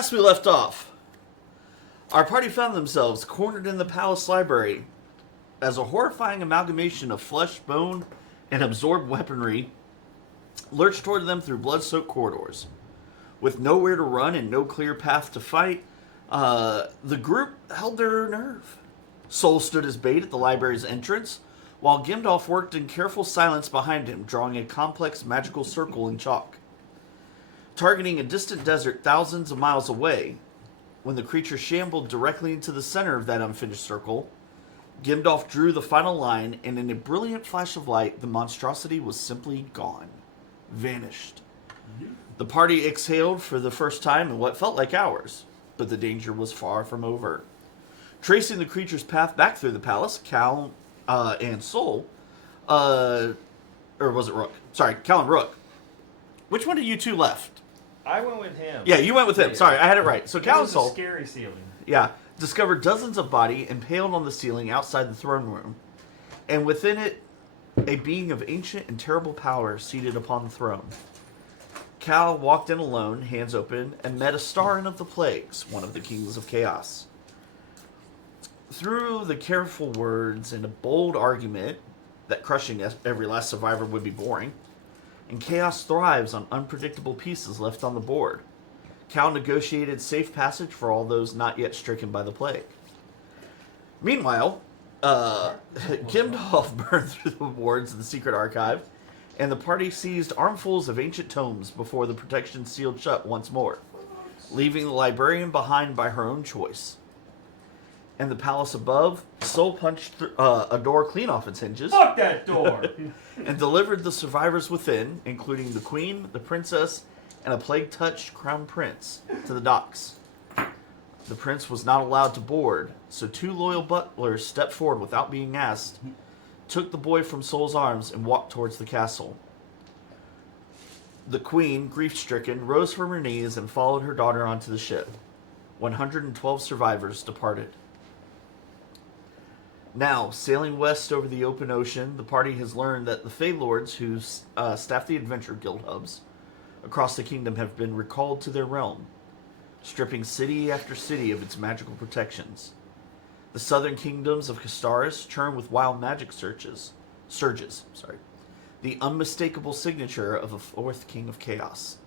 Last we left off, our party found themselves cornered in the palace library as a horrifying amalgamation of flesh, bone, and absorbed weaponry lurched toward them through blood-soaked corridors. With nowhere to run and no clear path to fight, the group held their nerve. Sol stood as bait at the library's entrance, while Gimdalf worked in careful silence behind him, drawing a complex magical circle in chalk. Targeting a distant desert thousands of miles away, when the creature shambled directly into the center of that unfinished circle, Gimdalf drew the final line, and in a brilliant flash of light, the monstrosity was simply gone. Vanished. The party exhaled for the first time in what felt like hours, but the danger was far from over. Tracing the creature's path back through the palace, Cal and Sol, or was it Rook? Sorry, Cal and Rook. Which one of you two left? I went with him. Yeah, you went with him. Sorry, I had it right. So Cal and Sol, a scary ceiling. yeah, discovered dozens of body impaled on the ceiling outside the throne room, and within it, a being of ancient and terrible power seated upon the throne. Cal walked in alone, hands open, and met a Starin of the Plagues, one of the kings of chaos. Through the careful words and a bold argument that crushing every last survivor would be boring, and chaos thrives on unpredictable pieces left on the board, Cal negotiated safe passage for all those not yet stricken by the plague. Meanwhile, Gimdalf burned through the wards of the secret archive, and the party seized armfuls of ancient tomes before the protection sealed shut once more, leaving the librarian behind by her own choice. In the palace above, Sol punched a door clean off its hinges. Fuck that door! And delivered the survivors within, including the queen, the princess, and a plague-touched crown prince, to the docks. The prince was not allowed to board, so two loyal butlers stepped forward without being asked, took the boy from Sol's arms, and walked towards the castle. The queen, grief-stricken, rose from her knees and followed her daughter onto the ship. 112 survivors departed. Now, sailing west over the open ocean, the party has learned that the Fey Lords who staff the adventure guild hubs across the kingdom have been recalled to their realm, stripping city after city of its magical protections. The southern kingdoms of Castaris churn with wild magic surges, the unmistakable signature of a fourth king of chaos.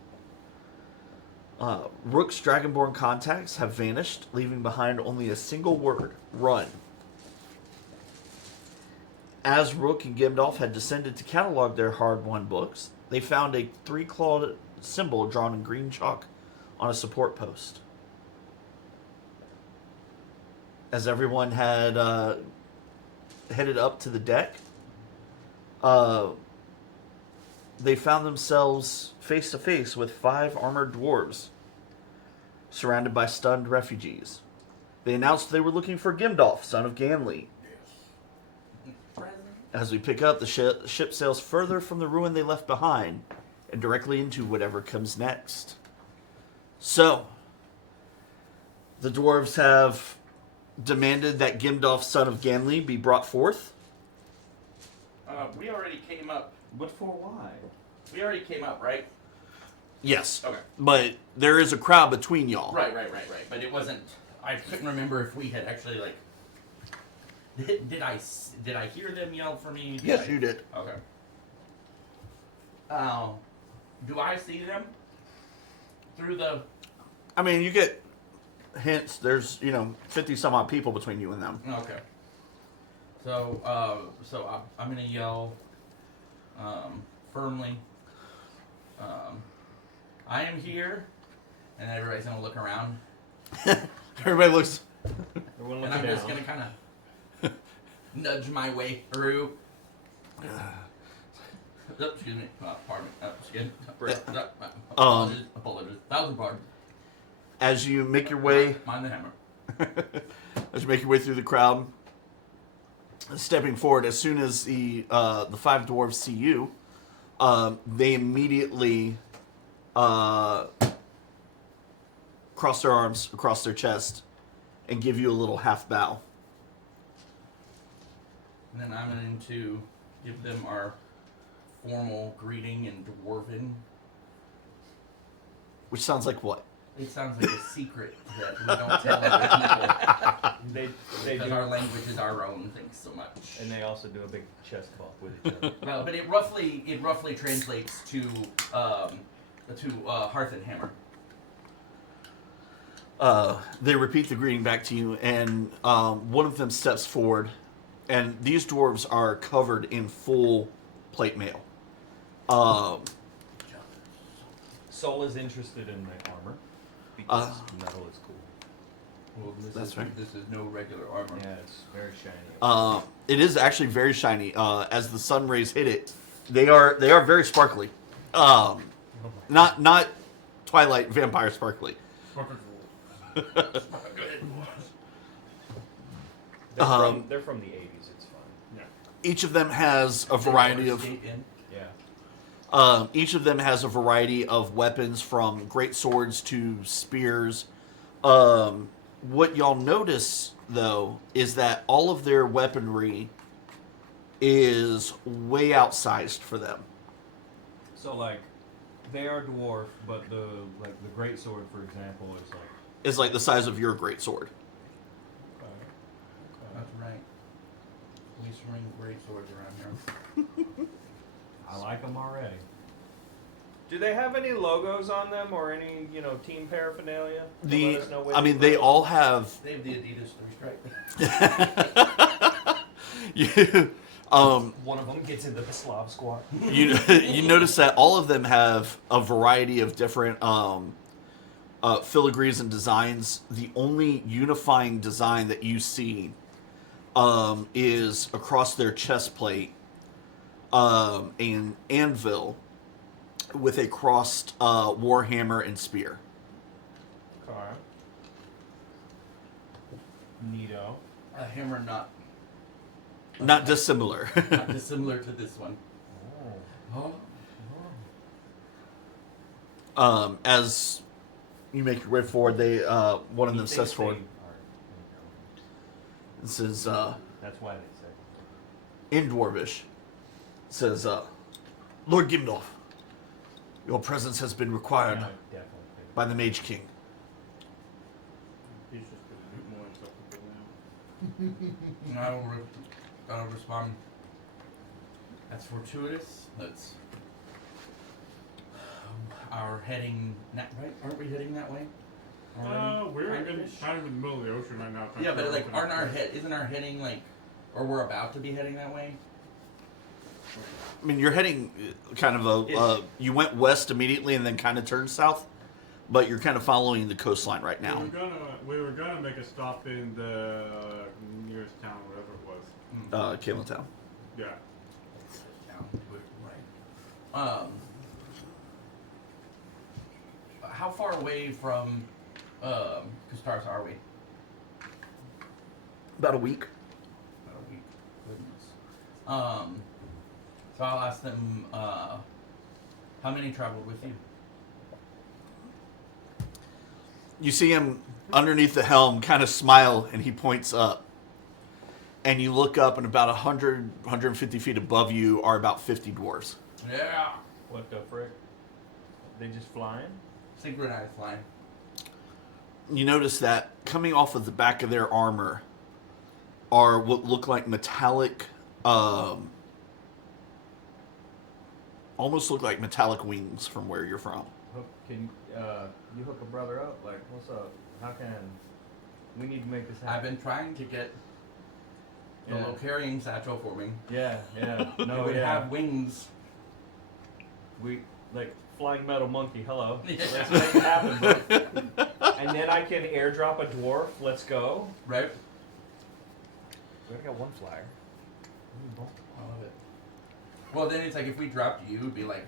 Rook's dragonborn contacts have vanished, leaving behind only a single word: run. As Rook and Gimdalf had descended to catalog their hard-won books, they found a three-clawed symbol drawn in green chalk on a support post. As everyone had headed up to the deck, they found themselves face to face with 5 armored dwarves, surrounded by stunned refugees. They announced they were looking for Gimdalf, son of Ganley. As we pick up, the ship sails further from the ruin they left behind and directly into whatever comes next. So, the dwarves have demanded that Gimdalf, son of Ganley, be brought forth. We already came up. But for why? We already came up, right? Yes. Okay. But there is a crowd between y'all. Right. But it wasn't. I couldn't remember if we had actually like. Did I hear them yell for me? Yes, you did. Okay. Do I see them through the? I mean, you get hints. There's 50 some odd people between you and them. Okay. So I'm gonna yell firmly. I am here, and everybody's gonna look around. Everybody looks. Everyone And look I'm down. just gonna kind of nudge my way through. Excuse me. Pardon me. Excuse me. Apologies. Thousand pardons. As you make your way, Mind the hammer. as you make your way through the crowd, stepping forward, as soon as the 5 dwarves see you, they immediately cross their arms across their chest and give you a little half bow. And then I'm going to give them our formal greeting in dwarven. Which sounds like what? It sounds like a secret that we don't tell other They people because do, our language is our own. Thanks so much. and they also do a big chest bump with each other. Well, but it roughly translates to hearth and hammer. They repeat the greeting back to you, and one of them steps forward, and these dwarves are covered in full plate mail. Soul is interested in the armor because metal is cool. Well, That's right. This is no regular armor. Yeah, it's very shiny. It is actually very shiny. As the sun rays hit it, they are very sparkly. Not Twilight vampire sparkly. They're from the 80s. It's fun. Yeah. Each of them has a variety of. Yeah. Each of them has a variety of weapons, from great swords to spears. What y'all notice, though, is that all of their weaponry is way outsized for them. So like, they are dwarf, but the great sword, for example, is like. It's like the size of your great sword. That's right. We swing great swords around here. I like them already. Do they have any logos on them or any, team paraphernalia? to let us know where They they're from? all have. They have the Adidas 3-stripe. One of them gets into the Slav squad. You notice that all of them have a variety of different filigrees and designs. The only unifying design that you see is across their chest plate, an anvil with a crossed warhammer and spear. Okay. Neato. A hammer Not dissimilar. not dissimilar to this one. Oh. As you make your way forward, they one of them steps forward and says, That's why they say. in Dwarvish, says, Lord Gimdalf, your presence has been required Yeah, definitely. by the Mage King. He's just a bit more insufferable now. And I'll respond. That's fortuitous. That's our heading. Right? Aren't we heading that way? We're Kind of in ish? kind of in the middle of the ocean right now. Yeah, but like, isn't our heading like, or we're about to be heading that way? I mean, you're heading kind of you went west immediately and then kind of turned south, but you're kind of following the coastline right now. We were gonna make a stop in the nearest town, whatever it was. Kalen Town. Yeah. Right. How far away from Castars are we? About a week. About a week. Goodness. So I'll ask them, how many traveled with you? You see him underneath the helm kind of smile, and he points up. And you look up, and about 100, 150 feet above you are about 50 dwarves. Yeah. What the frick? They just flying? Synchronized flying. You notice that coming off of the back of their armor are what look like metallic, almost look like metallic wings from where you're from. Can you hook a brother up? Like, what's up? How can we need to make this happen? I've been trying to get the Yeah. low-carrying satchel for me. Yeah. It No, would yeah. have wings. We like flying metal monkey. Hello. Yeah. Let's make it happen, bro. And then I can airdrop a dwarf. Let's go. Right? We only got one flyer. I love it. Well, then it's like if we dropped you, it'd be like,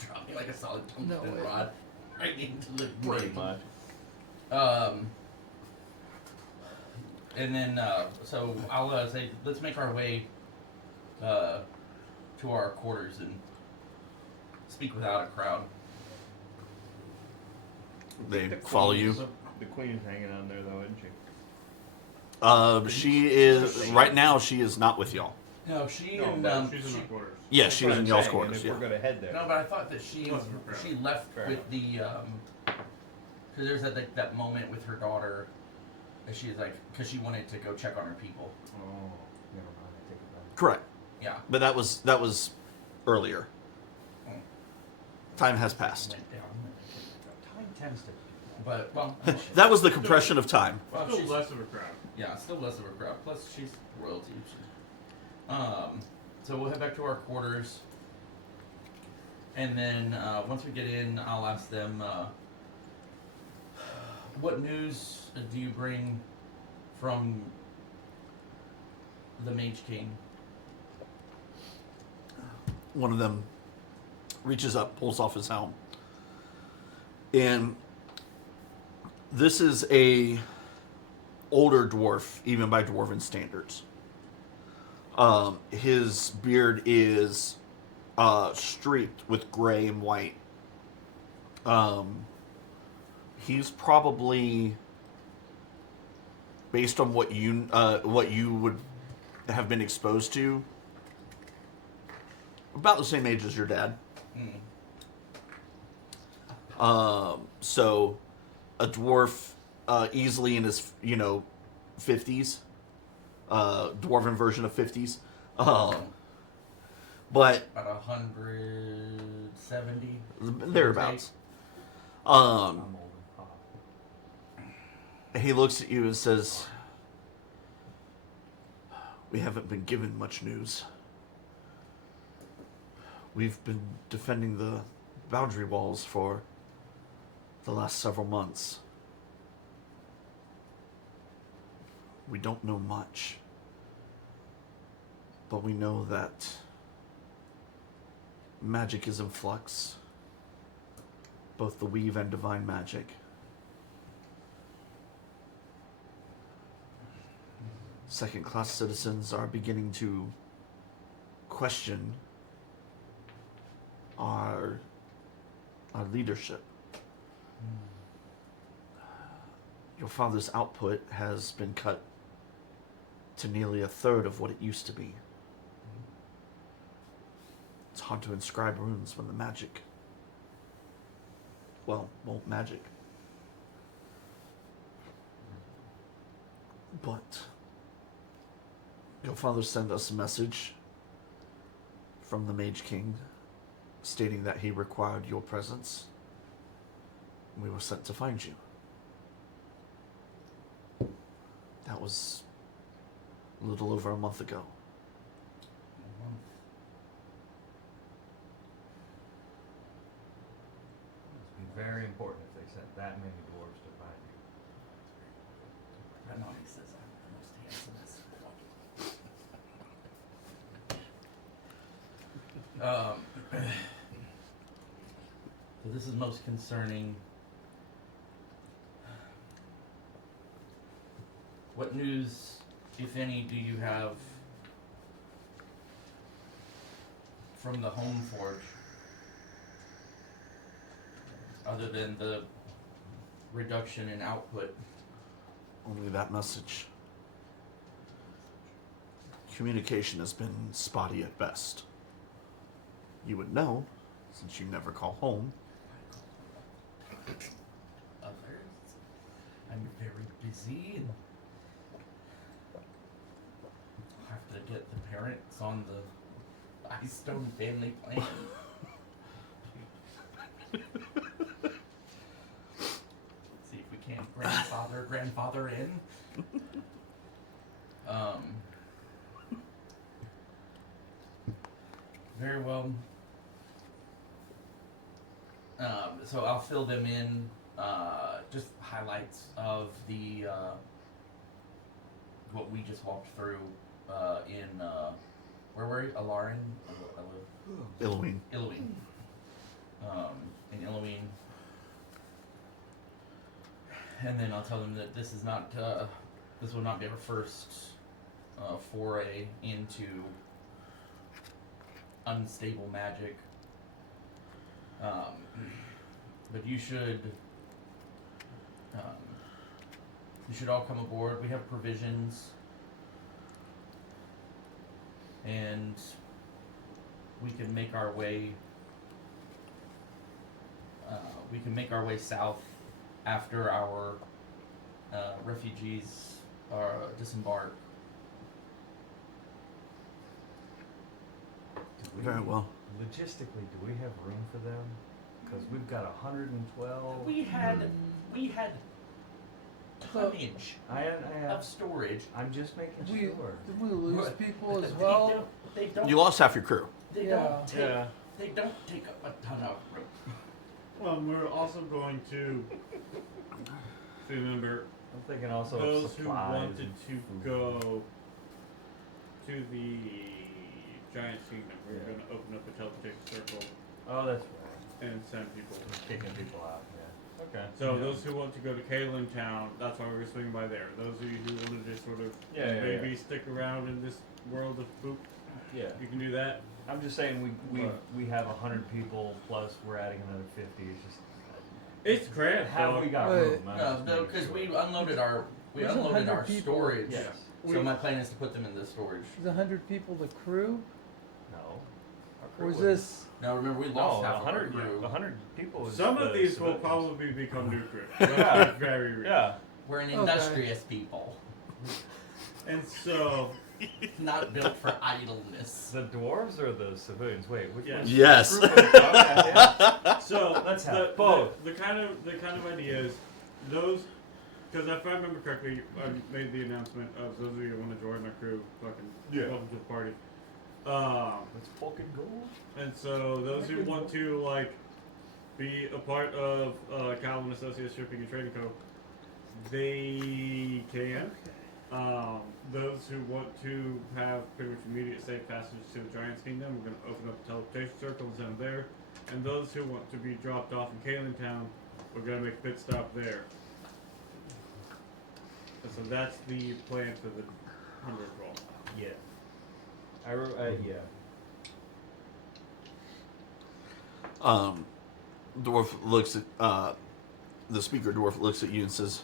drop me like a solid tungsten rod right into the Pretty brain. much. And then, so I'll say, let's make our way to our quarters and speak without a crowd. They follow you. The queen's hanging on there though, isn't she? She is right now. She is not with y'all. No, she No, and but she's in the quarters. Yeah, she's in y'all's And quarters. if Yeah. we're gonna head there. no, but I thought that she Wasn't fair. left Fair with the Because there's that moment with her daughter, that she's like, because she wanted to go check on her people. Oh, never mind. I take it back. Correct. Yeah. But that was earlier. Time has passed. Went down. Time tends to. But well, That was the compression of time. well, Still she's less of a crowd. yeah, still less of a crowd. Plus, she's royalty. So we'll head back to our quarters, and then once we get in, I'll ask them, what news do you bring from the Mage King? One of them reaches up, pulls off his helm. And this is a older dwarf, even by dwarven standards. His beard is streaked with gray and white. He's probably, based on what you would have been exposed to, about the same age as your dad. So a dwarf, easily in his 50s, dwarven version of 50s, but About 170. thereabouts. I'm old and pop. He looks at you and says, "We haven't been given much news. We've been defending the boundary walls for the last several months. We don't know much, but we know that magic is in flux, both the weave and divine magic. Second-class citizens are beginning to question our leadership. Your father's output has been cut to nearly a third of what it used to be. It's hard to inscribe runes when the magic, won't magic. But your father sent us a message from the Mage King stating that he required your presence. We were sent to find you. That was a little over a month ago. It's very important if they sent that many dwarves to find you. Renani says I'm the most handsomest. So this is most concerning. What news, if any, do you have from the home forge, other than the reduction in output? Only that message. Communication has been spotty at best. You would know, since you never call home. Others? I'm very busy and I'll have to get the parents on the Ice Stone family plan. See if we can grandfather in. Very well. So I'll fill them in, just highlights of the what we just walked through in where were we? Alarin? Iluin. Iluin. In Iluin. And then I'll tell them that this is not this will not be our first foray into unstable magic. But you should all come aboard. We have provisions, and we can make our way. We can make our way south after our refugees disembark. Very well. Logistically, do we have room for them? Because we've got 112. We had tonnage of storage. I'm just making We, sure. did we lose But people as They well? don't. You lost half your crew. They Yeah. don't take. Yeah. They don't take up a ton of room. Well, we're also going to remember I'm thinking also those of who supplies wanted and to food. go to the giant kingdom. We're Yeah. going to open up a teleportation circle Oh, that's right. and send people. Just kicking people out. Yeah. Okay. So Yeah. those who want to go to Kalen Town, that's why we're swinging by there. Those of you who wanted to sort of Yeah, maybe stick around in this world of poop, Yeah. you can do that. I'm just saying we But- we have 100 people plus we're adding another 50. It's just It's cramped. have dog. we got Wait. room? I'm No, just making because sure. we unloaded our There's 100 people. storage. Yes. So my plan is to put them in the storage. Is 100 people the crew? No. Our Or crew is was- this? Now remember, we No, lost half of our 100. crew. 100 people. Is Some the of these will civilians. probably become new crew. Yeah. That's very real. Yeah. We're an Okay. industrious people, And so, not built for idleness. The dwarves or the civilians? Wait, which Yes. one? Yes. Group of- okay, yeah. so Let's have the, both. The kind of idea is those, because if I remember correctly, I made the announcement of those of you who want to join my crew, fucking Yeah. welcome to the party. Let's fucking go. And so those who want to like be a part of Calvin Associates Shipping and Trading Co., they can. Those who want to have pretty much immediate safe passage to the Giants Kingdom, we're going to open up a teleportation circle and send them there. And those who want to be dropped off in Kalen Town, we're going to make a pit stop there. And so that's the plan for the 100 roll. Yeah. Yeah. Dwarf looks at the speaker. Dwarf looks at you and says,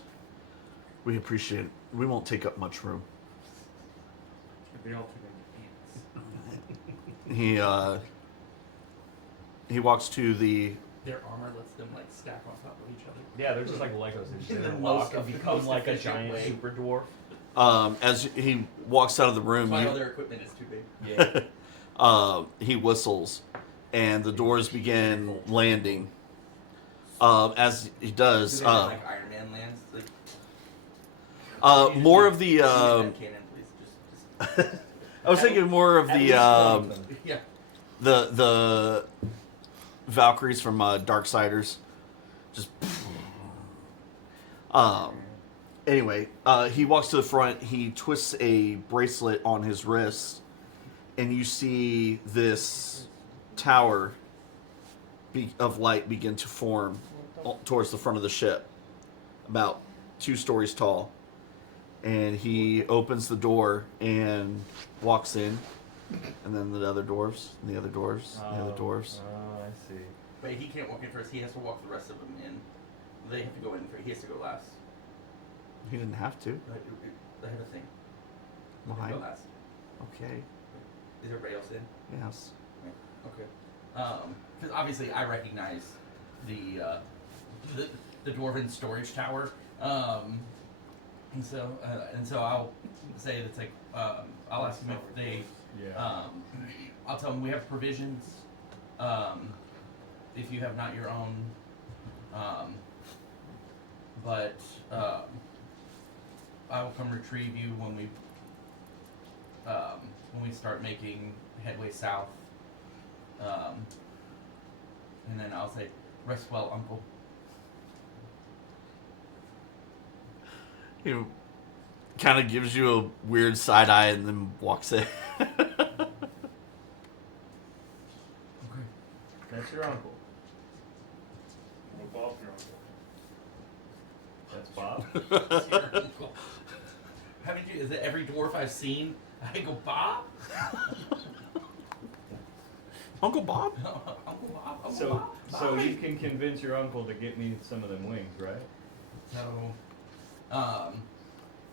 "We appreciate it. We won't take up much room." They all turn into ants. He walks to the. Their armor lets them like stack on top of each other. Yeah, they're just like Legos. They just In the interlock most- and the become most like a efficient giant way. super dwarf. As he walks out of the room, That's why you, all their equipment is too big. Yeah. he whistles, and the doors begin landing. As he does, Do they have, like Iron Man lands? Like, more of the. use that cannon, please. Just I was thinking more of At the least one of them. yeah. the Valkyries from Darksiders. Just. Anyway, he walks to the front. He twists a bracelet on his wrist, and you see this tower of light begin to form towards the front of the ship, about 2 stories tall. And he opens the door and walks in, and then the other dwarves, and the other dwarves, and the other dwarves. Oh, I see. But he can't walk in first. He has to walk the rest of them in. They have to go in first. He has to go last. He didn't have to. They have a thing. He Why? can go last. Okay. Is everybody else in? Yes. Okay. Because obviously I recognize the dwarven storage tower. And so I'll say that's like I'll ask them if they. Yeah. I'll tell them we have provisions. If you have not your own. But I will come retrieve you when we start making headway south. And then I'll say, "Rest well, Uncle." He kind of gives you a weird side eye and then walks in. Okay. That's your uncle. Well, Bob's your uncle. That's Bob. That's your uncle. Haven't you? Is it every dwarf I've seen? I go, Bob. Uncle Bob? Uncle Bob. Uncle So, Bob. so Bobby. you can convince your uncle to get me some of them wings, right? So,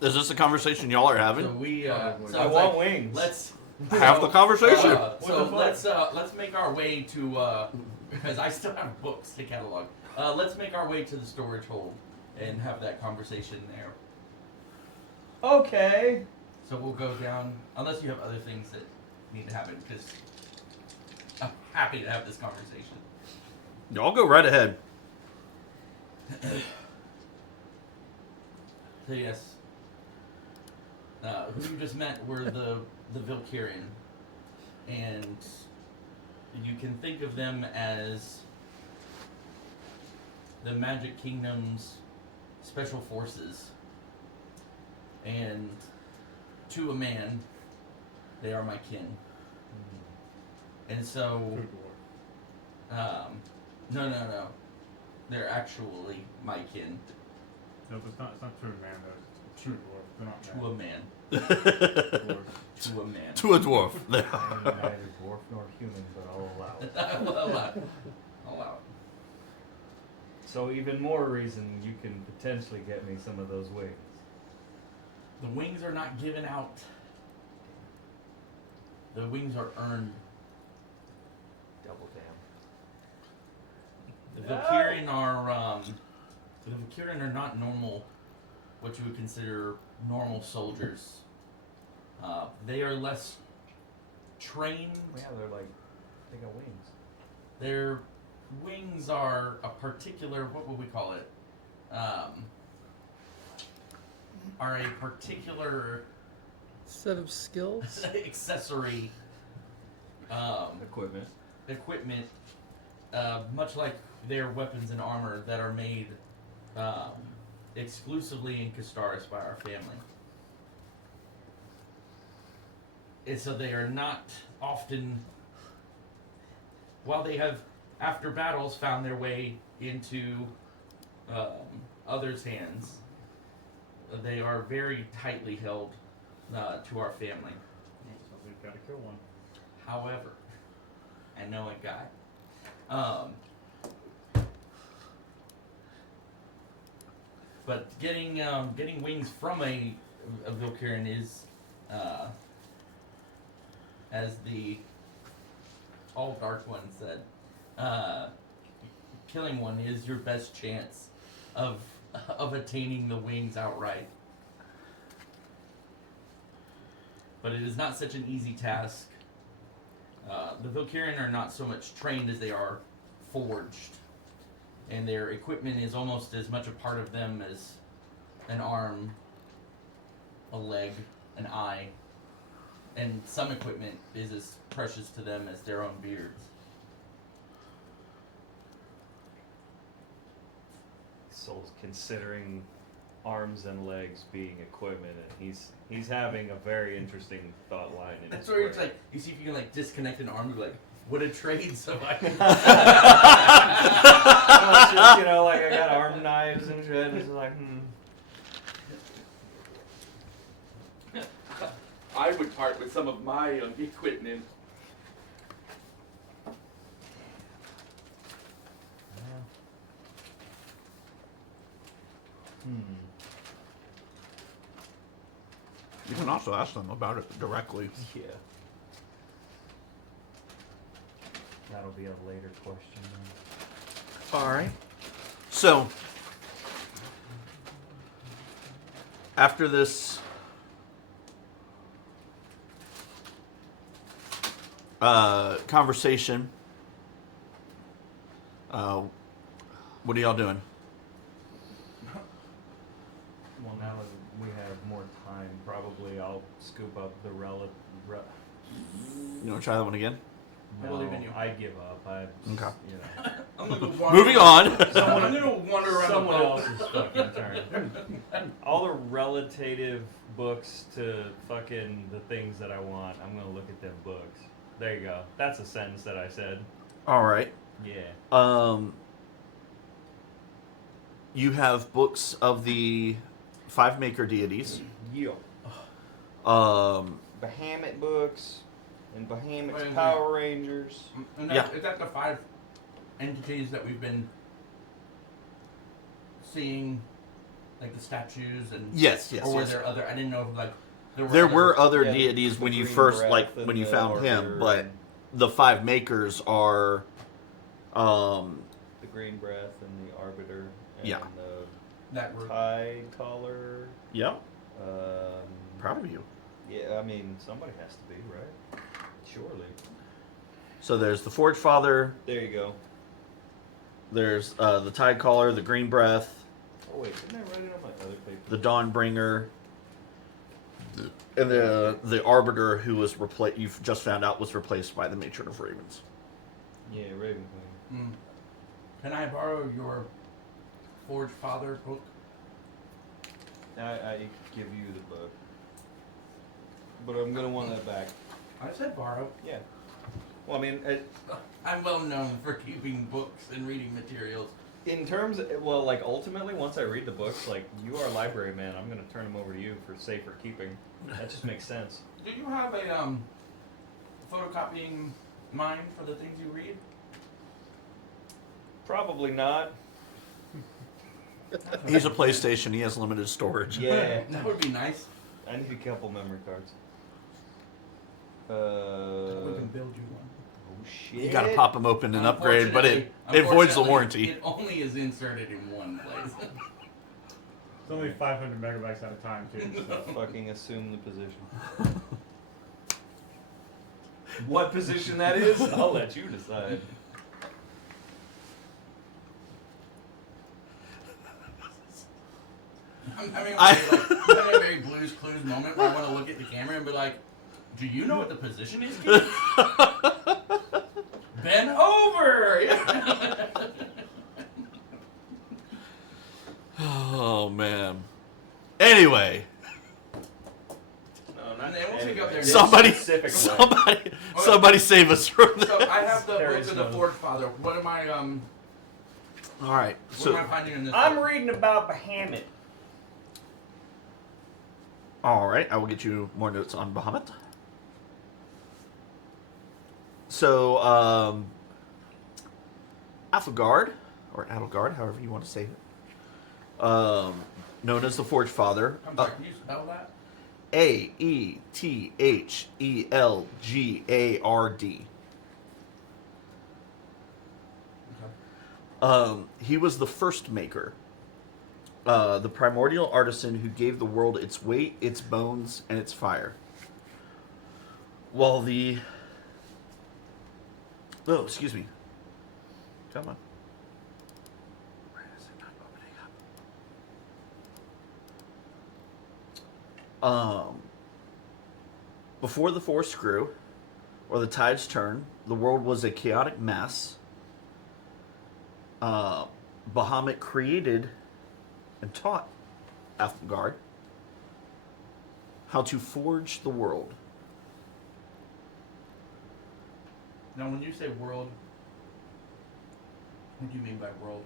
Is this a conversation y'all are having? so we. So I it's want like, wings. Let's Have the conversation. So What the fuck? let's make our way to because I still have books to catalog. Let's make our way to the storage hold and have that conversation there. Okay. So we'll go down, unless you have other things that need to happen, because I'm happy to have this conversation. Y'all go right ahead. So yes, who you just met were the Valkyrian, and you can think of them as the Magic Kingdom's special forces, and to a man, they are my kin. And so, no, they're actually my kin. No, it's not true, man. True dwarf. They're not To a man. dwarves. To a man. To a dwarf. I am neither dwarf nor human, but I'll allow it. I'll allow it. I'll allow it. So even more reason you can potentially get me some of those wings. The wings are not given out. The wings are earned. Double damn. The Valkyrian are the Valkyrian are not normal, what you would consider normal soldiers. They are less trained. Yeah, they're like, they got wings. Their wings are a particular, what would we call it? Are a particular Set of skills. accessory equipment, much like their weapons and armor that are made exclusively in Castaris by our family. And so they are not often, while they have, after battles, found their way into others' hands, they are very tightly held to our family. So we've got to kill one. However, I know a guy. But getting wings from a Valkyrian is, as the All Dark One said, killing one is your best chance of attaining the wings outright. But it is not such an easy task. The Valkyrian are not so much trained as they are forged. And their equipment is almost as much a part of them as an arm, a leg, an eye. And some equipment is as precious to them as their own beards. Soul's considering arms and legs being equipment, and he's having a very interesting thought line in That's his where it's brain. like, you see if you can like disconnect an arm, you're like, what a trade, so I can... It's just, you know, like I got arm knives and shit. It's like, I would part with some of my equipment. You can also ask them about it directly. Yeah. That'll be a later question. All right. So, after this conversation, what are y'all doing? Well, now that we have more time, probably I'll scoop up the You want to try that one again? I believe in you. I give up. Okay. You know. I'm gonna go wander Moving on. I'm gonna wander around Someone the boat. else's fucking turn. All the relative books to fucking the things that I want, I'm gonna look at them books. There you go. That's a sentence that I said. All right. Yeah. You have books of the 5 maker deities. yeah. Bahamut books and Bahamut's Wait. Power Rangers. And that's, is that the 5 entities that we've been seeing, like the statues and... Yes. Or were there other... I didn't know if, like... There were other Yeah, deities when the you Green first, Breath like, and when you the found him, Arbiter but and the 5 makers are, the Green Breath and the Arbiter and Yeah. the That word. Tide collar. Yep. Um, Proud of you. yeah, I mean, somebody has to be, right? Surely. So there's the Forge Father. There you go. There's the Tide Caller, the Green Breath, Oh wait, didn't I write it on my other paper? the Dawnbringer, and the Arbiter, who was replaced. You've just found out was replaced by the Matron of Ravens. Yeah, Raven Queen. Can I borrow your Forge Father book? I give you the book, but I'm gonna want that back. I said borrow. Yeah. Well, I mean, I'm well known for keeping books and reading materials. in terms, well, like ultimately, once I read the books, like you are a library man, I'm gonna turn them over to you for safer keeping. That just makes sense. Do you have a photocopying mind for the things you read? Probably not. He's a PlayStation. He has limited storage. Yeah. That would be nice. I need a couple memory cards. We can build you one. Oh shit. You got to pop them open and upgrade, but it Unfortunately, voids the warranty. It only is inserted in one place. It's only 500 megabytes at a time, too. So. Fucking assume the position. What position that is? I'll let you decide. I'm having a very Blue's Clues moment where I want to look at the camera and be like, "Do you know what the position is, kid?" Bend over. Oh man. Anyway, No, And then once we go there, somebody, specific somebody save us from this. So I have the There book is of the one. Forge Father. What am I All right. what am I So, finding in this? I'm book? reading about Bahamut. all right. I will get you more notes on Bahamut. So, Adelgard, or Adelgard, however you want to say it, known as the Forge Father. I'm sorry, can you spell that? Aethelgard. Okay. He was the first maker, the primordial artisan who gave the world its weight, its bones, and its fire. While the... Oh, excuse me. Come on. Why is it not opening up? Before the force grew, or the tides turned, the world was a chaotic mess. Bahamut created and taught Adelgard how to forge the world. Now, when you say world, what do you mean by world?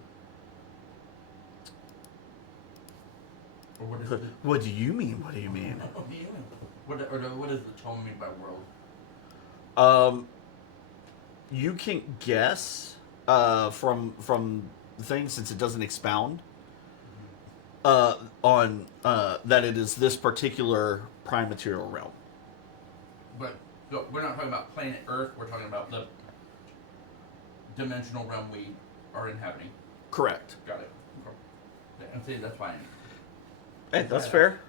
Or what is the, What do you mean? What do you mean? what do you mean? What does the tone mean by world? You can guess from the thing, since it doesn't expound on that it is this particular prime material realm. But so we're not talking about planet Earth. We're talking about the dimensional realm we are inhabiting. Correct. Got it. Okay. Yeah, and see, that's fine. Hey, that's fair.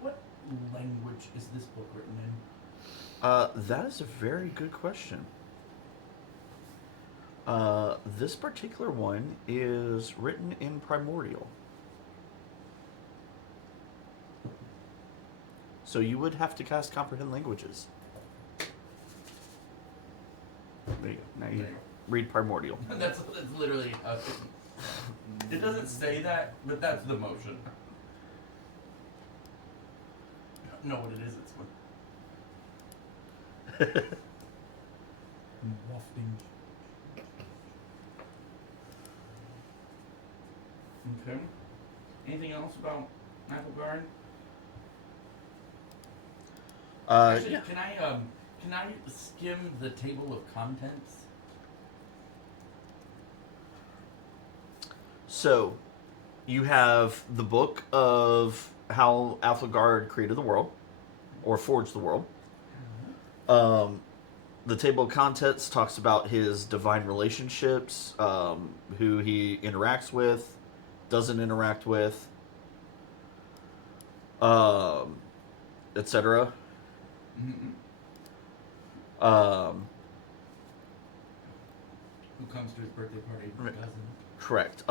What language is this book written in? That is a very good question. This particular one is written in primordial. So you would have to cast comprehend languages. There you go. Now you There you go. read primordial. That's literally. It doesn't say that, but that's the motion. Know what it is? It's what. Wafting. Okay. Anything else about Adelgard? Actually, Yeah. can I skim the table of contents? So, you have the book of how Alfagard created the world, or forged the world. The table of contents talks about his divine relationships, who he interacts with, doesn't interact with, etc. Who comes to his birthday party and who doesn't? Correct.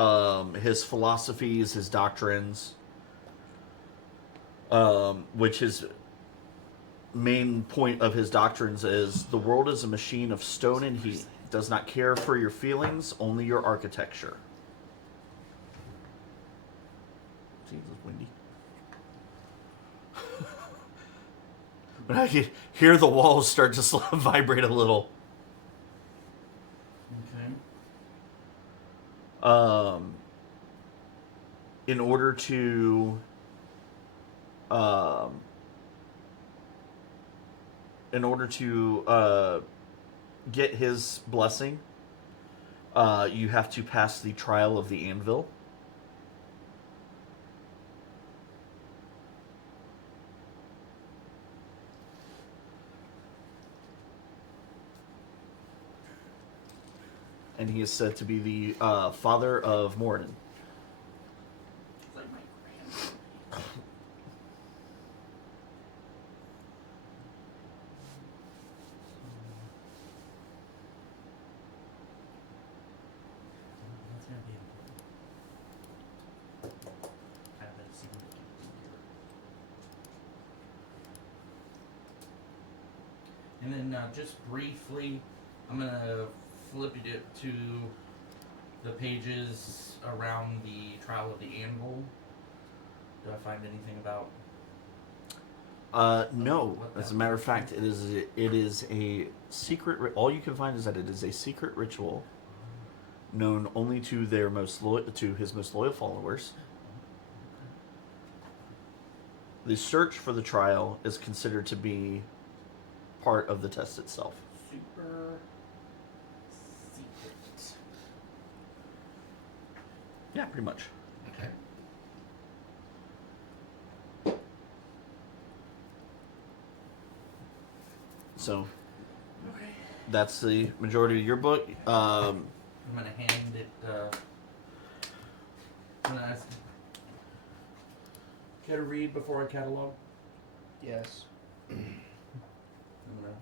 His philosophies, his doctrines, which his main point of his doctrines is the world is a machine of stone and heat. Does not care for your feelings, only your architecture. Jesus, windy. But I can hear the walls start to vibrate a little. Okay. In order to get his blessing, you have to pass the trial of the anvil. And he is said to be the father of Moradin. It's like my grandma. That's gonna be important. Have that significant figure. And then just briefly, I'm gonna flip it to the pages around the trial of the anvil. Do I find anything about? No. What As a that matter of is? fact, it is a secret. All you can find is that it is a secret ritual, known only to his most loyal followers. The search for the trial is considered to be part of the test itself. Super secret. Yeah, pretty much. Okay. So Okay. that's the majority of your book. I'm gonna hand it. I'm gonna ask. Care to read before I catalog? Yes. I'm gonna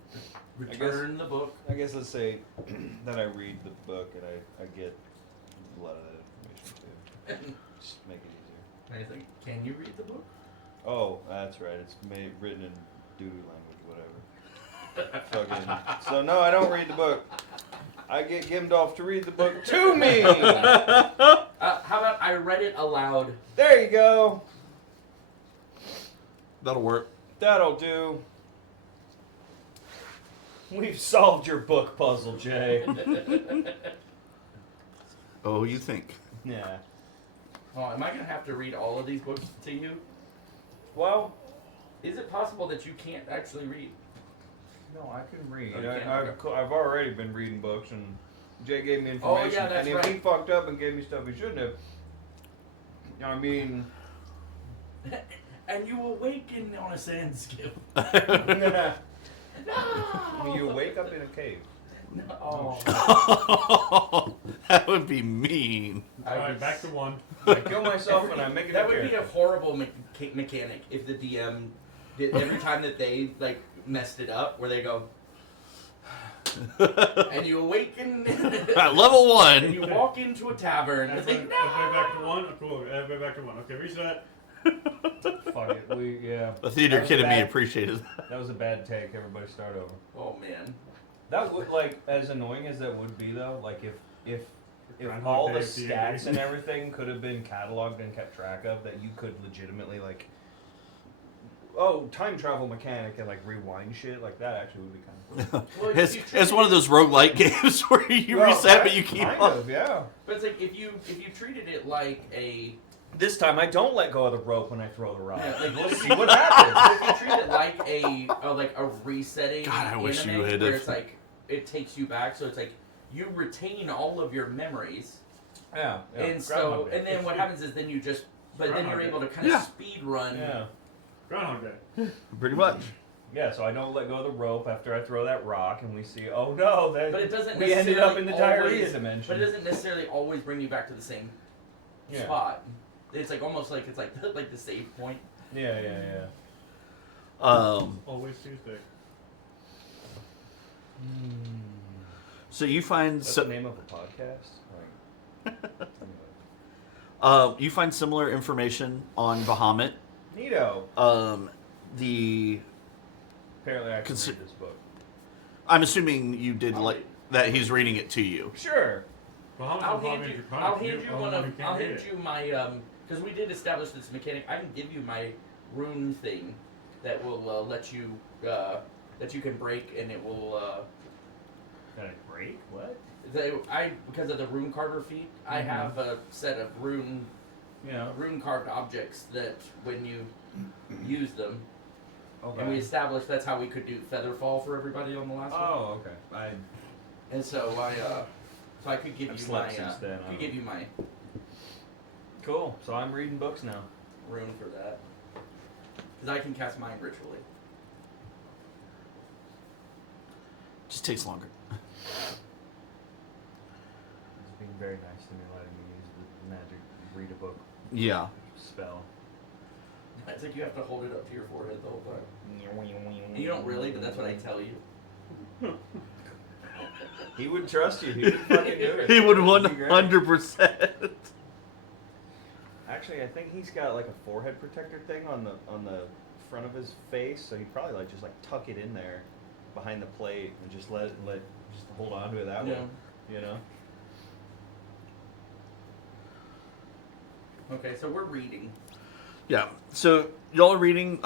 return the book. I guess let's say that I read the book and I get a lot of that information too. Just make it easier. I think. Can you read the book? Oh, that's right. It's written in doodoo language, whatever. Fucking. So no, I don't read the book. I get Gimdalf to read the book to me. How about I read it aloud? There you go. That'll work. That'll do. We've solved your book puzzle, Jay. Oh, you think? Yeah. Oh, am I gonna have to read all of these books to you? Well, Is it possible that you can't actually read? no, I can read. Oh, you can? I've already been reading books, and Jay gave me information. Oh, yeah, that's and if he right. fucked up and gave me stuff he shouldn't have, I mean, And you awaken on a sand skip. you wake up in a cave. Oh. That would be mean. Alright, back to one. I kill myself and I make it. That would be a horrible mechanic if the DM did every time that they like messed it up, where they go, and you awaken, At level and you 1. walk into a tavern. It's Everybody, like, everybody back to one? Oh, cool. Everybody back to one. Okay, reset. Fuck it. Yeah. The theater That was kid in me bad. appreciated that. That was a bad take. Everybody start over. oh man. That would, like, as annoying as that would be though, like if Groundhog all the Day, stats and everything could have been cataloged and kept track of, that you could legitimately like, oh, time travel mechanic and like rewind shit, like that actually would be kind of cool. Well, It's one of those roguelike games where you Well, reset but you keep kind on. of, yeah. But it's like if you treated it like a This time I don't let go of the rope when I throw the rock. Yeah, like, We'll see what happens. if you treat it like a resetting God, I wish you anime had where have- it's like it takes you back, so it's like you retain all of your memories, Yeah. and so and then what happens is then you but then you're Groundhog able Day. to kind of Yeah. speed run. Yeah. Groundhog Day. Pretty much. Yeah, so I don't let go of the rope after I throw that rock, and we see, oh no, that But it doesn't we ended up in the diarrhea always- dimension. But it doesn't necessarily always bring you back to the same Yeah. spot. It's like almost like it's like like the save point. Yeah. Always Tuesday. So you find That's the name of a podcast? you find similar information on Bahamut. Neato. The Apparently I can Consi- read this book. I'm assuming you did like that. He's reading it to you. Sure. Bahamut I'll will hand probably you. make I'll fun hand you of one who of. can't I'll read hand it. you my because we did establish this mechanic. I can give you my rune thing that will let you that you can break, and it will. Did I break? What? Because of the rune carver feat, I have a set of rune Yeah. carved objects that when you use them, Okay. and we established that's how we could do featherfall for everybody on the last one. Oh, okay. And so I could give I've you my slept since then, I could don't give you my Cool. So I'm reading books now. rune for that because I can cast mine ritually. Just takes longer. It's being very nice to me, letting me use the magic read a book Yeah. spell. It's like you have to hold it up to your forehead the whole time. And you don't really, but that's what I tell you. He would trust you. He would fucking do it. He would It'd be great. 100%. Actually, I think he's got like a forehead protector thing on the front of his face, so he'd probably like just like tuck it in there behind the plate and just let just hold on to it that way. You know. Okay, so we're reading. Yeah. So y'all are reading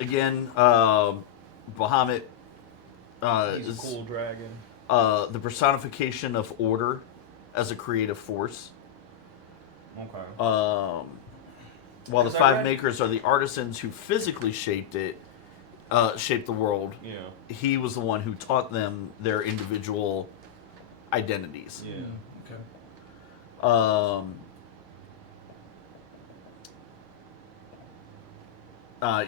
again. Bahamut He's a is cool dragon. the personification of order as a creative force. Okay. While the Is that five right? makers are the artisans who physically shaped it, shaped the world. Yeah. He was the one who taught them their individual identities. Yeah. Okay.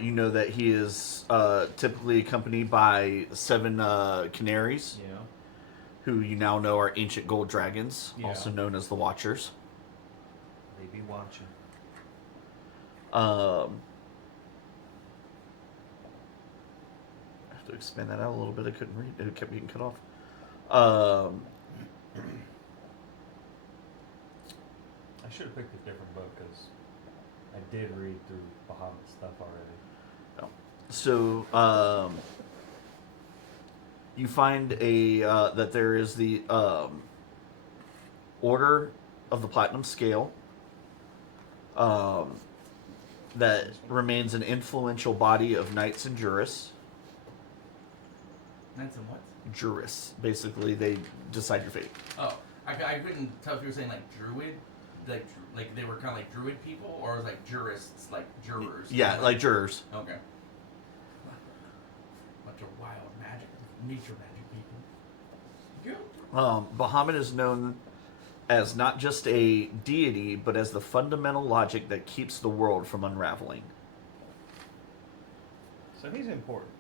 You know that he is typically accompanied by 7 canaries, Yeah. who you now know are ancient gold dragons, Yeah. also known as the Watchers. They be watching. I have to expand that out a little bit. I couldn't read. It kept getting cut off. I should have picked a different book because I did read through Bahamut stuff already. So you find that there is the Order of the Platinum Scale that remains an influential body of knights and jurists. Knights and what? Jurists, basically, they decide your fate. Oh, I couldn't tell if you were saying like druid, like they were kind of like druid people, or it was like jurists, like jurors. Yeah, like jurors. Okay. Bunch of wild magic, nature magic people. Bahamut is known as not just a deity, but as the fundamental logic that keeps the world from unraveling. So he's important.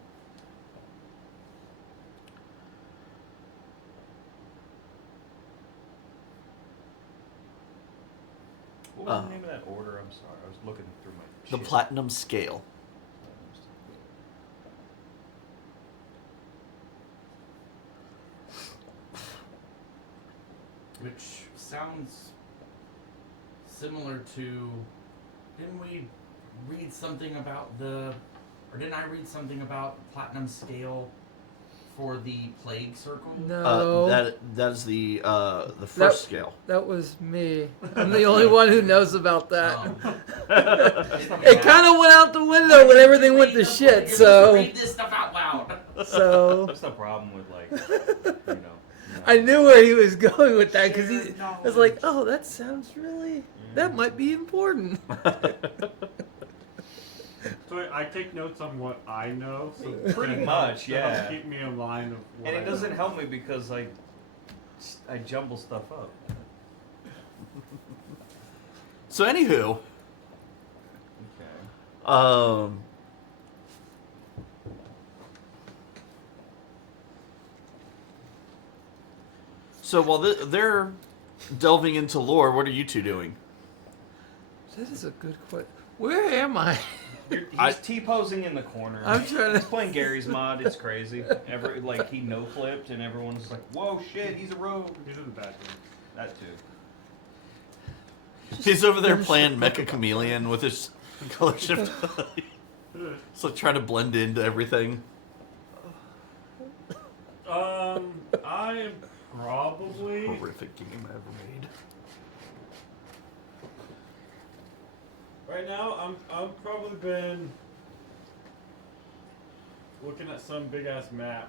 What was the name of that order? I'm sorry, I was looking through my. The shit. Platinum Scale. Which sounds similar to. Didn't we read something about didn't I read something about the platinum scale for the plague circle? No, That's the first scale. that was me. I'm the only one who knows about that. Oh. It kind of went out the window when everything went to shit. You're supposed to So, read this stuff out loud. so That's the problem with like, you know. I knew where he was going with that because he was like, "Oh, that sounds really. That might be important." So I take notes on what I know. So Pretty that much, helps yeah. Keep me in line of. What And I it doesn't know. help me because I jumble stuff up. So, anywho, So while they're delving into lore, what are you two doing? That is a good question. Where am I? He's T-posing in the corner. I'm trying He's to. playing Gary's mod. It's crazy. He no flipped, and everyone's like, "Whoa, shit, he's a rogue." He's in the bathroom. That too. He's over there playing Mecha Chameleon with his color shift. It's like trying to blend into everything. I am probably. Horrific game I ever made. Right now, I'm probably been looking at some big ass map,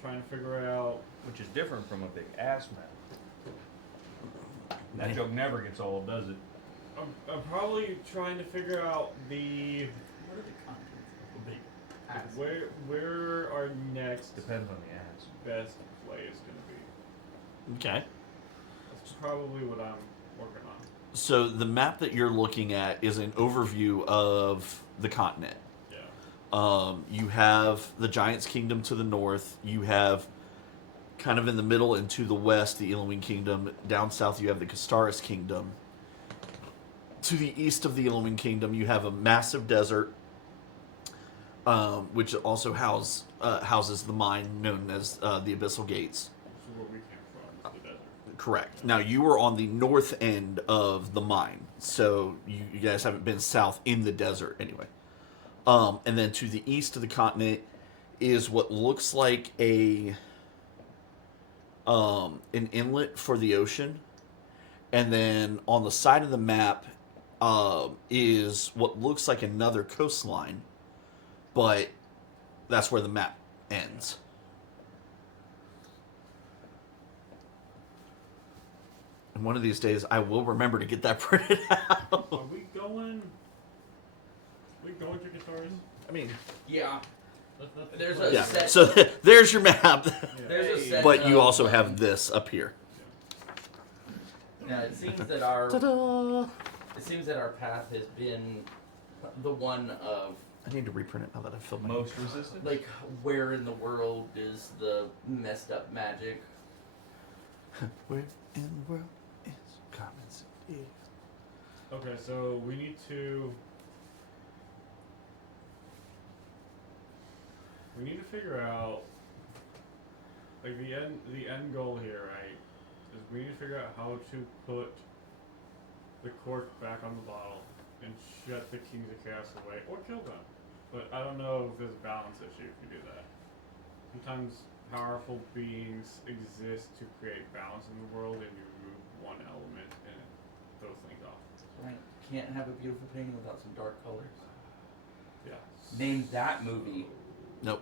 trying to figure out. Which is different from a big ass map. That joke never gets old, does it? I'm probably trying to figure out the What are the contents of the big ass? where our next Depends on the ass. best play is going to be. Okay. That's probably what I'm working on. So the map that you're looking at is an overview of the continent. Yeah. You have the Giants Kingdom to the north. You have, kind of in the middle and to the west, the Iluin Kingdom. Down south, you have the Castaris Kingdom. To the east of the Iluin Kingdom, you have a massive desert, which also houses the mine known as the Abyssal Gates. So where we came from is the desert. Correct. Now, you were on the north end of the mine, so you guys haven't been south in the desert anyway. And then to the east of the continent is what looks like an inlet for the ocean. And then on the side of the map is what looks like another coastline, but that's where the map ends. And one of these days, I will remember to get that printed out. Are we going? to Guitars? I mean, Yeah. Let's There's play. a yeah. set. So there's your map, There's a set. but you of, also have this up here. Now it seems that our Ta-da! it seems that our path has been the one of I need to reprint it now that I've filled my. Most resistant? like where in the world is the messed up magic? Where in the world is Common City? Okay, so we need to. We need to figure out, like the end goal here, right? Is we need to figure out how to put the cork back on the bottle and shut the Kings of Chaos away, or kill them. But I don't know if there's a balance issue if you do that. Sometimes powerful beings exist to create balance in the world, and you remove one element and it throws things off. Right. Can't have a beautiful painting without some dark colors. Yeah. Name that movie. Nope.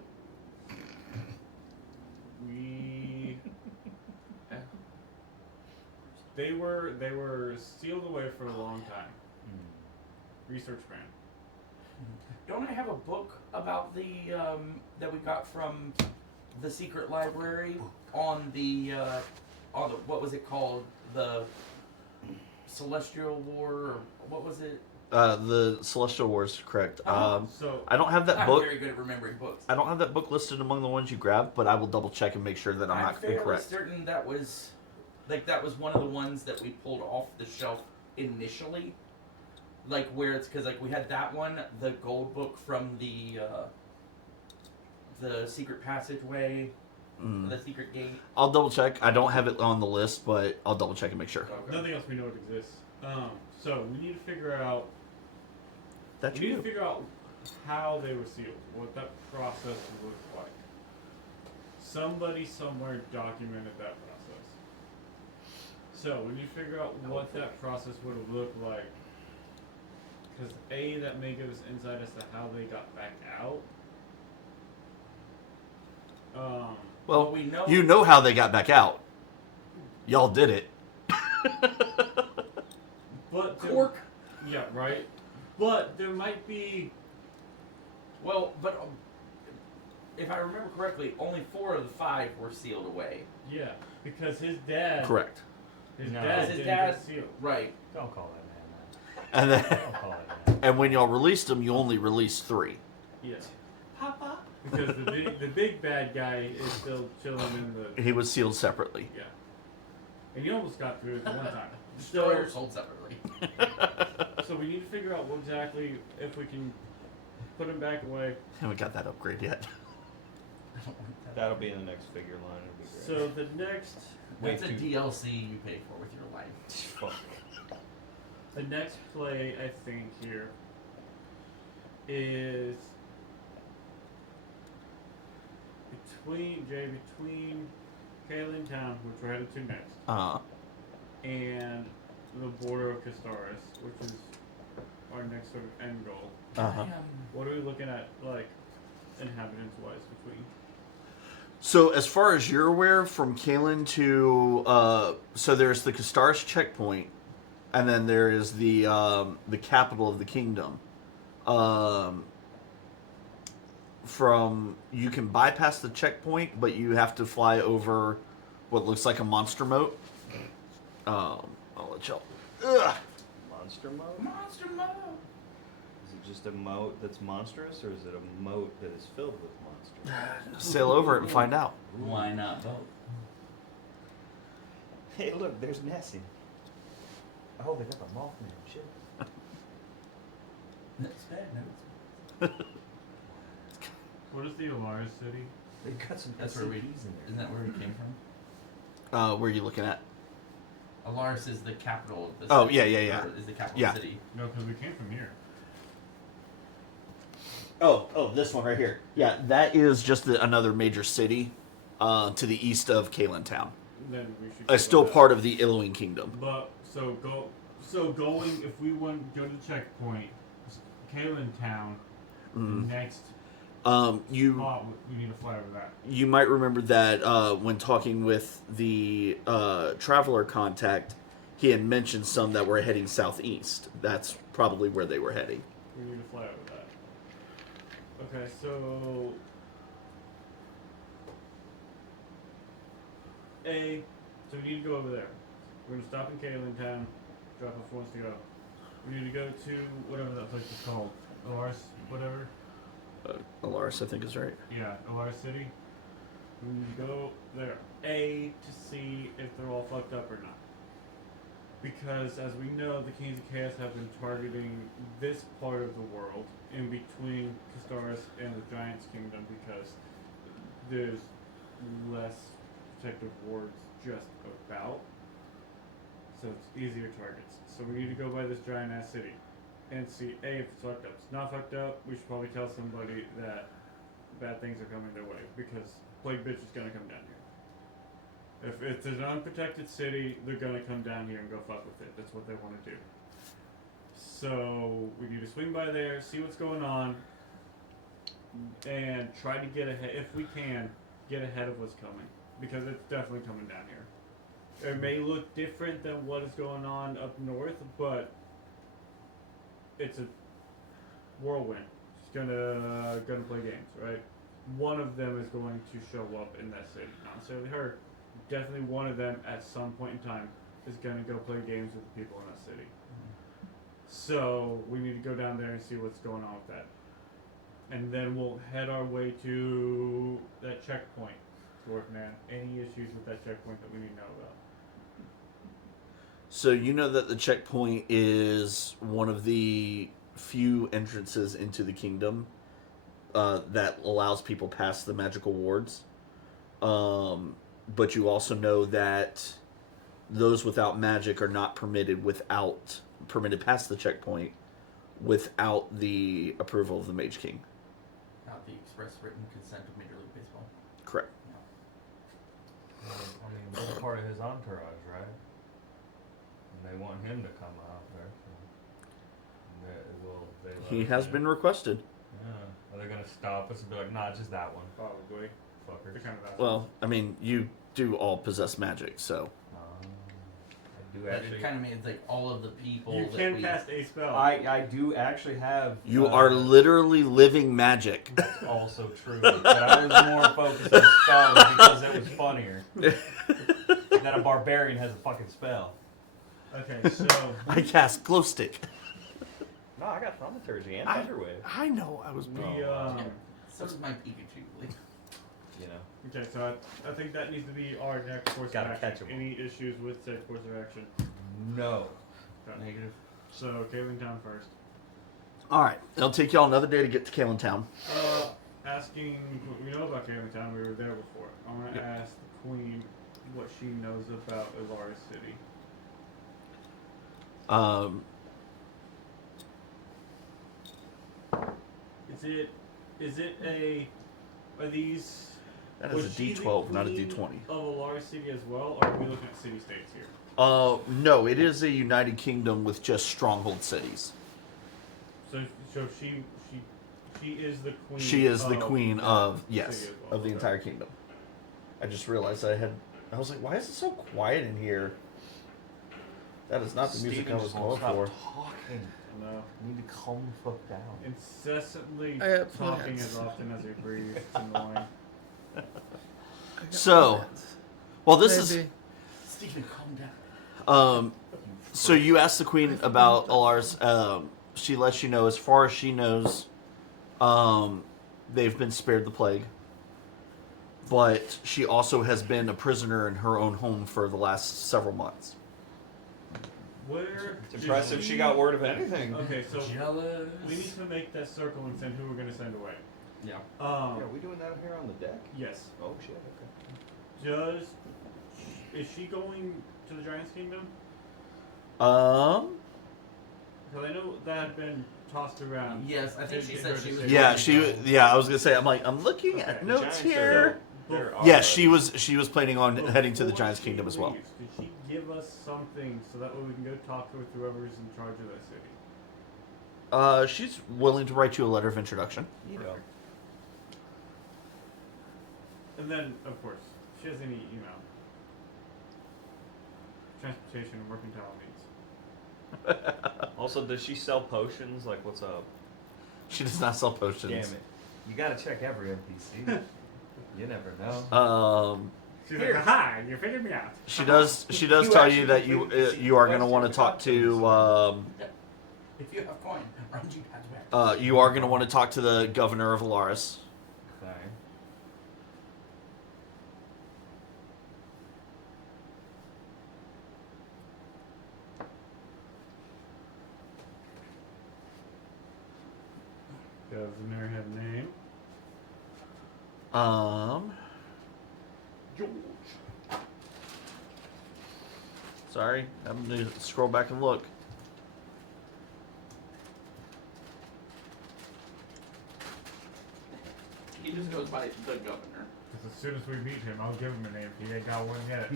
We. They were sealed away for a long time. Research ban. Don't I have a book about the that we got from the secret library on the what was it called, the Celestial War, or what was it? The Celestial Wars, correct. So I don't have that I'm book. very good at remembering books. I don't have that book listed among the ones you grabbed, but I will double check and make sure that I'm not fairly incorrect. certain that was one of the ones that we pulled off the shelf initially. Like where it's because like we had that one, the gold book from the secret passageway, the secret gate. I'll double check. I don't have it on the list, but I'll double check and make sure. Okay. nothing else we know it exists. So we need to figure out. That We need you to do. figure out how they were sealed, what that process looked like. Somebody somewhere documented that process. So we need to figure out what that process would have looked like. Because A, that may give us insight as to how they got back out. Well, we know you know how they got back out. Y'all did it. But there- cork. Yeah, right. But there might be. Well, but if I remember correctly, only 4 of the 5 were sealed away. Yeah, because his dad. Correct. His No. dad His didn't dad- get sealed. Right. Don't call that man that. And then, I'll call it that. and when y'all released him, you only released 3. Yeah. Because the big bad guy is still chilling in the. He was sealed separately. Yeah. And you almost got through it the one time. Destroyer sold separately. So we need to figure out what exactly if we can put him back away. Haven't got that upgrade yet. I don't want that. That'll be in the next figure line. It'll be great. So the next That's a Way too- DLC you pay for with your life. Fuck. the next play I think here is between Kaelin Town, which we're headed to next, and the border of Castaris, which is our next sort of end goal. Uh-huh. What are we looking at, like, inhabitants wise between? So as far as you're aware, from Kalen to so there's the Castaris checkpoint, and then there is the capital of the kingdom. From you can bypass the checkpoint, but you have to fly over what looks like a monster moat. I'll let y'all. Ugh. Monster mode? Monster mode. Is it just a moat that's monstrous, or is it a moat that is filled with monsters? Sail over it and find out. Why not both? Hey, look, there's Nessie. Oh, they got the Mothman shit. That's bad. No, What is the Alaris city? They got some that's where we. SCPs in there. Isn't that where we came from? Where are you looking at? Alaris is the capital of the Oh, city. yeah. Or is the capital Yeah. of the city. No, because we came from here. Oh, this one right here. Yeah, that is just another major city to the east of Kalen Town. Then we should. It's still part of the Iluin kingdom. But going if we want to go to the checkpoint, Kaelin Town, Mhm. the next You spot we need to fly over that. you might remember that when talking with the traveler contact, he had mentioned some that were heading southeast. That's probably where they were heading. We need to fly over that. Okay, so so we need to go over there. We're gonna stop in Kaelin Town, drop off who wants to go. We need to go to whatever that place is called. Alaris, whatever. Alaris, I think, is right. Yeah, Alaris City. We need to go there. To see if they're all fucked up or not. Because as we know, the Kings of Chaos have been targeting this part of the world in between Castaris and the Giants Kingdom because there's less protective wards just about. So it's easier targets. So we need to go by this giant ass city and see if it's fucked up. If it's not fucked up, we should probably tell somebody that bad things are coming their way because Plague Bitch is gonna come down here. If it's an unprotected city, they're gonna come down here and go fuck with it. That's what they want to do. So we need to swing by there, see what's going on, and try to get ahead, if we can, get ahead of what's coming. Because it's definitely coming down here. It may look different than what is going on up north, but it's a whirlwind. It's gonna play games, right? One of them is going to show up in that city. Not necessarily her. Definitely one of them at some point in time is gonna go play games with the people in that city. So we need to go down there and see what's going on with that. And then we'll head our way to that checkpoint. Dwarf man, any issues with that checkpoint that we need to know about? So you know that the checkpoint is one of the few entrances into the kingdom that allows people past the magical wards. But you also know that those without magic are not permitted past the checkpoint without the approval of the Mage King. Not the express written consent of Major League Baseball. Correct. I mean, it's part of his entourage, right? And they want him to come out there. So He has been requested. Yeah. Are they gonna stop us and be like, nah, just that one? Probably. Fuckers. They're kind of assholes. Well, I mean, you do all possess magic, so. I do But actually. it kind of means like all of the people You that can we cast a spell. I do actually have. You are literally living magic. That's also true. But I was more focused on spells because it was funnier. That a barbarian has a fucking spell. Okay, so I cast glow stick. No, I got thaumaturgy and I- thunderwave. I know I was. We So does my Pikachu. Like, You know. okay, so I think that needs to be our next course Gotta of catch action. 'em. Any issues with said course of action? No. Okay. negative. So Kaling Town first. All right, it'll take y'all another day to get to Kalen Town. Asking what we know about Kaling Town. We were there before. I want to ask the Queen what she knows about Ilara City. Is it a? Are these? That was is a she the D12, not a queen D20. Of Ilara City as well, or are we looking at city states here? No, it is a United Kingdom with just stronghold cities. So she is the queen. She is the of queen that of city as well. of the Okay. entire kingdom. I just realized I was like, why is it so quiet in here? That is not the music I was going for. Talking. No. You need to calm the fuck down. Incessantly I got talking plans. as often as he breathes. It's annoying. I got So, plans. well, this is Maybe. Stephen, calm down. so you asked the queen about Alar's. She lets you know, as far as she knows, they've been spared the plague. But she also has been a prisoner in her own home for the last several months. Where? It's impressive she got word of anything. Okay, so Jealous. we need to make that circle and send who we're gonna send away. Yeah. Yeah, are we doing that here on the deck? Yes. Oh shit, okay. Is she going to the Giants Kingdom? Um, Because I know that had been tossed around. Yes, I think she In said her she was. decision. yeah, I was gonna say, I'm looking at Okay. notes Giants here. They're Yes, she already- was planning on heading to the Before Giants she Kingdom as well. leaves, Did she give us something so that way we can go talk to her, whoever's in charge of that city? She's willing to write you a letter of introduction. You know. And then, of course, if she has any, transportation and mercantile needs. Also, does she sell potions? Like, what's up? She does not sell potions. Damn it. You gotta check every NPC. You never know. She's like, "Aha! You figured me out." She does You tell actually you that completed the you are going to quest want in to the talk to If you have coin, aren't you back? you are going to want to talk to the governor of Alaris. Okay. Governor have name. George. Sorry, I'm going to scroll back and look. He just goes by the governor. Because as soon as we meet him, I'll give him a name. He ain't got one yet.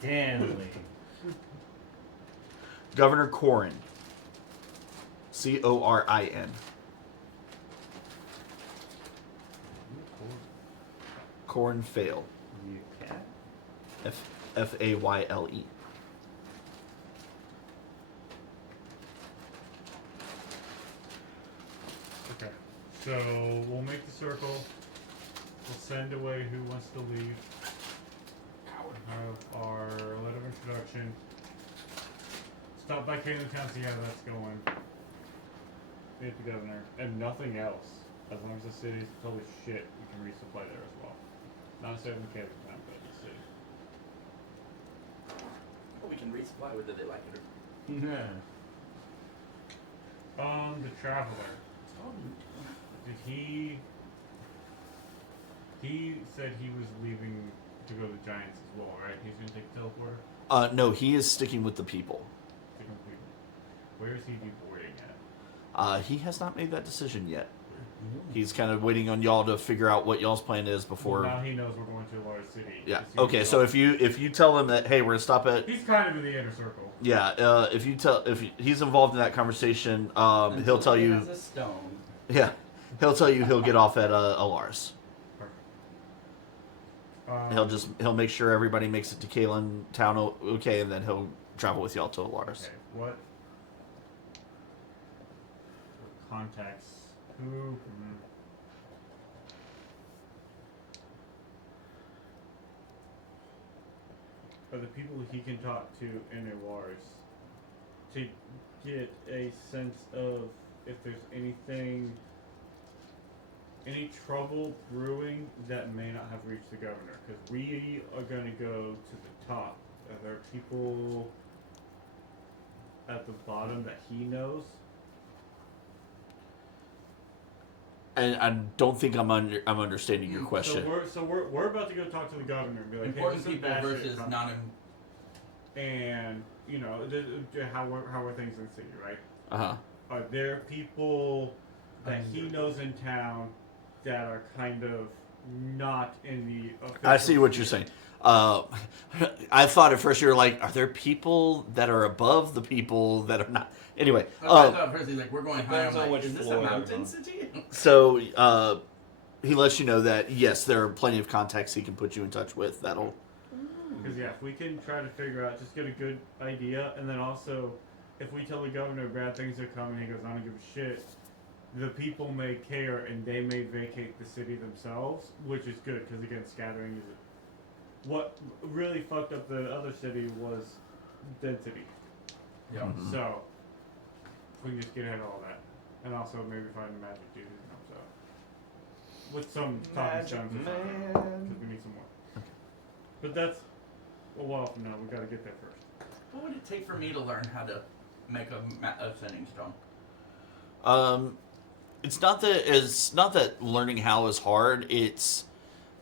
Stanley. Governor Corin. Corin. Corin Fayle. You cat. Fayle. Okay. So we'll make the circle. We'll send away who wants to leave. Have our letter of introduction. Stop by Kaling Town, see how that's going. Meet the governor. And nothing else. As long as the city's totally shit, we can resupply there as well. Not necessarily in Kaling Town, but in the city. We can resupply whether they like it or Yeah. The traveler. Did he said he was leaving to go to the Giants as well, right? He's gonna take a teleporter? No, he is sticking with the people. To complete. Where is he deboarding at? He has not made that decision yet. He's kind of waiting on y'all to figure out what y'all's plan is before. Well, now he knows we're going to a large city. Yeah. He's Okay. So if you tell him that, hey, we're gonna stop at. he's kind of in the inner circle. Yeah. If he's involved in that conversation, he'll tell you. As a stone. Yeah. He'll tell you he'll get off at Alaris. Perfect. He'll make sure everybody makes it to Kalen Town okay, and then he'll travel with y'all to Alaris. Okay. What contacts? Who? Are the people he can talk to in Alaris to get a sense of if there's anything, any trouble brewing that may not have reached the governor. Because we are going to go to the top. Are there people at the bottom that he knows? And I don't think I'm understanding your question. So we're about to go talk to the governor and be like, Important hey, people versus non. and you know how are things in the city, right? Uh-huh. Are there people that he knows in town that are kind of not in the official I see what you're sphere? saying. I thought at first you were like, are there people that are above the people that are not? Anyway, I thought first he's like, we're going high. Depends I'm on like, which is this a floor you're mountain on. city? so he lets you know that yes, there are plenty of contacts he can put you in touch with. That'll. Because yeah, if we can try to figure out, just get a good idea, and then also, if we tell the governor bad things are coming, he goes, I don't give a shit. The people may care, and they may vacate the city themselves, which is good because again, scattering is. What really fucked up the other city was density. Yeah. Mhm. So we can just get ahead of all that, and also maybe find a magic dude who helps out with some talking Magic stones man. because we need some more. But that's a while from now. We got to get there first. What would it take for me to learn how to make a sending stone? It's not that learning how is hard. It's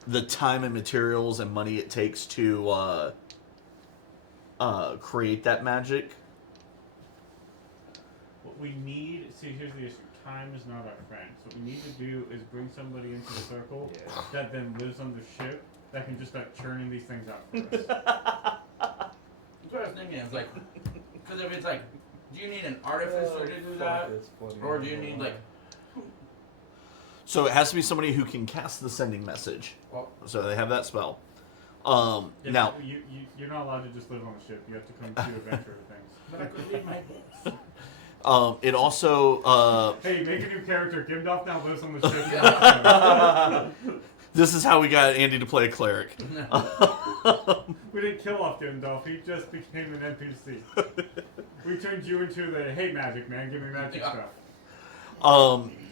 the time and materials and money it takes to create that magic. What we need, see, here's the issue. Time is not our friend. So what we need to do is bring somebody into the circle Yeah. that then lives on the ship that can just start churning these things out for us. That's what I was thinking. It's like, because if it's like, do you need an artificer to do that, or do you need like? So it has to be somebody who can cast the sending message. Well, So they have that spell. Yeah, Now, you're not allowed to just live on the ship. You have to come to adventure things. but I could leave my books. it also Hey, make a new character. Gimdalf now lives on the ship. this is how we got Andy to play a cleric. We didn't kill off Gimdalf. He just became an NPC. We turned you into the hey magic man, give me magic Yeah. stuff.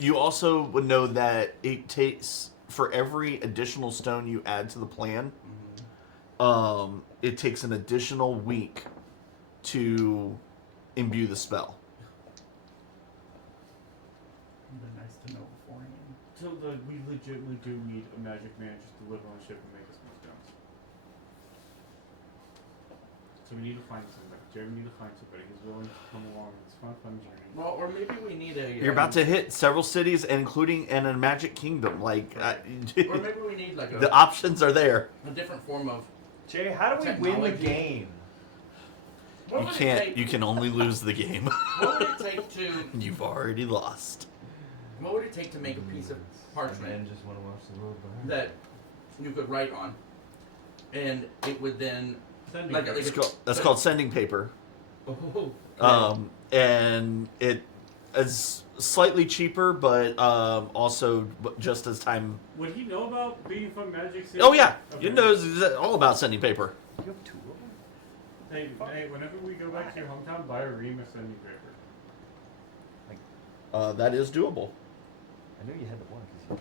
You also would know that it takes for every additional stone you add to the plan. It takes an additional week to imbue the spell. It'd be nice to know beforehand. So we legitimately do need a magic man just to live on the ship and make us more stones. So we need to find somebody. Jerry, we need to find somebody who's willing to come along on this fun journey. Well, or maybe we need a. You're about to hit several cities, including in a magic kingdom. Like, Or maybe we need like the options are there. a different form of. Jay, how do we win the Technology. game? What You would it can't. take- You can only lose the game. What would it take to? You've already lost. What would it take to make a piece of parchment Man, just want to watch the world burn. that you could write on, and it would then Sending like paper. That's called sending paper. oh, And it is slightly cheaper, but also just as time. Would he know about being from Magic City? Oh yeah, Okay. you know all about sending paper. You have two of them? Hey, whenever we go back to your hometown, buy a ream of sending paper. That is doable. I knew you had the one. Cause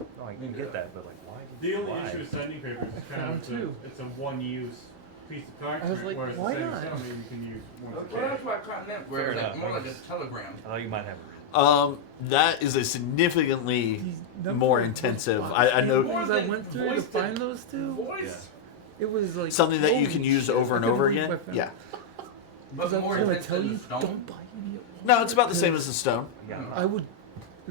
you... No, I can get that, but like, why? The only why? issue with sending paper is kind found of two. it's a one-use piece of parchment, I was like, whereas why the sending not? stone you can use once a well, day. that's what I caught meant. Where Fair it's like, enough. more like a telegram. I thought you might have it. That is a significantly These numbers more are intensive. both I know More things I than went through to voice to find those two. Voice, It was like something that you holy can use shit, over I and couldn't over believe again. I found Yeah. it. but 'Cause I more was gonna intense tell than you, the stone. don't buy any at once. No, it's about the same because as a stone. Yeah. I would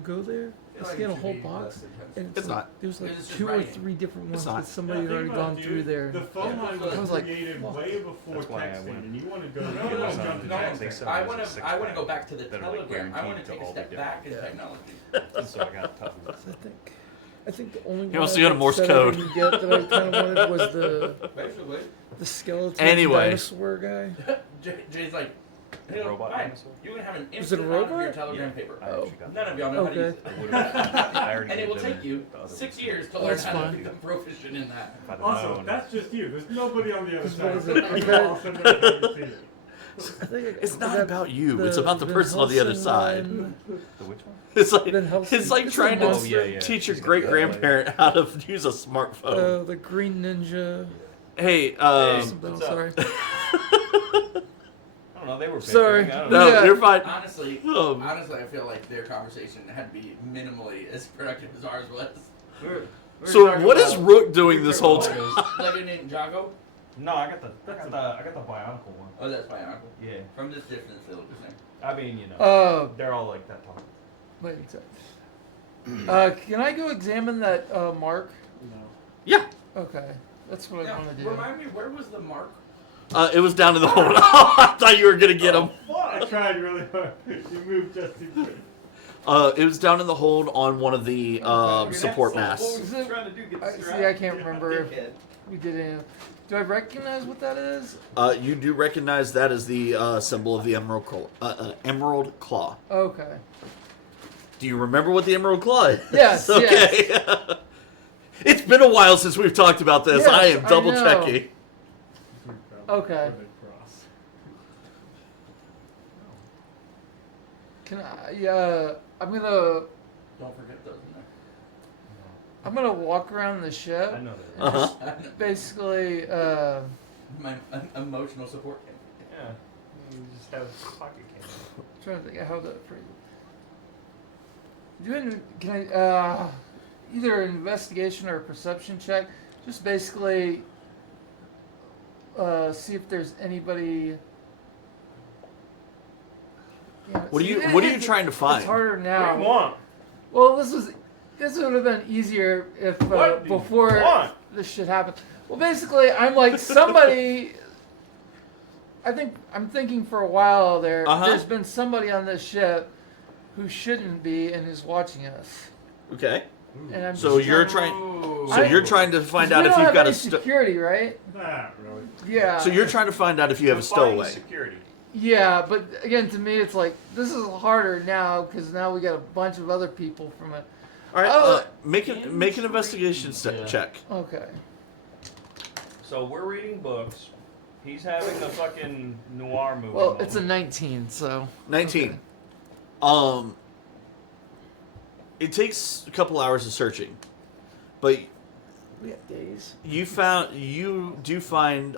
go there, I feel like scan it a should whole be box, less intense. and It's like, not. there was like It's just 2 or writing. 3 different It's ones not. that somebody Now, had think already about gone it, through dude. there. The phone Yeah. line I was was like, created fuck. way before That's why I texting, went- and you want to go. No, you no, wanna no, jump to no, texting. think so. I It's want a to. six I want to pack go back to the that are, like, telegram. I want to guaranteed to take a all step be back in different. technology. So I got tough. I think the only He one wants to I go to got Morse set code. I didn't get that I kind of wanted was Basically, the skeleton Anyway. dinosaur guy. Jay's like, The hey, robot fine. dinosaur? You can have an Is it a instant amount of your robot? telegram Yeah. paper. I Oh. actually got None of y'all know how to Okay. use it. I would've- I already And it will gave take them you the other 6 one. years to learn That's how to fine. become proficient in that. If I'd have Also, known- that's just you. There's nobody on the other Because side. what is it? We all send that to the I think It's I not got about you. It's about the person on the other Van side. Helsing The which one? It's like Van Helsing. it's like It's trying a to monster. Oh, yeah. teach your He's got great the- grandparent how to use a smartphone. The Green Ninja. Hey, Something what's else, up? sorry. I don't know. They were Sorry. bickering, I don't know. no, Yeah. you're fine. Honestly, Um, honestly, I feel like their conversation had to be minimally as productive as ours was. So what is Rook doing this whole time? Like a Ninjago? No, I got the bionicle one. Oh, that's bionicle. Yeah. From this distance, they look the same. I mean, you know, they're all like that talk. Wait a second. Can I go examine that mark? No. Yeah, Okay, that's what I Now, want to do. remind me, where was the mark? it was down in the hole. I thought you were gonna get him. I tried really hard. You moved just too quick. It was down in the hold on one of the support masts. Is it- Trying to do get the See, strap. I can't remember if we did any. Do I recognize what that is? You do recognize that as the symbol of the Emerald Claw. Emerald Claw. Okay. Do you remember what the Emerald Claw is? Yes, Okay. It's been a while since we've talked about this. Yes, I am I double know. checking. Okay. Where they cross. Can I? I'm gonna. Don't forget those in there. I'm gonna walk around the ship. I know that. and Uh-huh. just basically. My emotional support camp. Yeah. You just have pocket cannons. Trying to think how to phrase it. Can I either an investigation or a perception check? Just basically see if there's anybody. Yeah, What are see, you it- What are you it's- trying to find? It's harder What do now. you want? Well, this would have been easier if What do you before want? this shit happened. Well, basically, I'm like somebody. I'm thinking for a while there. Uh-huh. There's been somebody on this ship who shouldn't be and is watching us. Okay. And I'm So just you're trying. Ooh. So you're trying to find 'Cause out we if don't you've have got any a. security, right? Not really. Yeah. So you're trying to find out if you have a Define stowaway. security. Yeah, but again, to me, it's like this is harder now because now we got a bunch of other people from it. All right. Oh. Make an investigation Yeah. check. Okay. So we're reading books. He's having a fucking noir movie. Well, moment. it's a 19, so. 19. Okay. It takes a couple hours of searching, but We have days. you do find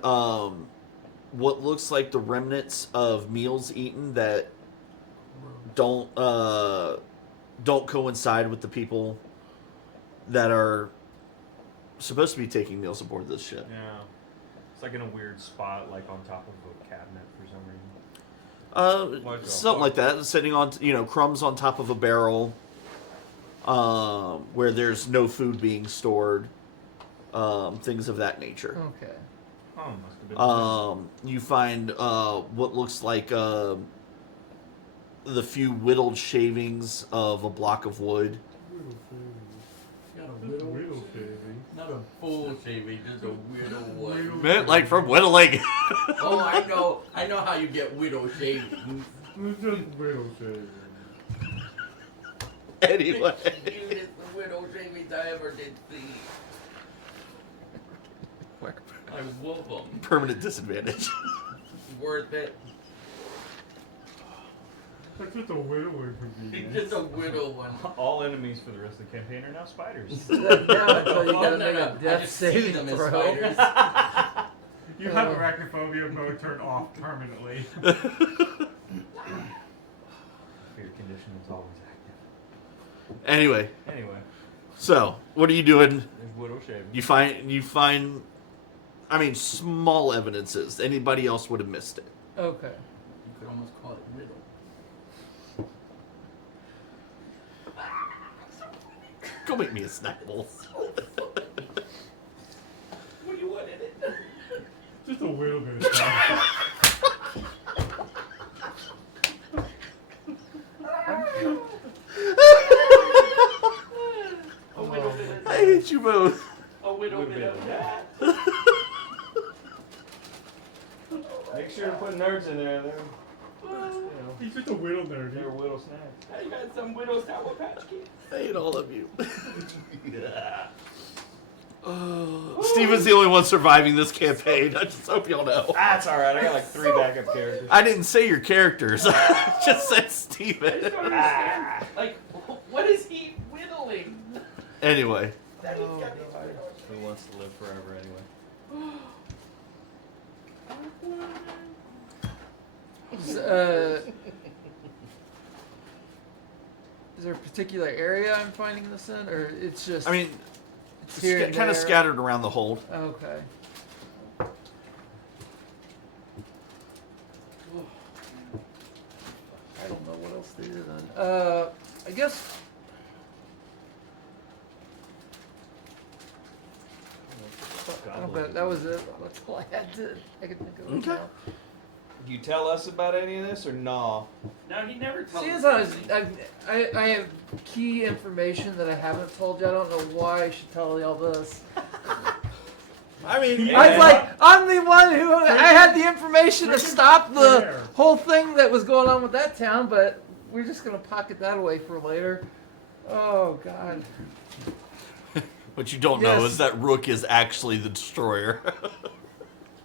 what looks like the remnants of meals eaten that don't coincide with the people that are supposed to be taking meals aboard this ship. Yeah. It's like in a weird spot, like on top of a cabinet for some reason. What the Something like that, sitting on crumbs on top of a barrel, where there's no food being stored, things of that nature. Okay. Oh, must have been. You find what looks like the few whittled shavings of a block of wood. Got a Little widow, shaving. not a full shaving, just a widow one. Man, like from whittling. Oh, I know how you get widow shaving. It's just widow shaving. Anyway. Cutest widow shavings I ever did see. I love them. Permanent disadvantage. Worth it. That's just a widower convenience. Just a widow one. All enemies for the rest of the campaign are now spiders. Now until you gotta No, make no, a I death just see saving them as throw. spiders. You have arachnophobia mode turned off permanently. Fear condition is always active. Anyway, Anyway, so what are you doing? there's widow shaving. You find, I mean, small evidences. Anybody else would have missed it. Okay. You could almost call it riddle. Go make me a snack bowl. What do you want in it? Just a little bit of time. A widow bit of I hate you both. A widow Would've bit of been that. Make sure to put nerds in there. They're, you know, He's just a widow nerd. they're widow snacks. I got some widow Sour Patch Kids. I hate all of you. Steven's the only one surviving this campaign. I just hope y'all know. That's all right. I got like 3 backup characters. I didn't say your characters. I just said Steven. Like, what is he whittling? Anyway. Who wants to live forever anyway? Is there a particular area I'm finding this in, or it's just? I mean, it's here and kind of there? scattered around the hold. Okay. I don't know what else they did then. I guess. I don't bet that was it. That's all I had to. I could think of. Okay. Now. You tell us about any of this or no? No, he never tells See, us. as I have key information that I haven't told you. I don't know why I should tell you all this. I mean, Yeah. I was like, I'm the one who I had the information to stop the whole thing that was going on with that town, but we're just gonna pocket that away for later. Oh God. what you don't know Yes. is that Rook is actually the destroyer.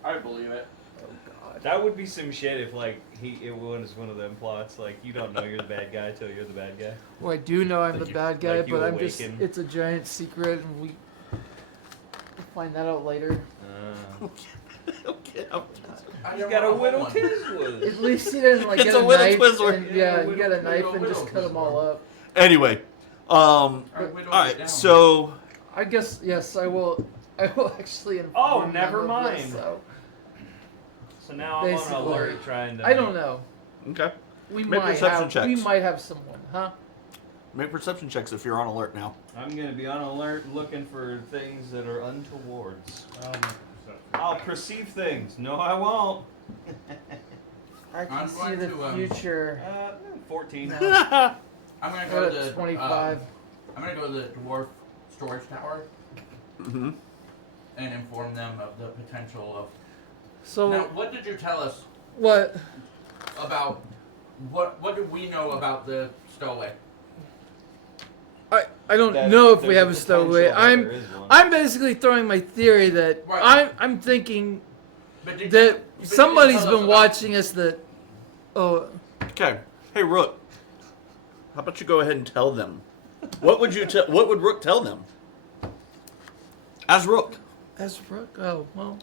I believe it. Oh God. That would be some shit if like it was one of them plots. Like you don't know you're the bad guy till you're the bad guy. Well, I do know I'm Like the you- bad guy, like you but I'm just. awaken. It's a giant secret, and we'll find that out later. okay. I You don't got a wanna whittle hold one. Tizwood. At least he doesn't like It's get a a little knife. Twizzler. And, Yeah, you get a knife and just cut them all up. Anyway, all Alright, whittle it right. down. So I guess yes, I will. I will actually inform Oh, them never of this, mind. so. So now I'm on Basically. alert trying to. I don't know. okay, We Make might perception have. checks. We might have someone, huh? make perception checks if you're on alert now. I'm gonna be on alert looking for things that are untowards. I'll make a perception. I'll perceive things. No, I won't. I can I'm see going the to, future. 14. No. I'm gonna Go go to to 25. I'm gonna go to the dwarf storage tower Mm-hmm. and inform them of the potential of. So Now, what did you tell us what? about? What do we know about the stowaway? I don't That know if we there's have a stowaway. potential that there is one. I'm basically throwing my theory that Right. I'm thinking But did that you, but somebody's did you tell us been about- watching us. That oh, Okay. Hey Rook, how about you go ahead and tell them? What would you tell? What would Rook tell them? As Rook. as Rook. Oh well.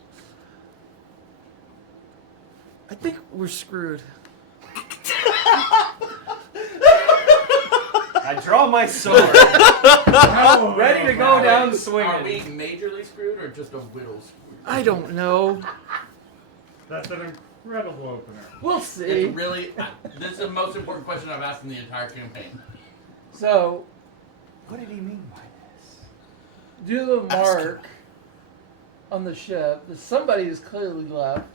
I think we're screwed. I draw my sword. Oh, Ready to no, go no. down Are we swinging. majorly screwed or just a whittle screwed? I don't know. That's an incredible opener. We'll see. It's really. This is the most important question I've asked in the entire campaign. So What did he mean by this? do the mark on the ship. That somebody has clearly left.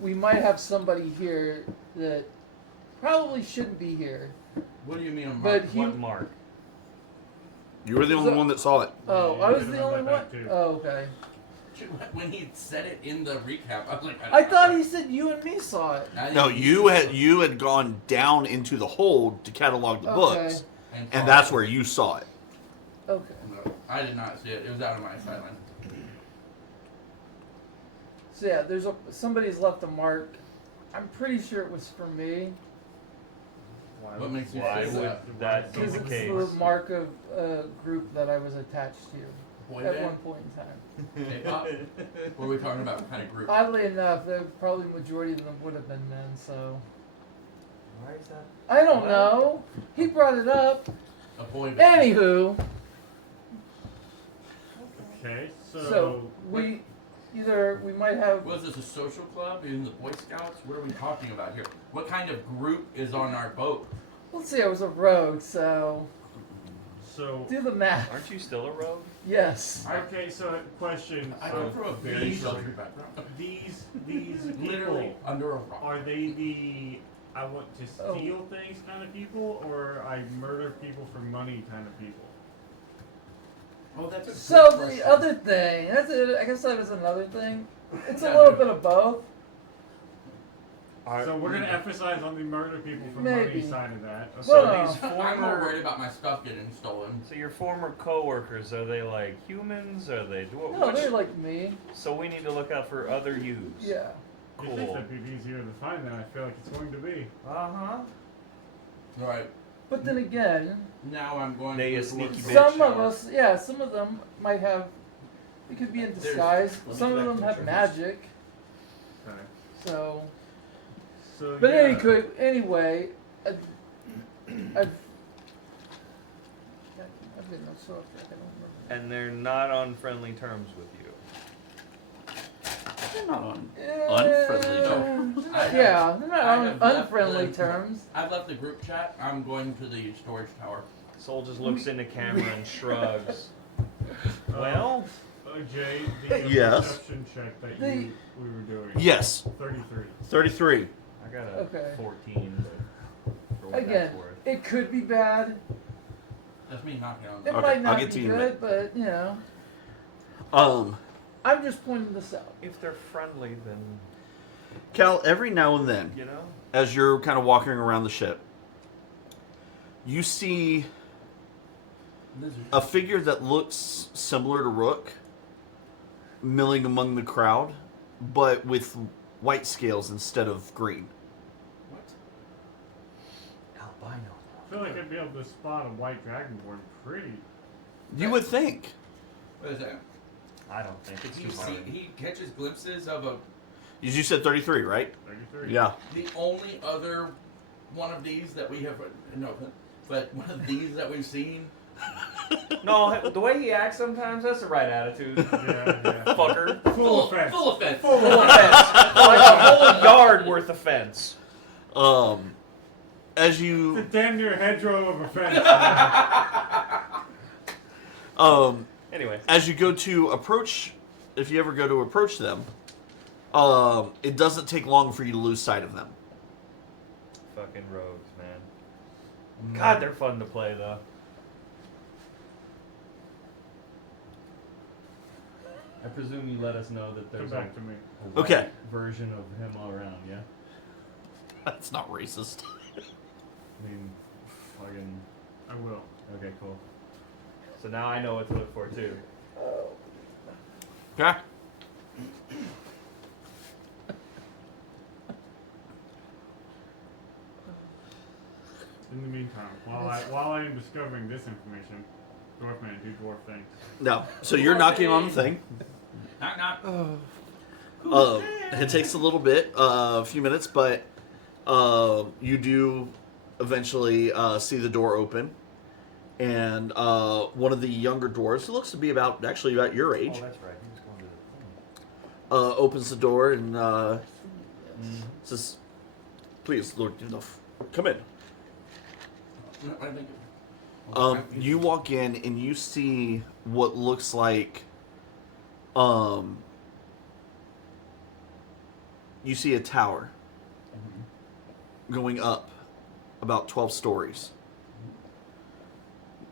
We might have somebody here that probably shouldn't be here. What do you mean, Mark? But he. What mark? You were the only one that saw it. Oh, Yeah, I you was could've the done only that one. back too. Oh, okay. When he said it in the recap, I was like, I thought he said you and me saw it. I No, didn't- you had gone down into the hold to catalog the Okay. books, and and that's where you saw it. Okay. No, I did not see it. It was out of my sight line. So yeah, somebody's left a mark. I'm pretty sure it was for me What makes you Why say would that? that be because the it's case? the mark of a group that I was attached to Boy at band? one point in time. K-pop? What are we talking about? What kind of group? Oddly enough, the probably majority of them would have been men. So Why is that? I don't What? know. He brought it up. A boy band. Anywho, Okay, so we might have. Was this a social club? In the Boy Scouts? What are we talking about here? What kind of group is on our boat? Let's see. I was a rogue, so so do the math. Aren't you still a rogue? Yes. okay, so question. I So come from a very these, sheltered background. these Literally people, under a rock. are they the I want to steal things kind of people, or I murder people for money kind of people? Oh, that's a So good question. the other thing, I guess that is another thing. It's a Yeah, little do it. bit of both. So we're gonna emphasize on the murder people from Maybe. Money's side of that. So Well, these I'm more former, worried about my stuff getting stolen. so your former coworkers, are they like humans? Are they No, they're like me. So we need to look out for other yous. Yeah. You think Cool. that'd be easier to find than I feel like it's going to be. Uh-huh. Right. But then again, Now I'm going They to a the sneaky dwarf bitch. some of shower. us, yeah, some of them might have. It could be in There's- disguise. let me Some go of back them to have the magic. Okay. So, So but yeah. anyway, I've been so I don't remember. And they're not on friendly terms with you. They're not on Yeah, unfriendly terms. Yeah, they're not I on have left unfriendly the- terms. I've left the group chat. I'm going to the storage tower. Soul just looks into camera and shrugs. Uh, Well, Jay, the Yes. perception check that The- we were doing. Yes, 33. 33. I got a Okay. 14, but for what Again, that's worth. it could be bad. That's me knocking on It the Okay, might I'll not get be to you in a good, but you know, I'm just pointing this out. If they're friendly, then, Cal, every now and then, you know? as you're kind of walking around the ship, you see lizard. a figure that looks similar to Rook milling among the crowd, but with white scales instead of green. What? Albino. I feel like I'd be able to spot a white dragonborn pretty. You would think. What is that? I don't think it's He, too hard. he catches glimpses of a. You said 33, right? 33. Yeah. The only other one of these that we have. No, but one of these that we've seen. No, the way he acts sometimes, that's the right attitude. Yeah. Fucker. Full offense. Full offense. Full offense. Like a whole yard worth of fence. As It's you a damn near hedgerow of offense. Anyway. as you go to approach, if you ever go to approach them, it doesn't take long for you to lose sight of them. Fucking rogues, man. God, they're fun to play, though. I presume you let us know that Come there's back to me. a white Okay. version of him all around, yeah? That's not racist. I mean, fucking... I will. Okay, cool. So now I know what to look for, too. Okay. In the meantime, while I am discovering this information, Dwarfman do dwarf things. No. So you're knocking on the thing. Knock knock. It takes a little bit, a few minutes, but you do eventually see the door open, and one of the younger dwarves, who looks to be about your age, Oh, that's right. He was going to the thing. opens the door and says, "Please, Lord Gimdalf, come in." I think. You walk in and you see what looks like, you see a tower going up about 12 stories.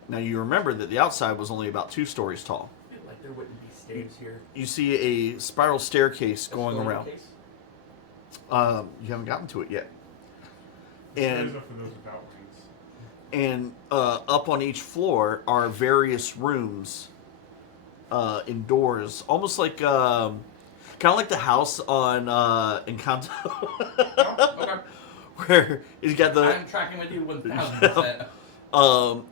Now you remember that the outside was only about 2 stories tall. I feel like there wouldn't be stairs here. You see a spiral staircase going around. You haven't gotten to it yet. Stairs And are for those without wings. And up on each floor are various rooms indoors, almost like kind of like the house on Encanto, Oh, okay. where he's got the I'm tracking with you 1000%.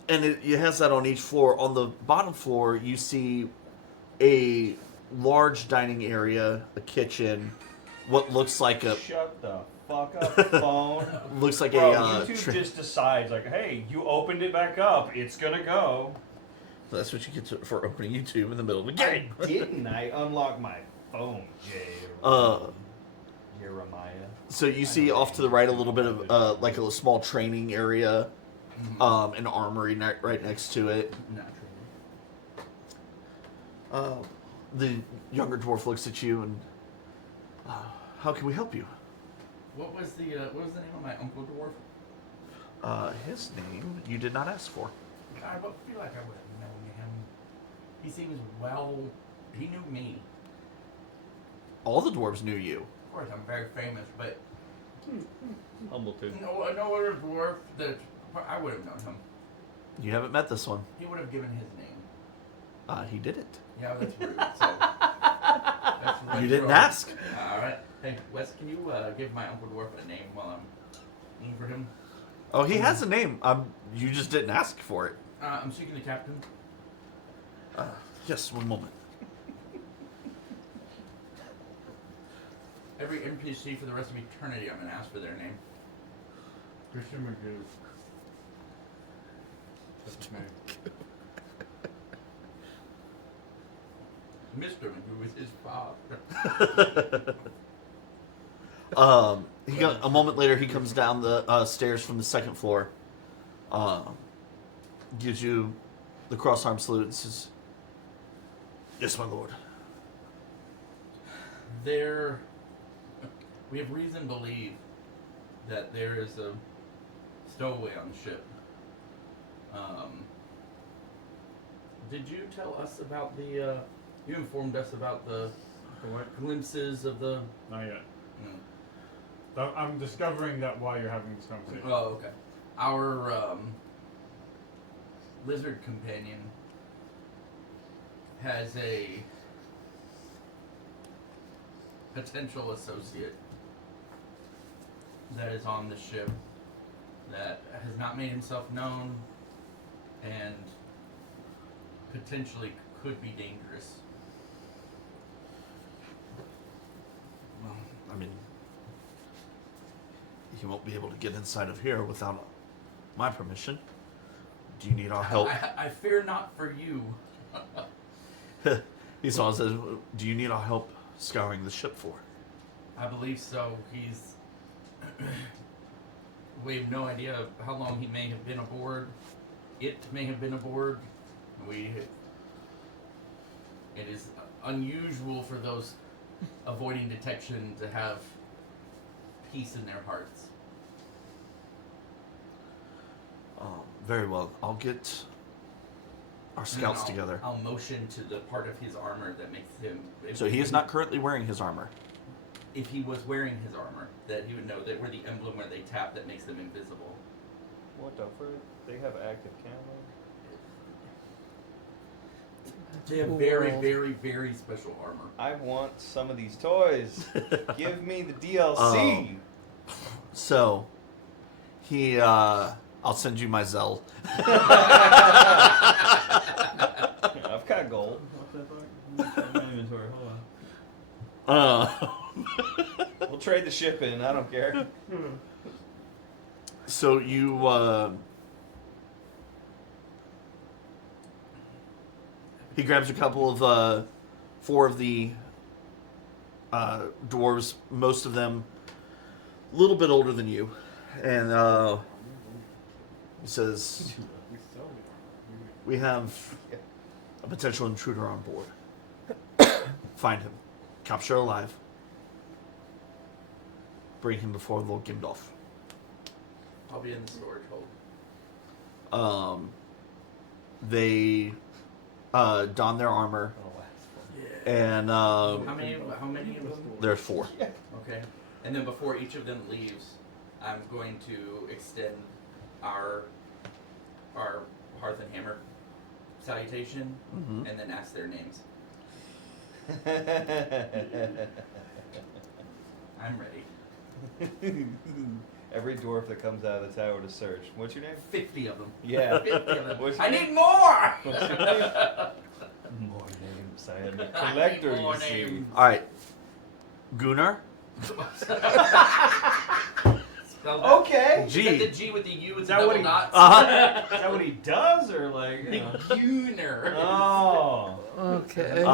and it has that on each floor. On the bottom floor, you see a large dining area, a kitchen, what looks like a Shut the fuck up, phone. looks like Bro, a YouTube just decides, like, hey, you opened it back up. It's gonna go. That's what you get for opening YouTube in the middle of the game. I didn't. I unlocked my phone, Jay. Jeremiah. So you see off to the right a little bit of like a small training area, an armory right next to it. Naturally. The younger dwarf looks at you and, how can we help you? What was the name of my uncle dwarf? His name you did not ask for. I feel like I would have known him. He seems he knew me. All the dwarves knew you. Of course, I'm very famous, but Humble too. No other dwarf that I would have known him. You haven't met this one. He would have given his name. He didn't. Yeah, that's rude. So that's rude. You didn't ask. All right. Hey, Wes, can you give my uncle dwarf a name while I'm looking for him? Oh, he has a name. You just didn't ask for it. I'm seeking the captain. Yes, one moment. Every NPC for the rest of eternity, I'm gonna ask for their name. Christian Magoo. That's his name. Mr. Who is his father? A moment later, he comes down the stairs from the second floor. Gives you the cross-arm salute and says, "Yes, my lord." We have reason to believe that there is a stowaway on the ship. Did you tell us about the? You informed us about the glimpses of the. Not yet. Mm. I'm discovering that while you're having this conversation. Oh, okay. Our lizard companion has a potential associate that is on the ship that has not made himself known and potentially could be dangerous. I mean, he won't be able to get inside of here without my permission. Do you need our help? I fear not for you. He says, "Do you need our help scouring the ship for it?" I believe so. We have no idea how long he may have been aboard. It may have been aboard. It is unusual for those avoiding detection to have peace in their hearts. Very well. I'll get our scouts together. I'll motion to the part of his armor that makes him. So he is not currently wearing his armor. If he was wearing his armor, that he would know that we're the emblem where they tap that makes them invisible. What the frick? They have active camo? They have very, very, very special armor. I want some of these toys. Give me the DLC. So he, I'll send you my Zell. I've got gold. My inventory. Hold on. We'll trade the ship in. I don't care. So you, he grabs a couple of, 4 of the dwarves, most of them a little bit older than you, and he says, "We have a potential intruder on board. Find him, capture alive, bring him before Lord Gimdalf." I'll be in the storage hold. They don their armor, and How many of them? there's 4. Okay. And then before each of them leaves, I'm going to extend our Hearth and Hammer salutation, Mhm. and then ask their names. I'm ready. Every dwarf that comes out of the tower to search. What's your name? 50 of them. Yeah. 50 of them. What's I your need more! What's your name? More names. I am a collector, more you see. names. All right, Gunnar. Spell that. Okay. Is G. that the G with the U with Is the that what double he- dots? Is that what he does, or like? You know? Gunnar. Oh. Okay.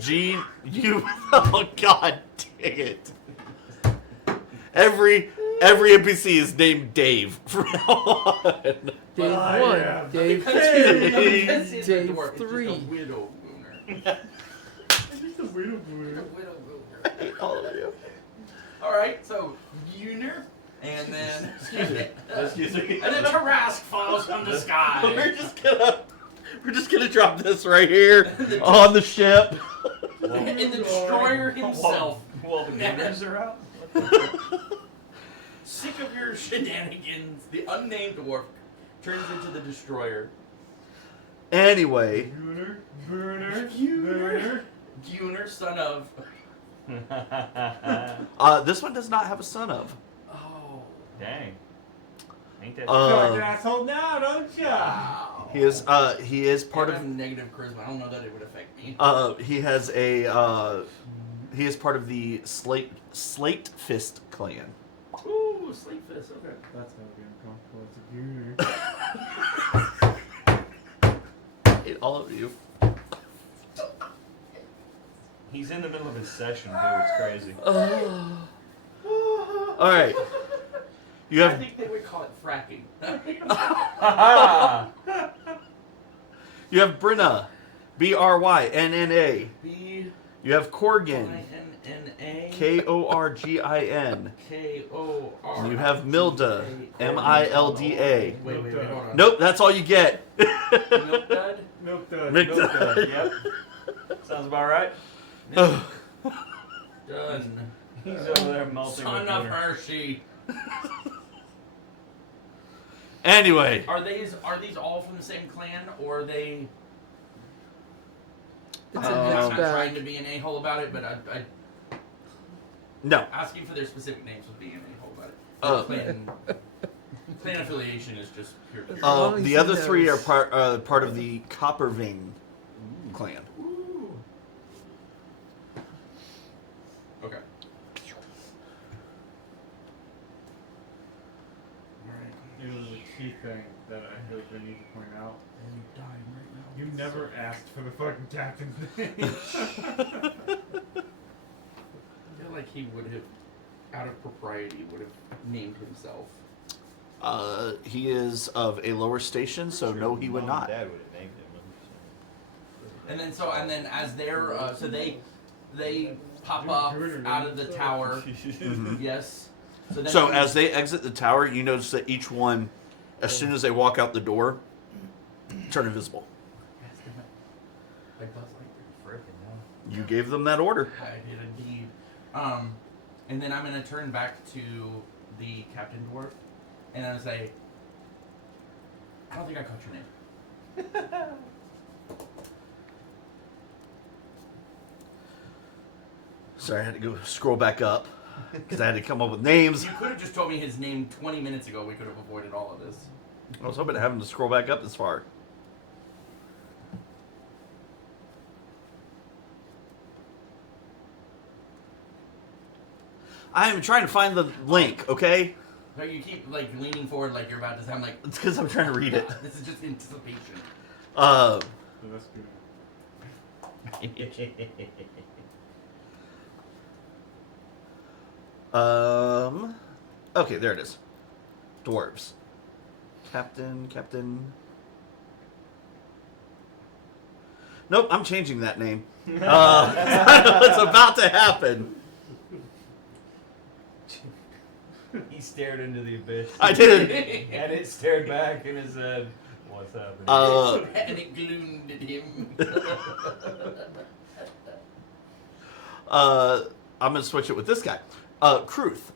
G, you. Oh God, dang it! Every NPC is named Dave from now on. Dave Ah, 1, yeah. Dave Because 2, it's a Dave dwarf, it's 3. just a widow Gunnar. It's just a weird Widow Gunnar. All of you. Alright, so Gunnar, and then Excuse me. and then Tarask falls from the sky. We're just gonna drop this right here on the ship. And the destroyer himself. While the gamers are out. sick of your shenanigans. The unnamed dwarf turns into the destroyer. Anyway, Gunner, son of. this one does not have a son of. Oh. Dang. Ain't that You're an asshole now, don't ya? Wow. He is part I of have negative charisma. I don't know that it would affect me. he has a he is part of the Slate Fist clan. Ooh, sleep fist. Okay. That's gotta be uncomfortable. It's a gooner. Hate all of you. He's in the middle of his session, dude. It's crazy. All right. You I have think they would call it fracking. you have Bryna, Brynna. B You have Korgin, I-N-N-A Korgin. K-O-R. And you have Milda, Milda. Wait, hold on. Nope, that's all you get. Milk dud? Milk dud. Milk Yep. Sounds about right. Done. He's over there melting Son with of dinner. Hershey. Anyway, Are these all from the same clan, or are they? It's I'm a not mixed trying bag. to be an a-hole about it, but I no. asking for their specific names would be an a-hole about it. Clan affiliation is just pure. long as The he other three are knows. part of the Coppervein clan. Ooh. Okay. Alright. It was a key thing that I feel like I need to point out. And you dying right now. You never asked for the fucking captain's name. I feel like he would have, out of propriety, would have named himself. He is of a lower station, so no, he would Mom not. and Dad would have named him. And then as they're so they pop up out of the tower. Yes. So as they exit the tower, you notice that each one, as soon as they walk out the door, turn invisible. Like Buzz Lightyear. Frickin' hell. You gave them that order. I did indeed. And then I'm gonna turn back to the Captain Dwarf, and I'm gonna say, I don't think I caught your name. Sorry, I had to go scroll back up because I had to come up with names. You could have just told me his name 20 minutes ago. We could have avoided all of this. I was hoping to have him to scroll back up this far. I am trying to find the link, okay? Like you keep like leaning forward, like you're about to say. I'm like, It's because I'm trying to read it. this is just anticipation. So that's good. Okay, there it is. Dwarves. Captain. Nope, I'm changing that name. What's about to happen? He stared into the abyss. I did. And it stared back and it said, "What's happening?" And it gloomed at him. I'm gonna switch it with this guy. Kruth.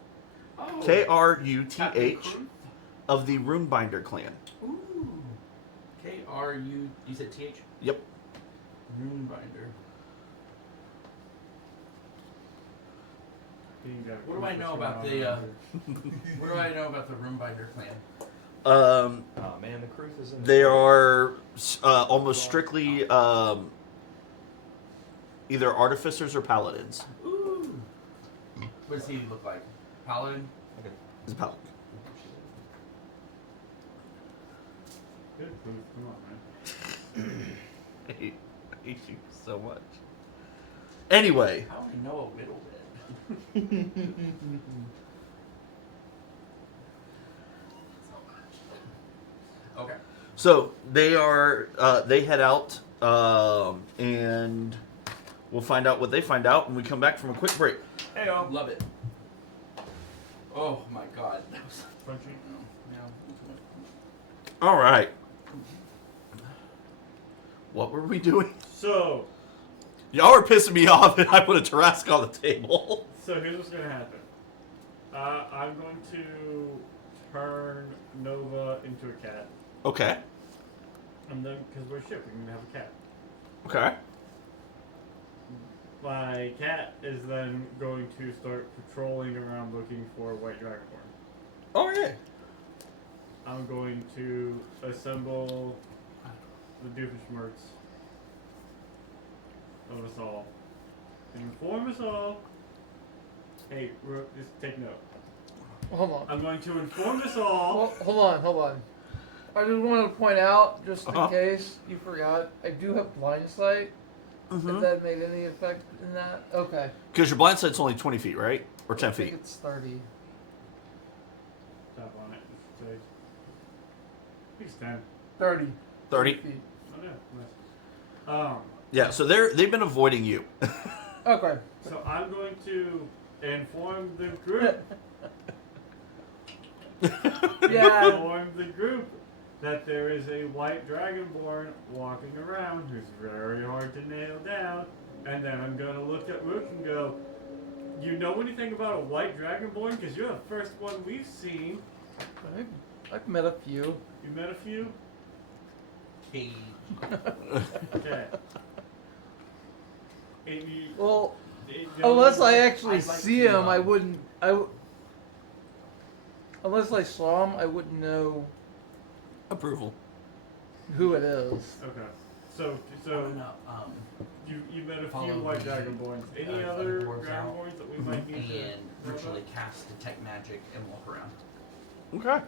Oh. Kruth of the Runebinder clan. Ooh. K-R-U. You said T-H? Yep. Runebinder. Being that What do I know about the? What do I know about the Runebinder clan? Oh man, the Kruth is in. They are almost strictly either artificers or paladins. Ooh. What does he look like? Paladin? He's a paladin. Good proof. Come on, man. I hate you so much. Anyway, I only know a little bit. Okay. so they are they head out and we'll find out what they find out when we come back from a quick break. Hey, y'all. Love it. Oh my god. That was. Punchy. All right. What were we doing? So Y'all are pissing me off and I put a Tarrasque on the table. here's what's gonna happen. I'm going to turn Nova into a cat. Okay. And then, because we're a ship, we're going to have a cat. Okay. My cat is then going to start patrolling around looking for white dragonborn. Okay. I'm going to assemble the Doofenshmirtz of us all. Inform us all. Hey, Rook, just take note. Hold on. I'm going to inform us all. Hold on. I just wanted to point out, just in Uh-huh. case you forgot, I do have blind sight. Mm-hmm. If that made any effect in that, okay. Because your blind sight's only 20 feet, right? Or 10 I think feet? it's 30. Tap on it. Say. I think it's 10. 30. 30? feet. Oh, no. Nice. Yeah, so they've been avoiding you. Okay. So I'm going to inform the group. Yeah. Inform the group that there is a white dragonborn walking around who's very hard to nail down. And then I'm going to look at Rook and go, you know anything about a white dragonborn? Because you're the first one we've seen. I've met a few. You met a few? Cage. Okay. And you, Well, the unless only- I actually I'd like see to, him, I wouldn't. Unless I saw him, I wouldn't know Approval. who it is. Okay. So No, you met a Follow few white the, dragonborns. Any other other dwarves out. dragonborns that we might need to and know virtually about? cast detect magic and walk around. Okay.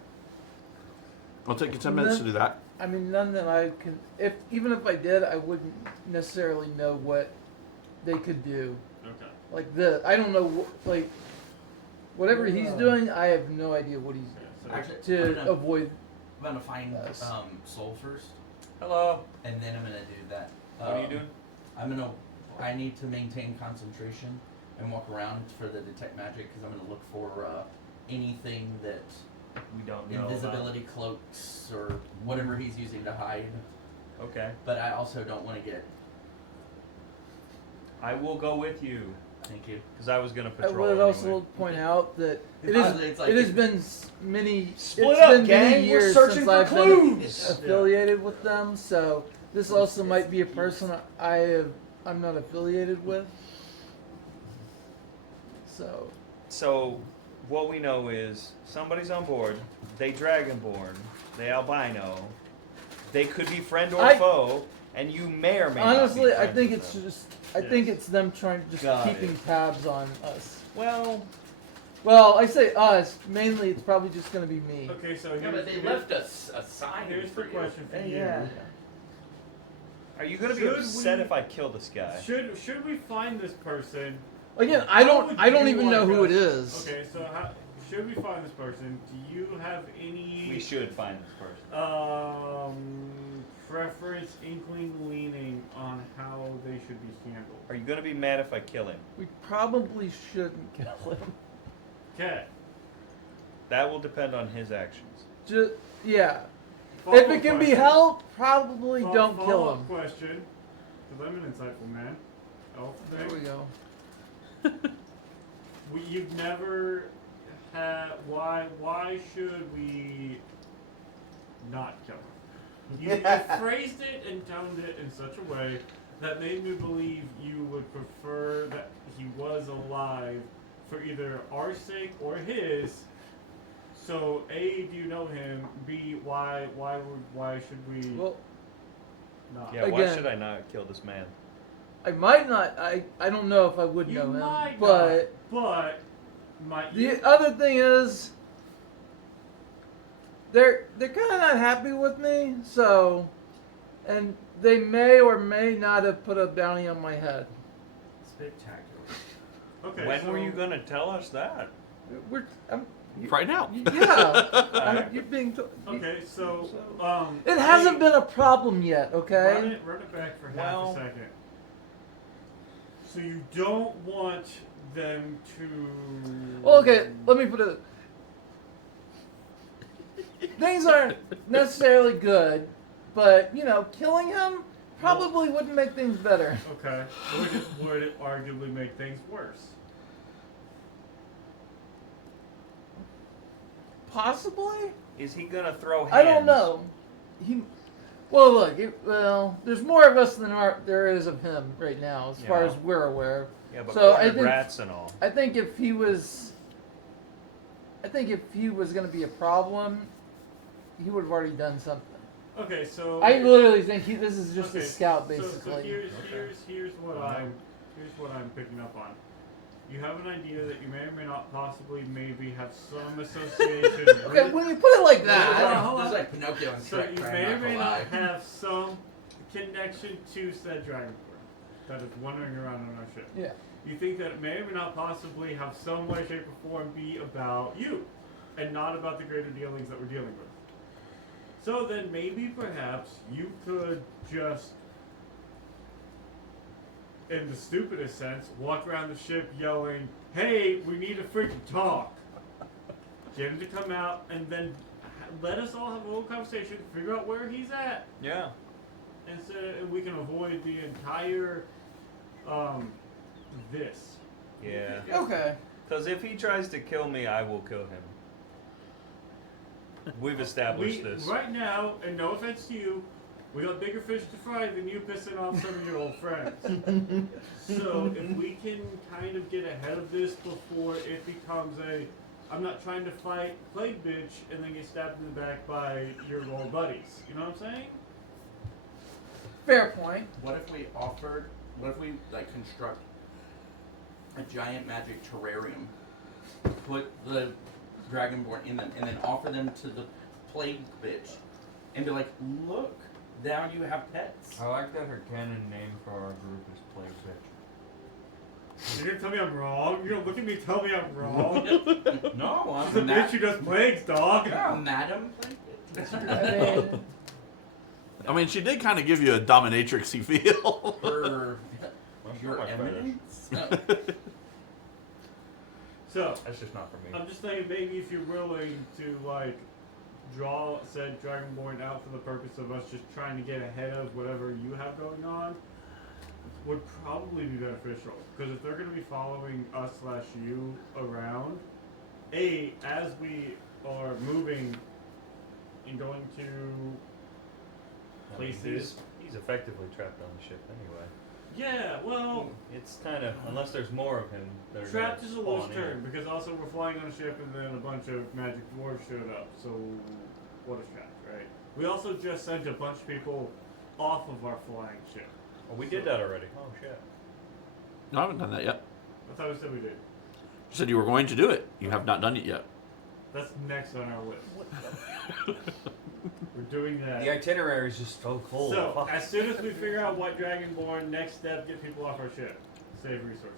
I'll take you 10 minutes to do that. I mean, none that I can. Even if I did, I wouldn't necessarily know what they could do. Okay. Like this, I don't know. Like whatever he's doing, I have no idea what he's Yeah, so Actually, I'm to gonna, avoid. I'm gonna find Yes. Soul first, Hello. and then I'm gonna do that. What are you doing? I need to maintain concentration and walk around for the detect magic because I'm gonna look for anything that We don't know. invisibility cloaks or whatever he's using to hide. Okay. But I also don't want to get. I will go with you Thank you. because I was gonna I patrol. would also anyway. point out that It's it is. honestly, it's like- It has been many. Split it's up, been gang. many We're years searching since for I've clues. been affiliated with them, so this also might be a person I'm not affiliated with. So, what we know is somebody's on board. They dragonborn. They albino. They could be friend or I- foe, and you may or may Honestly, not be I friends think with it's them. just. I think it's them trying just Got keeping it. tabs on us. Well, Well, I say us. Mainly, it's probably just going to be me. Okay, so Yeah, here's, but they left us a sign. here's for the you. question for you. Yeah. are you gonna be Should upset we- if I kill this guy? Should we find this person? Again, How would I don't you even know like who us- it is. Okay, so should we find this person? Do you have any We should find this person. preference, inkling, leaning on how they should be handled? Are you gonna be mad if I kill him? We probably shouldn't kill him. Okay. That will depend on his actions. Just yeah. If Follow-up it can be question. helped, probably don't kill Follow-up him. question, because I'm an insightful man. Elf There we thing. go. You've never had. Why should we not kill him? You phrased it and toned it in such a way that made me believe you would prefer that he was alive for either our sake or his. So A, do you know him? B, why should we Well, not? Yeah, why Again. should I not kill this man? I might not. I don't know if I would You know him, might but not, but might you? the other thing is, they're kind of not happy with me. So, and they may or may not have put a bounty on my head. Spectacular. Okay, When so were you gonna tell us that? Right now. Yeah, you're being. Okay, so It hasn't been a problem yet. Okay. Run it back for Well- half a second. So you don't want them to. Well, okay, let me put it. Things aren't necessarily good, but killing him probably wouldn't make things better. Okay. Would it arguably make things worse? Possibly. Is he gonna throw hands? I don't know. Well, look. There's more of us than there is of him right now, as far Yeah. as we're aware. Yeah, but So, cornered rats and all. I think if he was going to be a problem, he would have already done something. Okay, so I literally think this is just okay, a scout, So basically. here's what I'm picking up on. You have an idea that you may or may not possibly maybe have some association Okay, with. when you put it like Hold on, that, hold on. There's like Pinocchio and So Shrek you trying may or not may to not lie. have some connection to said dragonborn that is wandering around on our ship. yeah. You think that it may or may not possibly have some way, shape, or form be about you, and not about the greater dealings that we're dealing with. So then maybe perhaps you could just, in the stupidest sense, walk around the ship yelling, "Hey, we need to freaking talk." Get him to come out, and then let us all have a little conversation, figure out where he's at, Yeah. and so we can avoid the entire, this. Yeah. Okay. Because if he tries to kill me, I will kill him. We've established this. Right now, and no offense to you, we got bigger fish to fry than you pissing off some of your old friends. So if we can kind of get ahead of this before it becomes I'm not trying to fight plague bitch and then get stabbed in the back by your old buddies. You know what I'm saying? Fair point. What if we like construct a giant magic terrarium, put the dragonborn in them, and then offer them to the plague bitch, and be like, look, now you have pets. I like that her canon name for our group is Plague Bitch. You're gonna tell me I'm wrong? You're gonna look at me and tell me I'm wrong? No, She's a bitch who does plagues, dog. Yeah, Madam Plague Bitch. I mean, she did kind of give you a dominatrixy feel. Her, That's your not my fetish. eminence. So, That's just not for me. I'm just thinking maybe if you're willing to like draw said dragonborn out for the purpose of us just trying to get ahead of whatever you have going on, would probably be beneficial. Because if they're going to be following us/you around, as we are moving and going to places. He's effectively trapped on the ship anyway. Yeah, well, It's kind of, unless there's more of him. they're trapped gonna is a loose spawn in. term because also we're flying on a ship and then a bunch of magic dwarves showed up. So what is trapped, right? We also just sent a bunch of people off of our flying ship. Oh, we did that already. Oh shit. No, I haven't done that yet. I thought we said we did. You said you were going to do it. You have not done it yet. That's next on our list. We're doing that. The itinerary is just so cool. So, Fuck. as soon as we figure out what Dragonborn, next step, get people off our ship. Save resources.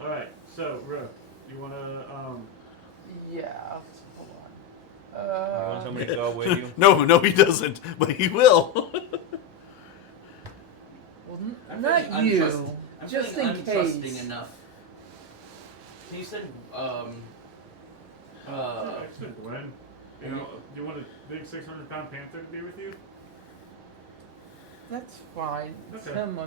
Alright, so, Rook, you wanna, yeah. Hold on. You want somebody to go with you? No, he doesn't. But he will. Well, I'm not feeling you. untrust- I'm Just feeling in untrusting case. enough. You said, excellent, Glenn. You know, do you want a big 600-pound panther to be with you? That's fine. It's Okay. him.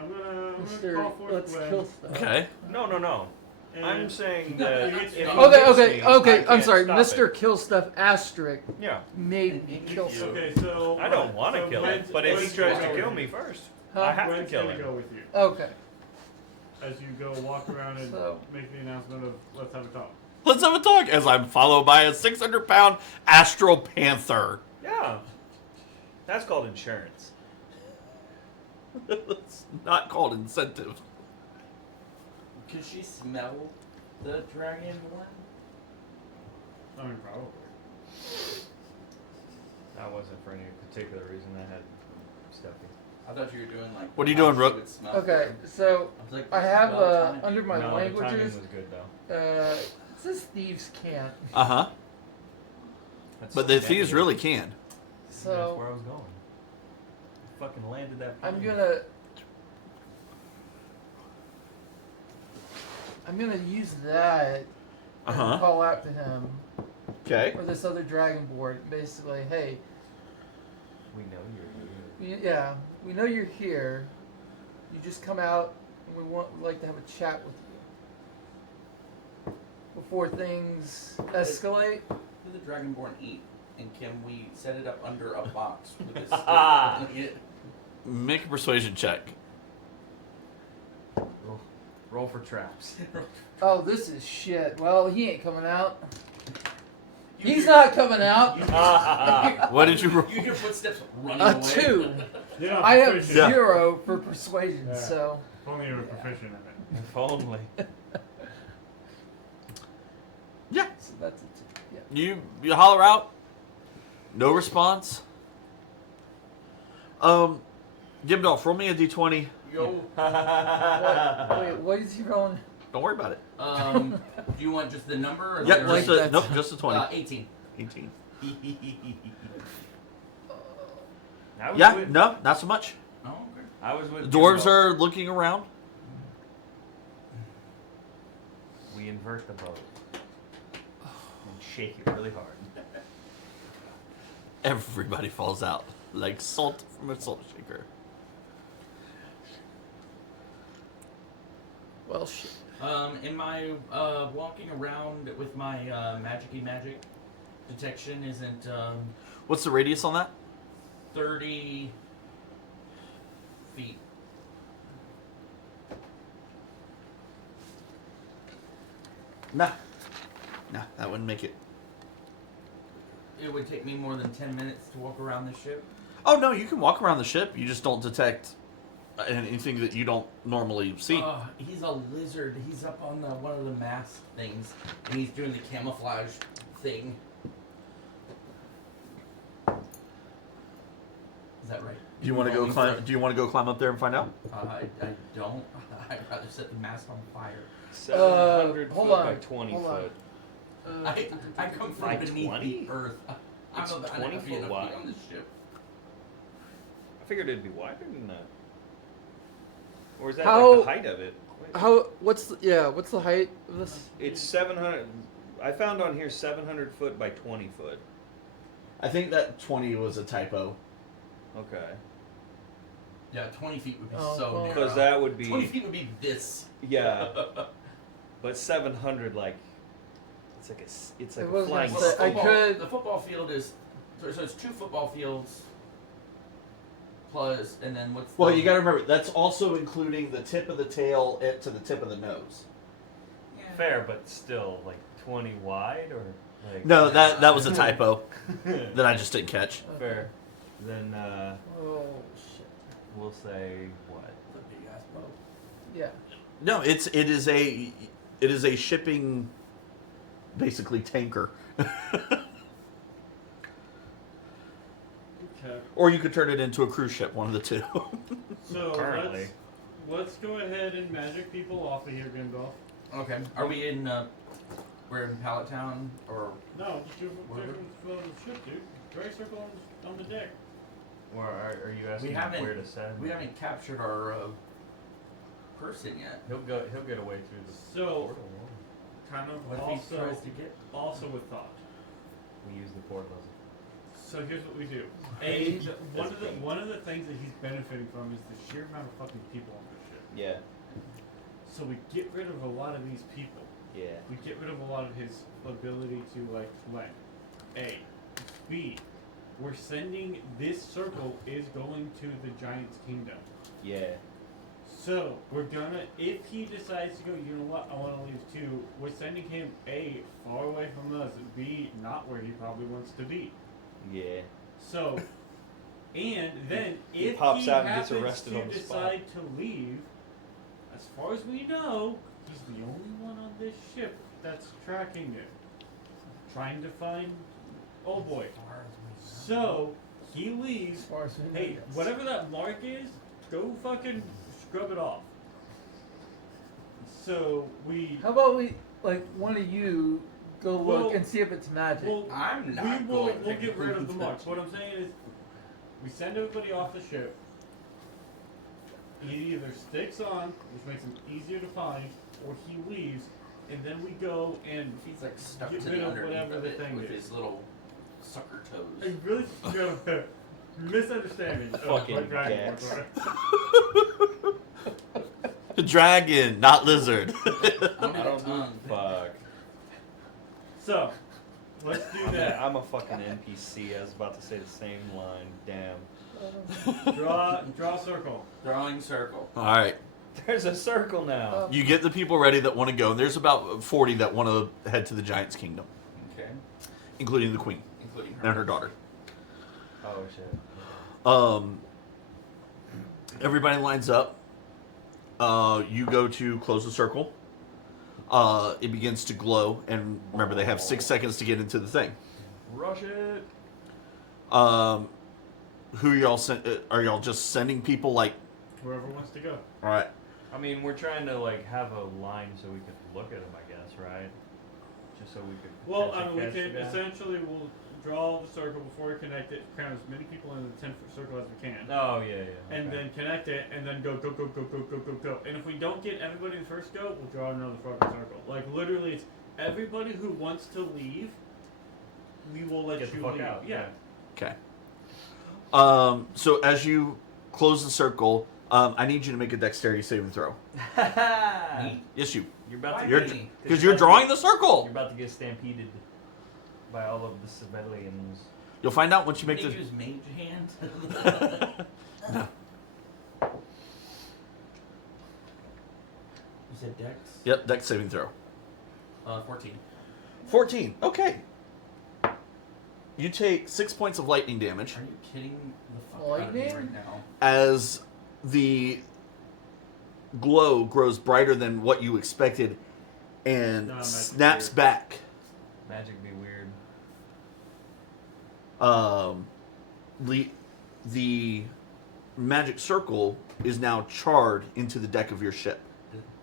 I'm gonna Mr. call forth Let's Glenn. kill stuff. Okay. No. and- I'm saying that. You get- if he Okay, hits okay, me, okay. I I'm can't sorry, stop Mr. it. Kill Stuff asterisk Yeah. made And kill you- stuff. Okay, so... I don't want to so kill Glenn's- him, but if he Glenn's tries gonna to go kill with me you. first, Huh? I have Glenn's to kill gonna him. go with you. Okay. As you go walk around and So- make the announcement of, let's have a talk. Let's have a talk as I'm followed by a 600-pound astral panther. Yeah. That's called insurance. It's not called incentive. could she smell the dragon one? I mean, probably. That wasn't for any particular reason. I had Steffi. I thought you were doing like. What are you how doing, she Rook? would smell Okay, them. so I was like, I have well, timing. under my No, the timing languages. was good though. It says thieves can't. Uh huh. That's But the so thieves negative. really can. That's where So I was going. I fucking landed that. I'm plane. gonna use that Uh and huh. call out to him Okay. or this other dragonborn. Basically, hey, We know you're here. yeah, we know you're here. You just come out, and we'd like to have a chat with you. before things escalate? What do the Dragonborn eat? And can we set it up under a box with this? Make a persuasion check. Roll for traps. Oh, this is shit. Well, he ain't coming out. He's not coming out. What did you roll? You hear footsteps running A away. 2. Yeah, I have proficient. 0 for persuasion, Yeah. so. If only you were proficient in it. If only. Yeah. So that's a 2. Yeah. You holler out. No response. Gimdalf, roll me a d20. Yo. Wait, what is he rolling? Don't worry about it. Do you want just the number? Or Yep, the like just that. nope, just a 20. 18. 18. I was Yeah, with, no, not so much. Oh, okay. I was with The dwarves Gimdalf. are looking around. We invert the boat and shake it really hard. Everybody falls out like salt from a salt shaker. Well, shit. In my walking around with my magic detection isn't What's the radius on that? 30 feet. Nah, that wouldn't make it. It would take me more than 10 minutes to walk around the ship. Oh no, you can walk around the ship. You just don't detect anything that you don't normally see. He's a lizard. He's up on one of the mast things, and he's doing the camouflage thing. Is that right? Do you want to go Rolling climb? for- Do you want to go climb up there and find out? I don't. I'd rather set the mast on fire. 700 hold foot on, by 20 hold on. foot. I come from Like beneath 20? the earth. I'm It's about 20 feet foot wide. on this ship. I figured it'd be wider than that. Or is that How- like the height of it? What's the height of this? It's 700. I found on here 700 foot by 20 foot. I think that 20 was a typo. Okay. Yeah, 20 feet would be Oh, so well. narrow. Because that would 20 be. feet would be this. Yeah. But 700, like. It's like it's like It a wasn't flying. so- I could- The football field is. So it's 2 football fields. Plus, and then what's Well, the, you got to remember that's also including the tip of the tail to the tip of the nose. Yeah. Fair, but still, like 20 wide or like. No, that was a typo that I just didn't catch. Fair. Then Oh shit. we'll say what? The big ass boat. Yeah. No, it is a shipping, basically tanker. Okay. Or you could turn it into a cruise ship, one of the two. So Currently. let's go ahead and magic people off of here, Gimdalf. Okay. Are we in? We're in Pallet Town, or No, just do Where? the ship, dude. Drag circle on the deck. Or are you asking haven't- where to send? we haven't captured our person yet. He'll get away through the So, portal. kind of What if he tries to get? also with thought. We use the portal. So here's what we do. Age. One of the things that he's benefiting from is the sheer amount of fucking people on this ship. Yeah. So we get rid of a lot of these people. Yeah. We get rid of a lot of his ability to like play. A. B. We're sending this circle is going to the Giant's Kingdom. Yeah. So we're gonna, if he decides to go, you know what, I want to leave too. We're sending him A, far away from us. B, not where he probably wants to be. Yeah. So, and then He if pops he out and gets happens arrested to on the spot. decide to leave, as far as we know, he's the only one on this ship that's tracking it, trying to find old boy. So he As leaves. far as we know, Hey, yes. whatever that mark is, go fucking scrub it off. So we. How about we, like, one of you go look Well- and see if it's magic? Well, I'm not we will. going We'll to get rid of the touch marks. it. What I'm saying is, we send everybody off the ship. He either sticks on, which makes him easier to find, or he leaves, and then we go and. He's like stuck Get to rid the of underneath whatever of the it thing with is. his little sucker I toes. really no, misunderstanding. of Fucking what dragon Gex. marks are. Dragon, not lizard. I I don't tongue. fuck. So, let's do that. I'm a fucking NPC. I was about to say the same line. Damn. Draw a circle. Drawing circle. All right. There's a circle now. You get the people ready that want to go. There's about 40 that want to head to the Giant's Kingdom, Okay. including the Queen Including and her daughter. Oh shit. Everybody lines up. You go to close the circle. It begins to glow, and remember they have 6 seconds to get into the thing. Rush it. Who are y'all just sending people like? Whoever wants to go. All right. I mean, we're trying to like have a line so we could look at them, I guess, right? Just so we could. Well, catch we the can guy. essentially we'll draw the circle before we connect it, cram as many people in the 10-foot circle as we can. Oh yeah, yeah. And okay. then connect it, and then go. And if we don't get everybody in the first go, we'll draw another fucking circle. Like, literally, it's everybody who wants to leave, we will let Get the you fuck leave. out. Yeah. Okay. So as you close the circle, I need you to make a dexterity saving throw. Me? Yes, you. You're about to Why get me? Because you're drawing the circle. You're about to get stampeded by all of the civilians. You'll find out once you Can make they the. use mage hand? No. You said dex? Yep, dex saving throw. 14. 14. Okay. You take 6 points of lightning damage Are you kidding the fuck out of me Lightning? right now? as the glow grows brighter than what you expected and No, that's snaps weird. back. Magic be weird. The magic circle is now charred into the deck of your ship.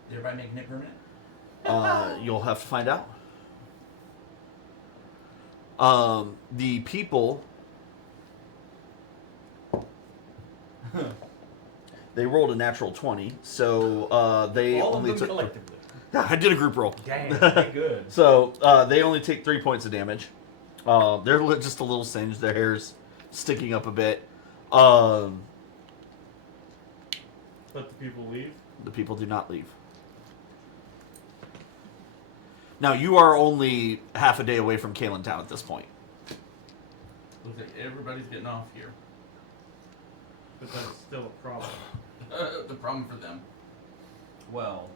Thereby making it permanent? You'll have to find out. The people, they rolled a natural 20, so they All only of them took. collectively. I did a group roll. Damn, pretty good. So they only take 3 points of damage. They're just a little singed. Their hair's sticking up a bit. Let the people leave. The people do not leave. Now you are only half a day away from Kalen Town at this point. Looks like everybody's getting off here. But that's still a problem. The problem for them. Well,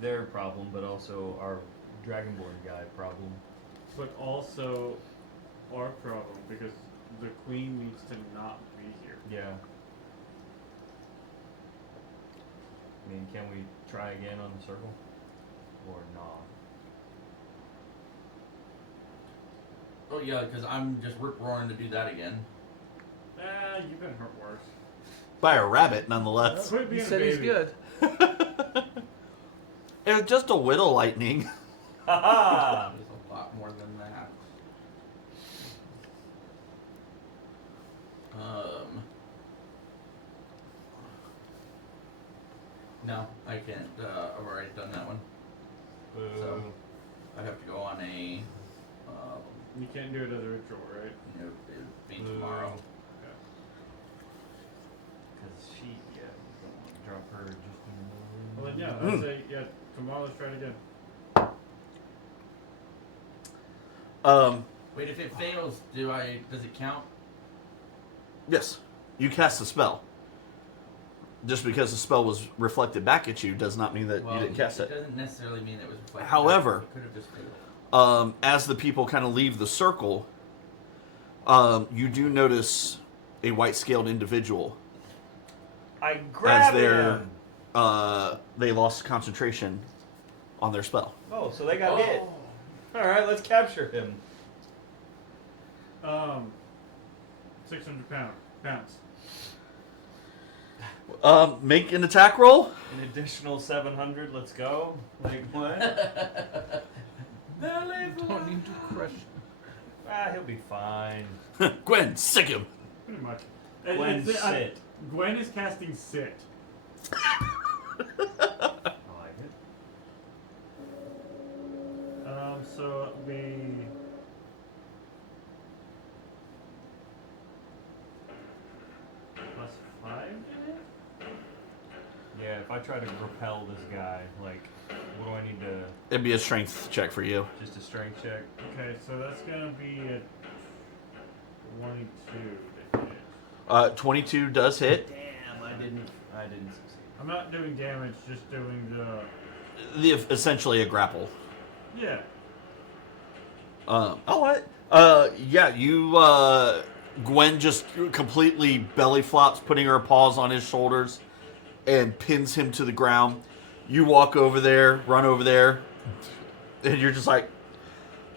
their problem, but also our Dragonborn guy problem. But also our problem, because the queen needs to not be here. Yeah. I mean, can we try again on the circle? Or not? Oh yeah, because I'm just rip-roaring to do that again. You've been hurt worse. By a rabbit, nonetheless. Quit He being a said he's baby. good. It was just a whittle lightning. Haha! There's a lot more than that. No, I can't. I've already done that one. So I have to go on a. You can't do it as a ritual, right? It'll be tomorrow. Because she, yeah, don't want to drop her just in the Well middle. then, yeah, I'd say, yeah, tomorrow let's try it again. Wait, if it fails, does it count? Yes. You cast the spell. Just because the spell was reflected back at you does not mean that you didn't cast it. It doesn't necessarily mean it was reflected. However, it could have just failed. As the people kind of leave the circle, you do notice a white-scaled individual I as grab him! they lost concentration on their spell. Oh, so they got hit. Alright, let's capture him. 600 pounds. Make an attack roll. An additional 700, let's go. Like, what? Don't need to crush. He'll be fine. Gwen, sick him. Pretty much. Gwen, It's- sit. Gwen is casting sit. I like it. So it'll be +5. Yeah, if I try to repel this guy, like, what do I need to... It'd be a strength check for you. Just a strength check. Okay, so that's gonna be a 22 to hit. 22 does hit. Damn, I didn't succeed. I'm not doing damage, just doing Essentially a grapple. yeah. What? Yeah, you, Gwen just completely belly flops, putting her paws on his shoulders and pins him to the ground. You walk over there, run over there, and you're just like,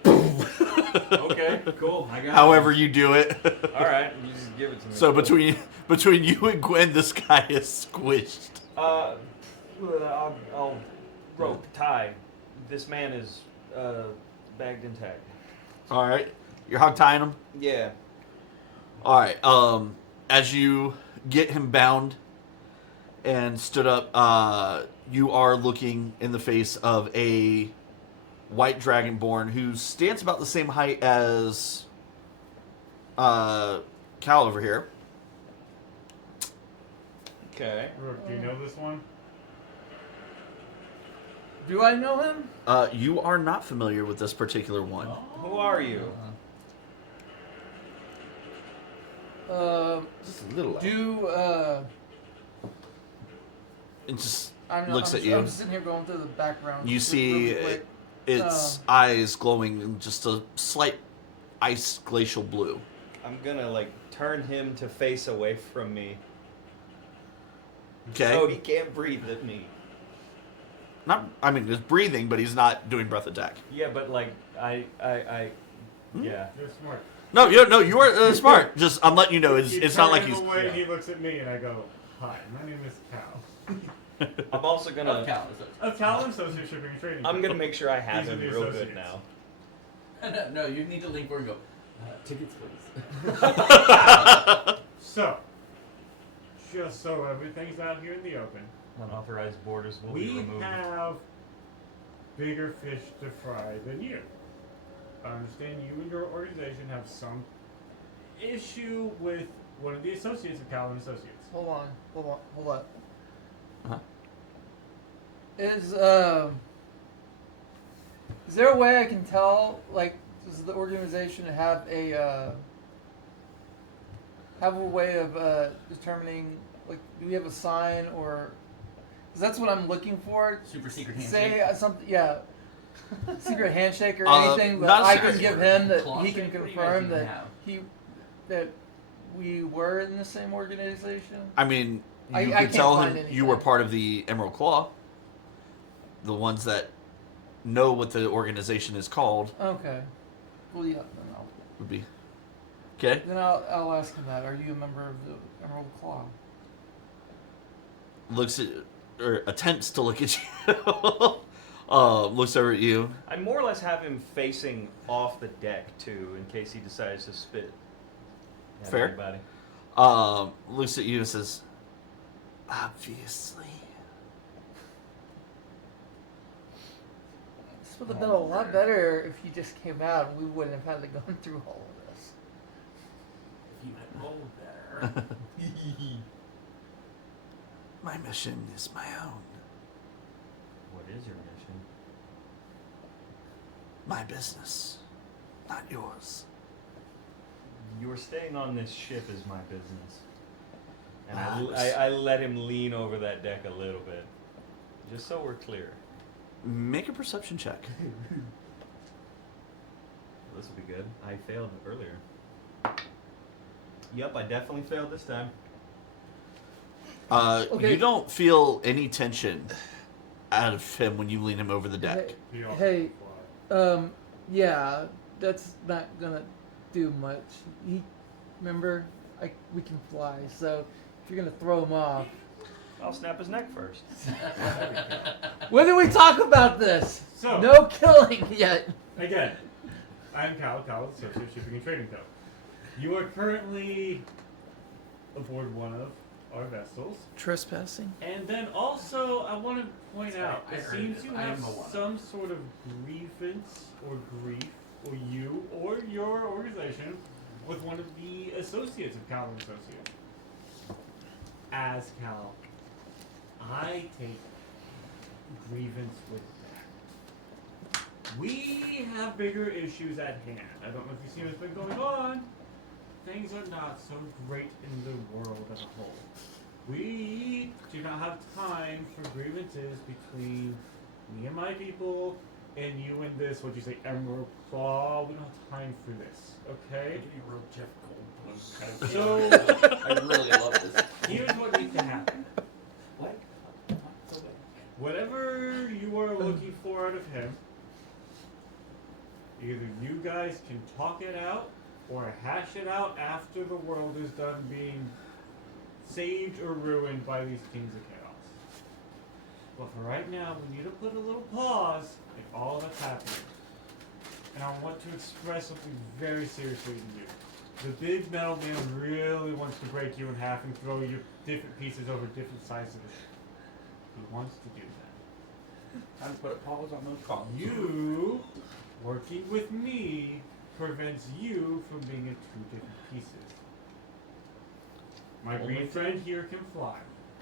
Okay, cool. I got however you do it. it. All right, you just give it to me. So between you and Gwen, this guy is squished. I'll rope tie. This man is bagged and tagged. All right, you're hog tying him. Yeah. All right. As you get him bound and stood up, you are looking in the face of a white dragonborn who stands about the same height as Cal over here. Okay. Rook, do you know this one? Do I know him? You are not familiar with this particular one. Who are you? Just a little. It just looks at you. I'm just sitting here going through the background. You see really quick. its eyes glowing in just a slight ice glacial blue. I'm gonna turn him to face away from me. Okay. So he can't breathe at me. He's breathing, but he's not doing breath attack. Yeah, but yeah. You're smart. No, you are smart. Just I'm letting you know, it's not like he's. Away, He looks at me and I go, "Hi, my name is Cal." I'm also gonna. Of Cal Associate Shipping and Trading. I'm gonna make sure I have These are him the real good associates. now. No, you need to lean forward and go, tickets, please. So, just so everything's out here in the open, Unauthorized borders will be we removed. have bigger fish to fry than you. I understand you and your organization have some issue with one of the associates of Calvin Associates. Hold on. Uh-huh. Is there a way I can tell, does the organization have a way of determining, do we have a sign or, because that's what I'm looking for. Super secret handshake. Say something, yeah. Secret handshake or Uh, anything that not I secret. can give him that Claw he can shake? What do you confirm guys even that have? that we were in the same organization. You I could can't tell find him anything. you were part of the Emerald Claw. The ones that know what the organization is called Okay. Well, yeah. would be. Okay. Then I'll ask him that. Are you a member of the Emerald Claw? Looks at or attempts to look at you. Looks over at you. I more or less have him facing off the deck too, in case he decides to spit. At Fair. Anybody. Looks at you and says, "Obviously." This would have been a lot better if you just came out and we wouldn't have had to go through all of this. If you had rolled better. My mission is my own. What is your mission? My business, not yours. You're staying on this ship is my business. And Ah, I let him lean over that deck a little bit. Just so we're clear. Make a perception check. This will be good. I failed earlier. Yep, I definitely failed this time. Okay. You don't feel any tension out of him when you lean him over the deck. He also Hey, can fly. Yeah, that's not gonna do much. Remember, we can fly. So if you're gonna throw him off, I'll snap his neck first. when did we talk about this? So- No killing yet. Again, I'm Cal Associate Shipping and Trading Co. You are currently aboard one of our vessels. Trespassing. And then also, I want to point Sorry, out, I it heard seems it. you I have am a one. some sort of grievance or grief, or you or your organization, with one of the associates of Calvin Associates. As Cal, I take grievance with that. We have bigger issues at hand. I don't know if you've seen what's been going on. Things are not so great in the world as a whole. We do not have time for grievances between me and my people and you and this, what'd you say, Emerald Claw? We don't have time for this, okay? Give me a real Jeff Goldblum kind of So, I really love this. here's what needs to happen. What? Whatever you are looking for out of him, either you guys can talk it out or hash it out after the world is done being saved or ruined by these kings of chaos. But for right now, we need to put a little pause in all that's happening. And I want to express something very seriously to you. The big metal man really wants to break you in half and throw you different pieces over different sides of the ship. He wants to do that. Time to put a pause on those calls. You, working with me, prevents you from being in two different pieces. My green friend here can fly.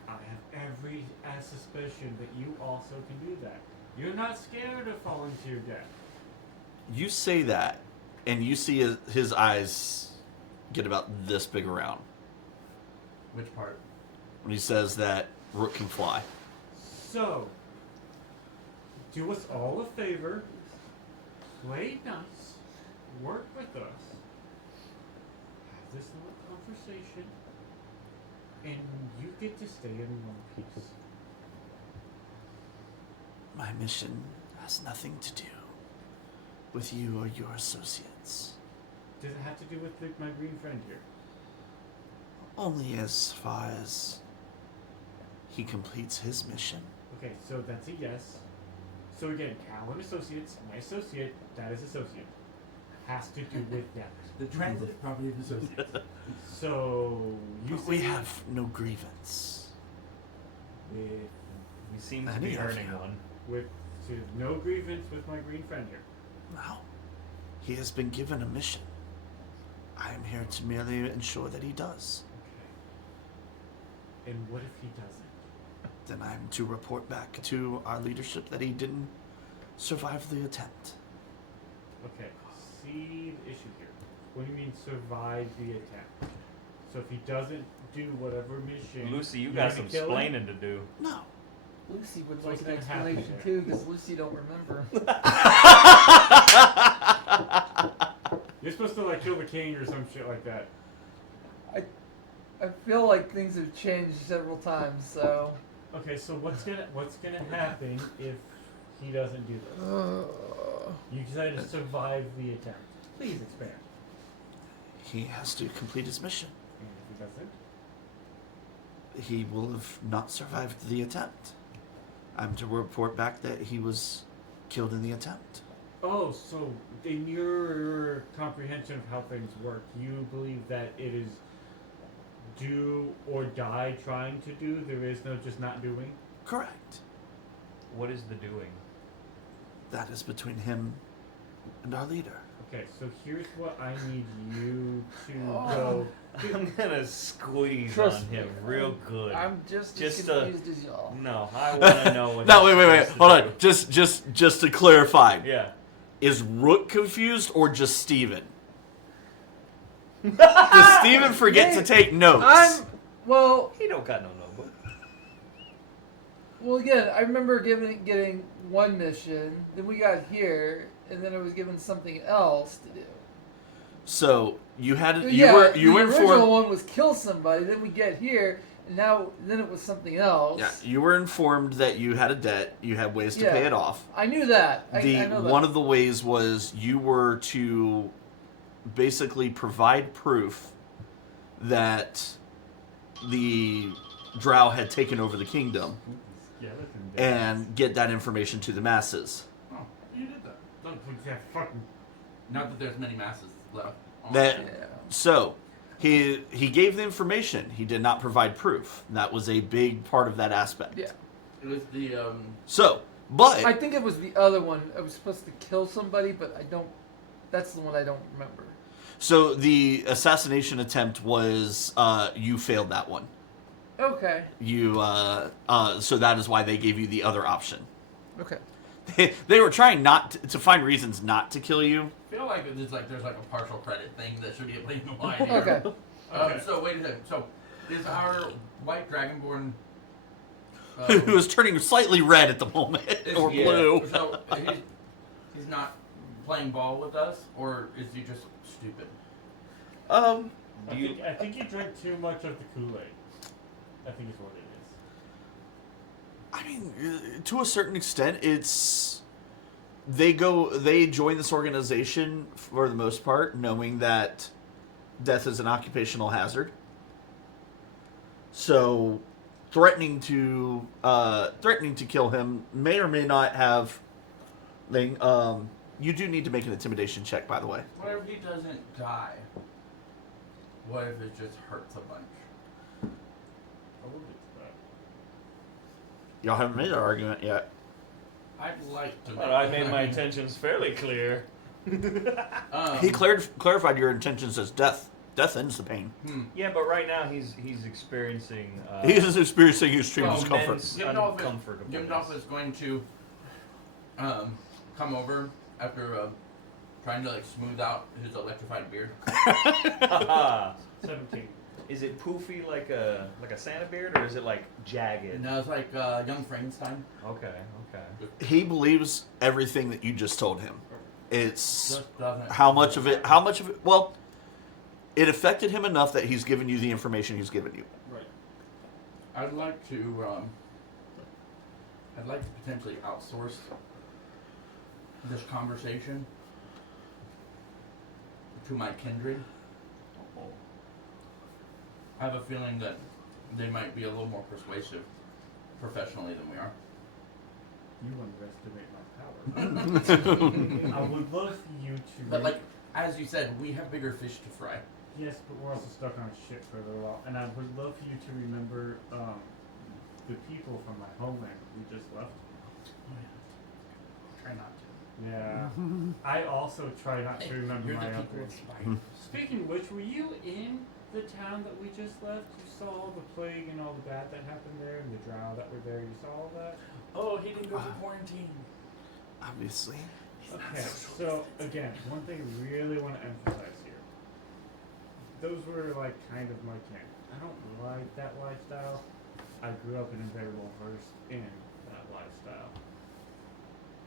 I have every suspicion that you also can do that. You're not scared of falling to your death. You say that, and you see his eyes get about this big around Which part? when he says that Rook can fly. So, do us all a favor. Play nice. Work with us. Have this little conversation. And you get to stay in one piece. My mission has nothing to do with you or your associates. Does it have to do with my green friend here? Only as far as he completes his mission. Okay, so that's a yes. So again, Callan Associates, my associate, that is associate. Has to do with that. The transitive property of associates. So you But we have no grievance. with You seem to Any be of earning you. one. so no grievance with my green friend here. No. He has been given a mission. I am here to merely ensure that he does. Okay. And what if he doesn't? Then I'm to report back to our leadership that he didn't survive the attempt. Okay. See the issue here. What do you mean survive the attempt? So if he doesn't do whatever mission, Lucy, you you're got gonna some kill him? explaining to do. No. Lucy would So like what's an gonna happen explanation there? too, because Lucy don't remember. You're supposed to like kill the king or some shit like that. I feel like things have changed several times, so. Okay, so what's gonna happen if he doesn't do this? You decided to survive the attempt. Please expand. He has to complete his mission. And if he doesn't, He will have not survived the attempt. I'm to report back that he was killed in the attempt. oh, so in your comprehension of how things work, you believe that it is do or die trying to do. There is no just not doing. Correct. What is the doing? That is between him and our leader. Okay, so here's what I need you to go. I'm gonna squeeze Trust on him me. real good. I'm just Just, as confused as y'all. No, I want to know what. No, he's wait. supposed to Hold do. on. Just to clarify. Yeah. Is Rook confused or just Steven? Does Steven forget to take notes? Well, He don't got no notebook. again, I remember getting one mission, then we got here, and then I was given something else to do. So you had you yeah, were the original informed. one was kill somebody. Then we get here, and then it was something else. Yeah, you were informed that you had a debt. You had ways to Yeah. pay it off. I knew that. I know that. One of the ways was you were to basically provide proof that the Drow had taken over the kingdom and get that information to the masses. Oh, you did that. Fucking. Not that there's many masses left. That Yeah. so he gave the information. He did not provide proof. That was a big part of that aspect. Yeah. It was the So, but I think it was the other one. I was supposed to kill somebody, but I don't. That's the one I don't remember. so the assassination attempt was you failed that one. Okay. You so that is why they gave you the other option. Okay. they were trying not to find reasons not to kill you. I feel like there's a partial credit thing that should be a blatant line here. Okay. So wait a second. So is our white dragonborn Who is turning slightly red at the moment, or yeah. blue. So he's not playing ball with us, or is he just stupid? Um, I think you drank too much of the Kool-Aid. I think is what it is. I mean, to a certain extent, it's they join this organization for the most part, knowing that death is an occupational hazard. So, threatening to kill him may or may not have. You do need to make an intimidation check, by the way. What if he doesn't die? What if it just hurts a bunch? I will get to that. Y'all haven't made that argument yet. I'd like to. But I made my intentions fairly clear. He clarified your intentions as death. Death ends the pain. Yeah, but right now he's experiencing. He is experiencing extreme Well, discomfort. immense uncomfortableness. Gimdalf is going to come over after trying to smooth out his electrified beard. 17. Is it poofy like a Santa beard, or is it like jagged? No, it's like young Frankenstein. Okay. He believes everything that you just told him. It's Just doesn't. how much of it. Well, it affected him enough that he's given you the information he's given you. Right. I'd like to potentially outsource this conversation to my kindred. I have a feeling that they might be a little more persuasive professionally than we are. You underestimate my power. I would love for you to. But as you said, we have bigger fish to fry. Yes, but we're also stuck on shit for a little while, and I would love for you to remember the people from my homeland who just left. Try not to. Yeah. I also try not to remember You're my the people uncles. inspired. Speaking of which, were you in the town that we just left? You saw all the plague and all the bad that happened there, and the drow that were there. You saw all that? Oh, he didn't go to quarantine. Obviously. Okay, so again, one thing I really want to emphasize here. Those were kind of my kin. I don't like that lifestyle. I grew up and am very well versed in that lifestyle.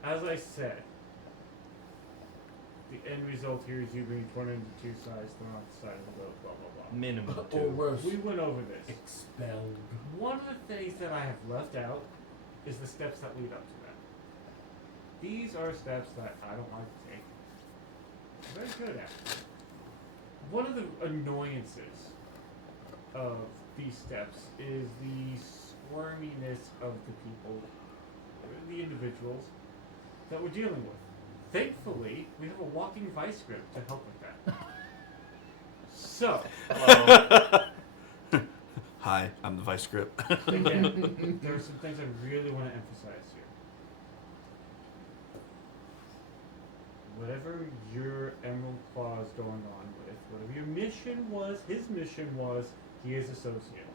As I said, the end result here is you being torn into two sides, thrown off the side of the boat, blah blah blah. Minimum Or two. worse, We went over this. expelled. One of the things that I have left out is the steps that lead up to that. These are steps that I don't like to take. I'm very good at. One of the annoyances of these steps is the squirminess of the people, or the individuals that we're dealing with. Thankfully, we have a walking vice grip to help with that. So, Hi, I'm the vice grip. again, there are some things I really want to emphasize here. Whatever your Emerald Claw is going on with, whatever your mission was, his mission was, he is associate.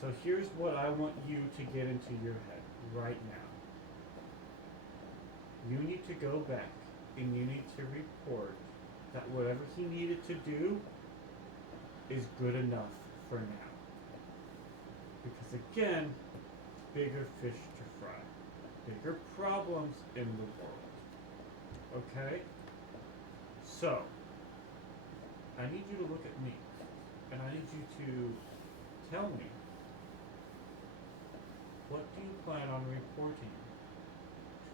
So here's what I want you to get into your head right now. You need to go back and you need to report that whatever he needed to do is good enough for now. Because again, bigger fish to fry. Bigger problems in the world. Okay? So, I need you to look at me. And I need you to tell me, what do you plan on reporting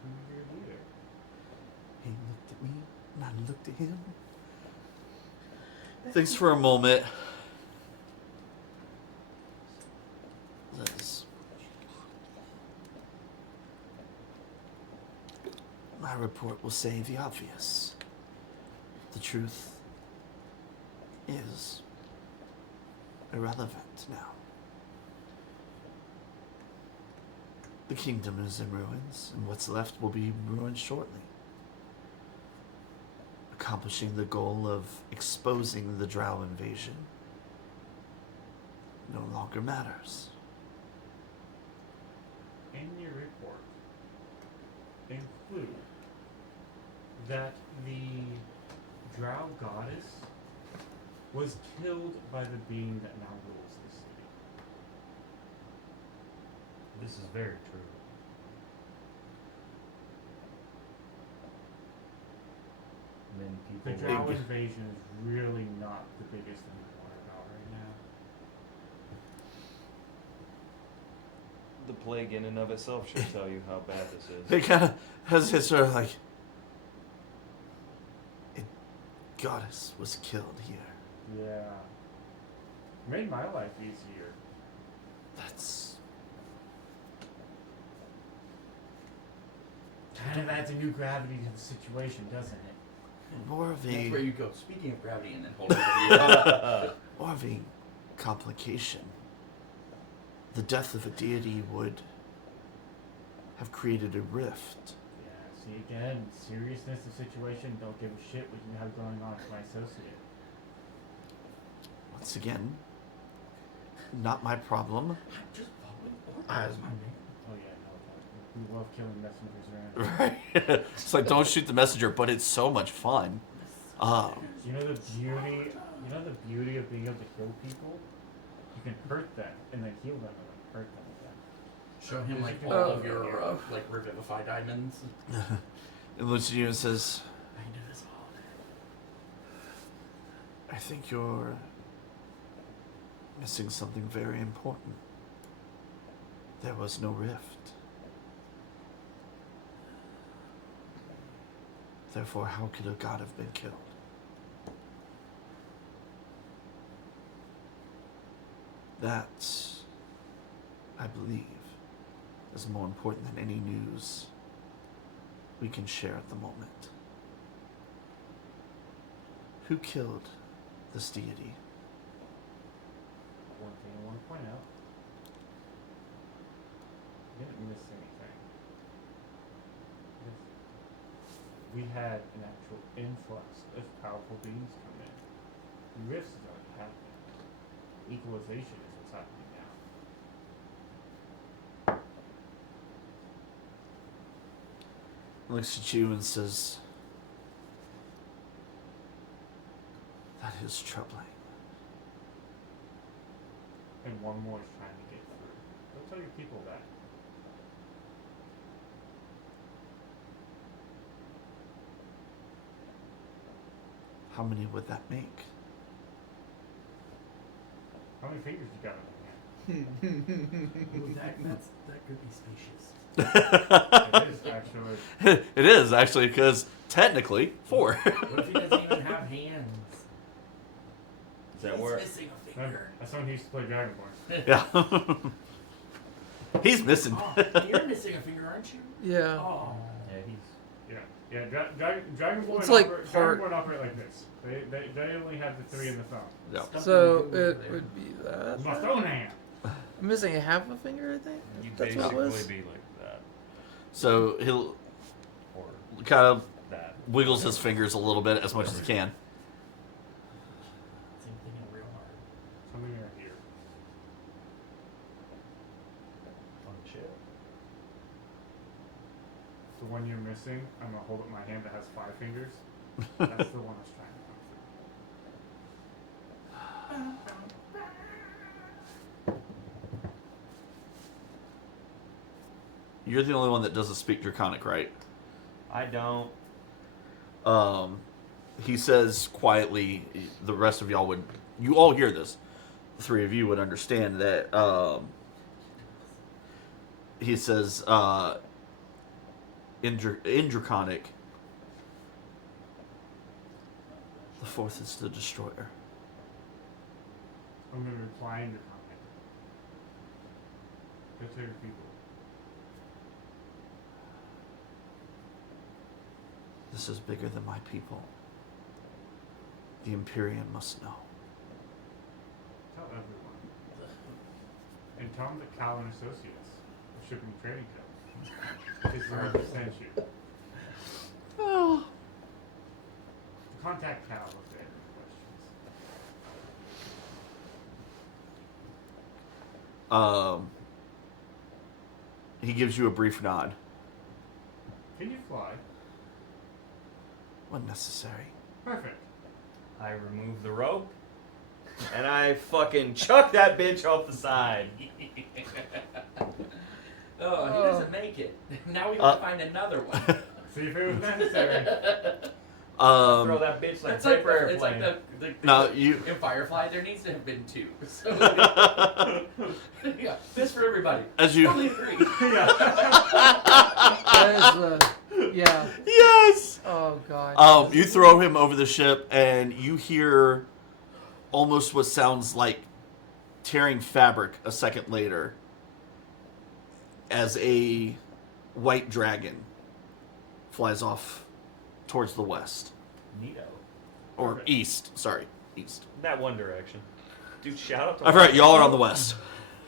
to your leader? He looked at me, and I looked at him. Thanks for a moment. Liz. My report will say the obvious. The truth is irrelevant now. The kingdom is in ruins, and what's left will be ruined shortly. Accomplishing the goal of exposing the drow invasion no longer matters. In your report, include that the drow goddess was killed by the being that now rules the city. This is very true. Many The people. drow invasion is really not the biggest thing to worry about right now. The plague in and of itself should tell you how bad this is. They kind of has his sort of like, a goddess was killed here. Yeah. Made my life easier. That's Kind of adds a new gravity to the situation, doesn't it? more of That's where a you go. Speaking of gravity, and then hold it over you. more of a complication. The death of a deity would have created a rift. Yeah, see again, seriousness of situation, don't give a shit what you have going on with my associate. Once again, not my problem. I'm just following orders, my man. Oh yeah, no, we love killing messengers around. Right? It's like, don't shoot the messenger, but it's so much fun. You know the beauty of being able to heal people? You can hurt them and then heal them and then hurt them again. Show him like Oh. all of your like revivify diamonds. And Lucian says, I do this all. I think you're missing something very important. There was no rift. Therefore, how could a god have been killed? That, I believe, is more important than any news we can share at the moment. Who killed this deity? One thing I want to point out. You didn't miss anything. We had an actual influx of powerful beings come in. The rifts is already happening. Equalization is what's happening now. Looks at you and says, that is troubling. And one more is trying to get through. Go tell your people that. How many would that make? How many fingers you got in Ooh, that could be spacious. your hand? It is actually. It is, actually, because technically, 4. What if he doesn't even have hands? Does that He's work? missing a finger. That's someone who used to play Dragonborn. Yeah. He's missing. Oh, you're missing a finger, aren't you? Yeah. Oh. Yeah, he's. Yeah, Dragonborn It's like Dragonborn operate like this. They only have the 3 in the thumb. Yeah. Stuff So you do over it there. would be that. My own hand. I'm missing a half a finger, I think. You That's what it basically was. be like that. So he'll Or kind of that. wiggles his fingers a little bit as much as he can. Same thing in real hard. Something right here. On the chip. The one you're missing, I'm gonna hold up my hand that has 5 fingers. That's the one I was trying to come You're the only one that doesn't speak Draconic, right? I don't. He says quietly, the rest of y'all would, you all hear this, the 3 of you would understand that, he says, in Draconic, the 4th is the Destroyer. I'm gonna reply in your comment. Go tell your people. This is bigger than my people. The Imperium must know. Tell everyone. And tell them that Calvin Associates, the Shipping and Trading Co. is the one that sent you. Oh. Contact Cal if they have any questions. He gives you a brief nod. Can you fly? When necessary. Perfect. I remove the rope, and I fucking chuck that bitch off the side. Oh, he doesn't make it. Now we have to find another one. See if it was necessary. Throw that bitch like That's like paper airplane. it's like the No, you. in Firefly. There needs to have been two. So yeah, this for everybody. As you. Only three. That is, yeah. Yes! Oh god. You throw him over the ship, and you hear almost what sounds like tearing fabric a second later as a white dragon flies off towards the west. Neato. Or east. Sorry, east. That one direction. Dude, shout out to I forgot, y'all are on the west.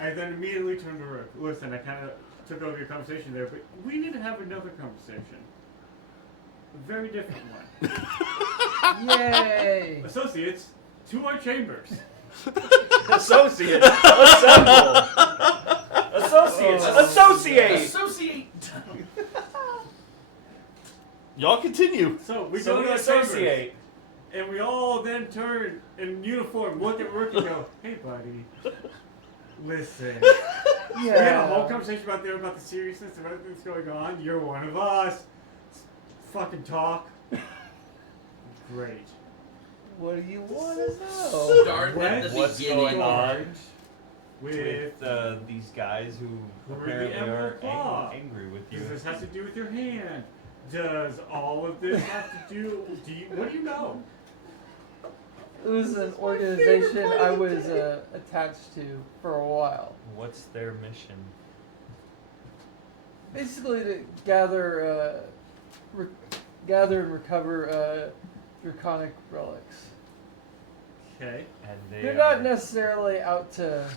I then immediately turned to Rook. Listen, I kind of took over your conversation there, but we need to have another conversation. A very different one. Yay! Associates, to our chambers. Associates, assemble. Associates, associate. Associate. Y'all continue. So we So go we to our chambers, associate. and we all then turn in uniform, look at Rook and go, "Hey, buddy, listen." We had a whole Yeah. conversation about the seriousness of everything that's going on. You're one of us. Fucking talk. Great. What do you want to know? Start at the What's beginning. going on With with these guys who Who are the apparently are Emerald Claw? angry with you? Does this have to do with your hand? Does all of this have to do? What do you know? It was an organization I was attached to for a while. What's their mission? Basically, to gather and recover draconic relics. Okay. And they They're are, not necessarily out to.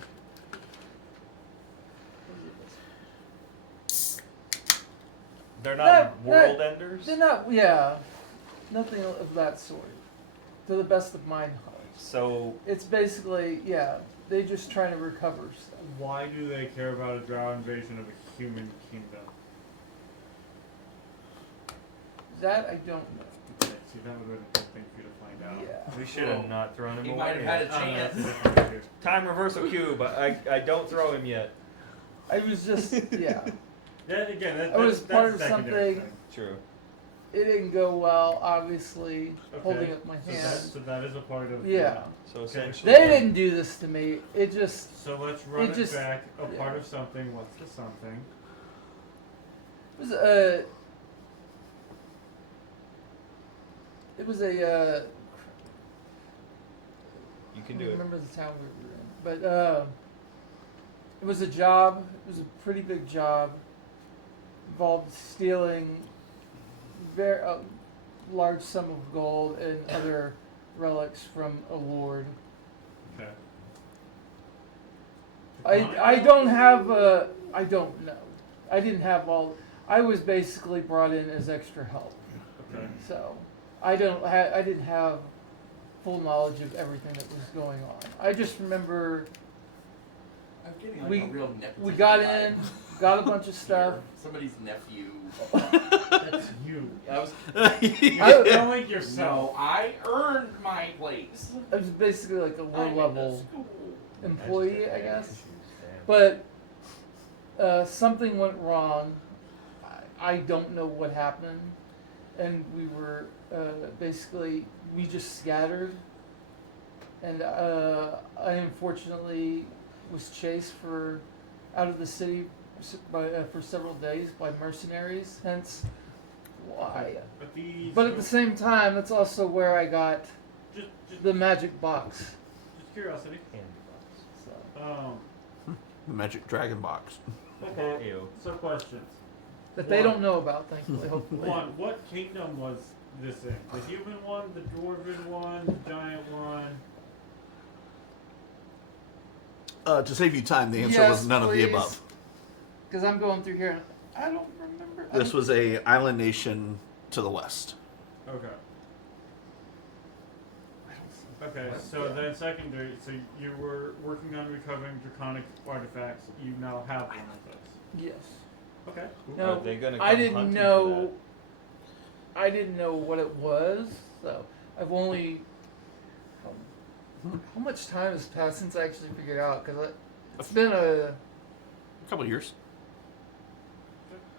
they're not That- world enders. They're not. Yeah, nothing of that sort. To the best of my knowledge, So it's basically they just trying to recover stuff. Why do they care about a drow invasion of a human kingdom? That I don't know. Okay, see, that would have been a good thing for you to find out. Yeah. we should have not thrown him He away. might have had a Oh, no, chance. that's a different issue. Time reversal cube. I don't throw him yet. I was just yeah. That again, I was that's part of secondary something. thing. True. It didn't go well. Obviously, Okay. holding up my So hand. so that is a part of Yeah. So Okay. essentially, They didn't do this to me. It just So let's run It it, just- back. A yeah. part of something. What's the something? was a. It was a. you I can don't do it. remember the town we were in, but it was a job. It was a pretty big job. Involved stealing very large sum of gold and other relics from a lord. Okay. I don't have I don't know. I didn't have all. I was basically brought in as extra help, Okay. so I didn't have full knowledge of everything that was going on. I just remember I'm getting like We- a real nepotism we got vibe in, got a bunch of stuff. here. Somebody's nephew. That's you. I was You're telling yourself. no, I earned my place. I was basically like a I'm low in the level school. employee, I guess. Damn. But something went wrong. I don't know what happened, and we were basically we just scattered, and I unfortunately was chased out of the city for several days by mercenaries. Hence, why. But these. But at the same time, that's also where I got just the magic box. curiosity. So. The magic dragon box. Okay. Ew. So questions. That they don't know about, thankfully. Hopefully. One. What kingdom was this in? The human one, the dwarven one, the giant one. To save you time, the answer was none of the above. Because I'm going through here, and I don't remember. This was a island nation to the west. Okay. Okay, What? so then secondary, so you were working on recovering draconic artifacts. You now have one of those. Yes. Okay. Cool. No, Are they gonna I come didn't hunting for know. I didn't know what it was, so I've only. How much time has passed since I actually figured out? Because it's been a. couple of years.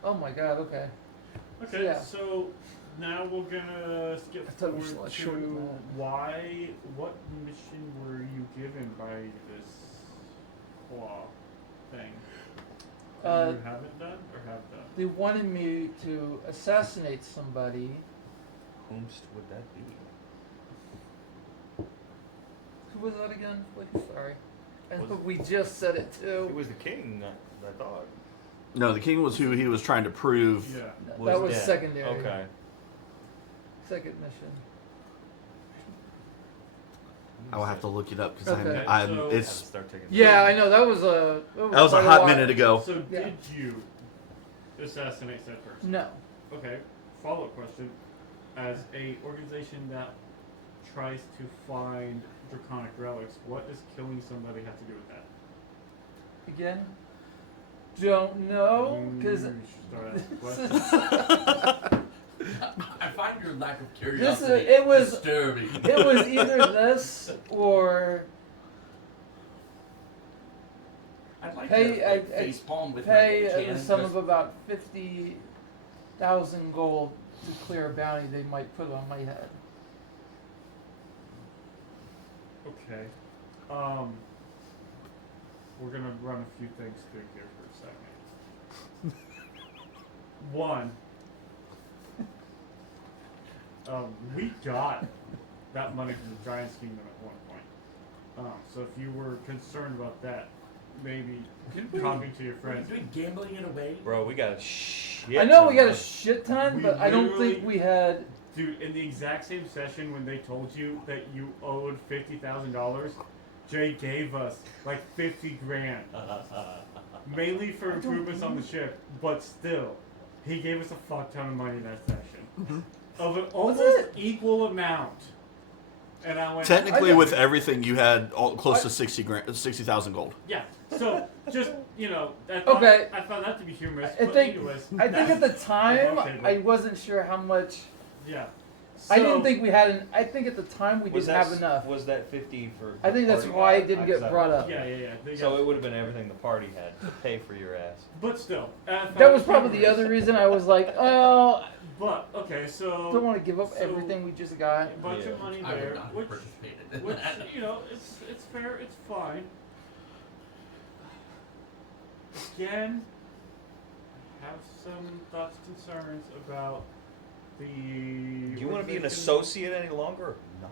Oh my god. Okay. Okay, Yeah. so now we're gonna skip I thought it forward was a lot to shorter than that. what mission were you given by this claw thing? Uh, you haven't done or have done? They wanted me to assassinate somebody. Whomst would that be? Who was that again? Please, sorry. I Was- thought we just said it It too. was the king, I thought. No, the king was who he was trying to prove. Yeah. That was dead. secondary. Okay. Second mission. I will have to look it up because Okay. I'm So- Gotta it's start taking Yeah, I know that was a. that was a quite hot while. minute ago. So Yeah. did you assassinate said person? No. Okay. Follow-up question: as a organization that tries to find draconic relics, what does killing somebody have to do with that? Again? Don't know because You should start asking questions. I find your lack of This curiosity it was disturbing. it was either this or I'd like Hey, to I- face palm with pay my the chin, sum just- of about 50,000 gold to clear a bounty they might put on my head. Okay. We're gonna run a few things through here for a second. One. We got that money from the Giants Kingdom at one point. So if you were concerned about that, maybe talking to your Were you friends. doing gambling it away? Bro, we got a shit. I know we ton got a of- shit ton, We but I don't think literally- we had. Dude, in the exact same session when they told you that you owed $50,000, Jay gave us like 50 grand. Mainly for improvements on the ship, but still, he gave us a fuck ton of money that session. Of an almost it? equal amount. And I went, Technically, I- with everything, you had close I- to 60,000 gold. yeah. So, just, I thought, Okay. I found that to be humorous. I but think- anyways, I think at the time Okay, I wasn't sure how much. yeah. I didn't So- think we had. I think at the time we Was didn't that have enough. Was that 50 for? I think the that's party why it had? didn't get Cause brought up. Yeah. They So got- it would have been everything the party had to pay for your ass. but still. I found That it was probably the humorous. other reason I was like, oh, But, okay, so. don't want to give up so- everything we just got. A bunch Yeah. of money I there, would not have which participated in Which, that. it's fair, it's fine. Again, I have some thoughts, concerns about the. Do you want to be an organization- associate any longer or not?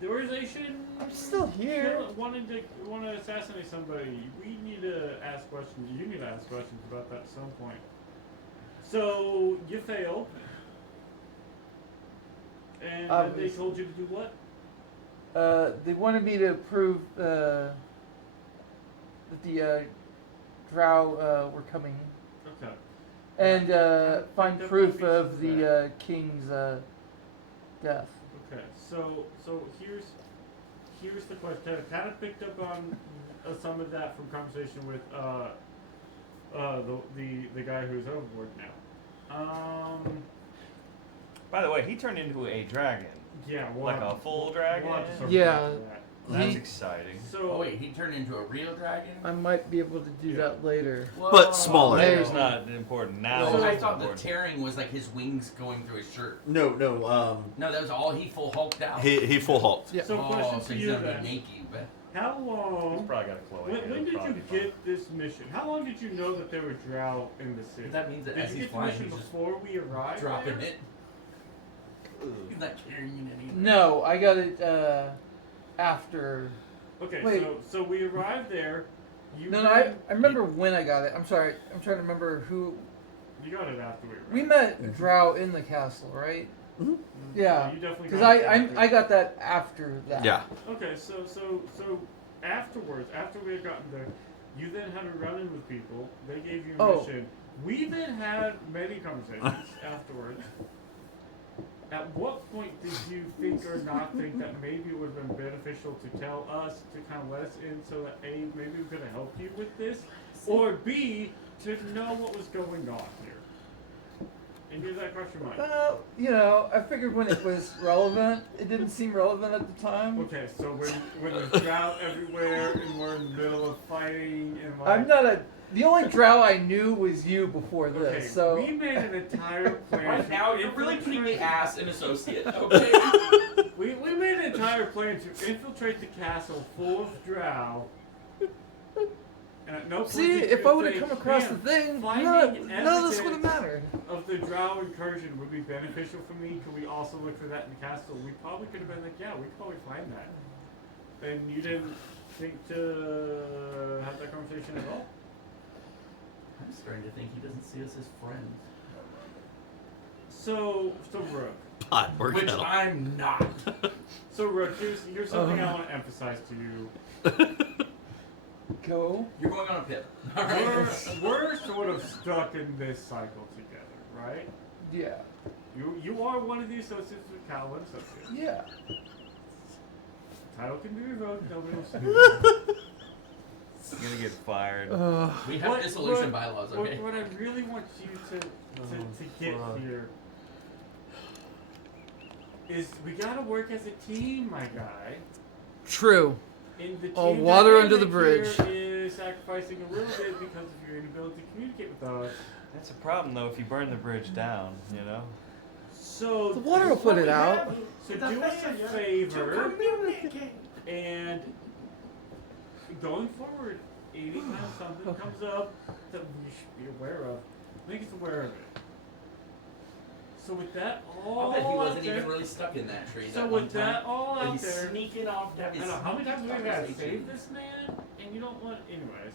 The organization. I'm still here. Want to assassinate somebody. We need to ask questions. You need to ask questions about that at some point. So you failed, and then they Obviously. told you to do what? They wanted me to prove that the drow were coming Okay. and find There proof might be of some the king's death. Okay, so here's the question. I kind of picked up on some of that from conversation with the guy who's overboard now. By the way, he turned into a dragon. Yeah, Like a full dragon? we'll have to circle Yeah. back to that. That's He- exciting. So Oh wait, he turned into a real dragon? I might be able to do that later. But smaller. Maybe. It's not important now. So I it's thought the important. tearing was like his wings going through his shirt. No. No, that was all he full hulked out. He full hulked. Yeah. So question so to he's you gonna then. be naked. But how He's long? probably got a Chloe. When did you get this mission? How long did you know that there were drow in the city? that means that Did as you he's get the flying, mission he's just before we arrived? dropping there? it. He's not carrying it anywhere. No, I got it after. Okay, Wait. so we arrived there. You No, then- I remember when I got it. I'm sorry. I'm trying to remember who. You got it after we arrived. We met drow in the castle, right? Mm, Yeah, you definitely because got it I after. got that after that. Yeah. Okay, so afterwards, after we had gotten there, you then had a run-in with people. They gave you a Oh. mission. We then had many conversations afterwards. At what point did you think or not think that maybe it would have been beneficial to tell us to kind of let us in so that A, maybe we could help you with this, or B, to know what was going on here. And did that cross your mind? You know, I figured when it was relevant, it didn't seem relevant at the time. Okay, so when there's drought everywhere and we're in the middle of fighting and like... I'm not a. The only drow I knew was you before this, Okay, so. we made an entire plan. Right now, to you're really putting me infiltrate- as an associate, okay? We made an entire plan to infiltrate the castle full of drow. And at no point See, did if you I would have think, come across the "Man, thing, finding none of this would have evidence mattered. of the drow incursion would be beneficial for me. Could we also look for that in the castle? We probably could have been like, yeah, we could probably find that. And you didn't think to have that conversation at all? I'm starting to think he doesn't see us as friends. So Rook. Pot or Which kettle. I'm not. So Rook, here's something I want to emphasize to you. Go. You're going on a pip. We're sort of stuck in this cycle together, right? Yeah. You are one of the associates with Calvin Associates. Yeah. Title can be revoked. Nobody will see. I'm gonna get fired. We have dissolution bylaws, okay? What I really want you to get here is we gotta work as a team, my guy. True. And the All team water under the dynamic bridge. here is sacrificing a little bit because of your inability to communicate with us. That's a problem though if you burn the bridge down, you know? So The water will put it out. So do us a favor and going forward, anytime something comes up that we should be aware of, make us aware of it. So with that all I'll bet he out wasn't there, even really stuck in that tree so that one with that time. all And out he's there, sneaking off to have I his don't know how many times we've had to conversation. save this man, and you don't want, anyways.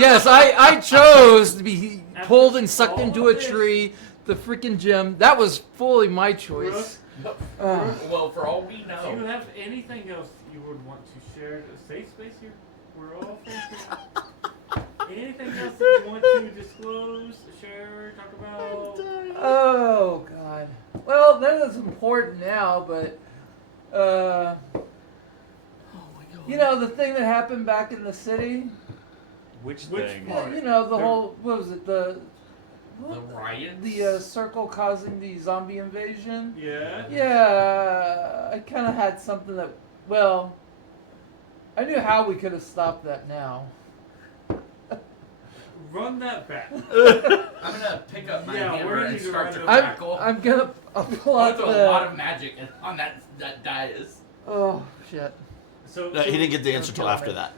Yes, I chose to be pulled and sucked into a tree. The freaking gym. That was fully my choice. Well, for all we Do you know, have anything else you would want to share? A safe space here? We're all friends here. Anything else that you want to disclose, share, talk about? Oh God. Well, none of that's important now, but you know the thing that happened back in the city. Which Which thing? part? You know the There- whole what was it the riots. the circle causing the zombie invasion. Yeah? Yeah, I kind of had something that well, I knew how we could have stopped that now. Run that back. I'm gonna pick up my Yeah, hammer we're and gonna start to run I'm, crackle. I'm gonna I'll pull I'll out throw a lot of magic on that dais. oh shit. So, No, he didn't get the answer till after that.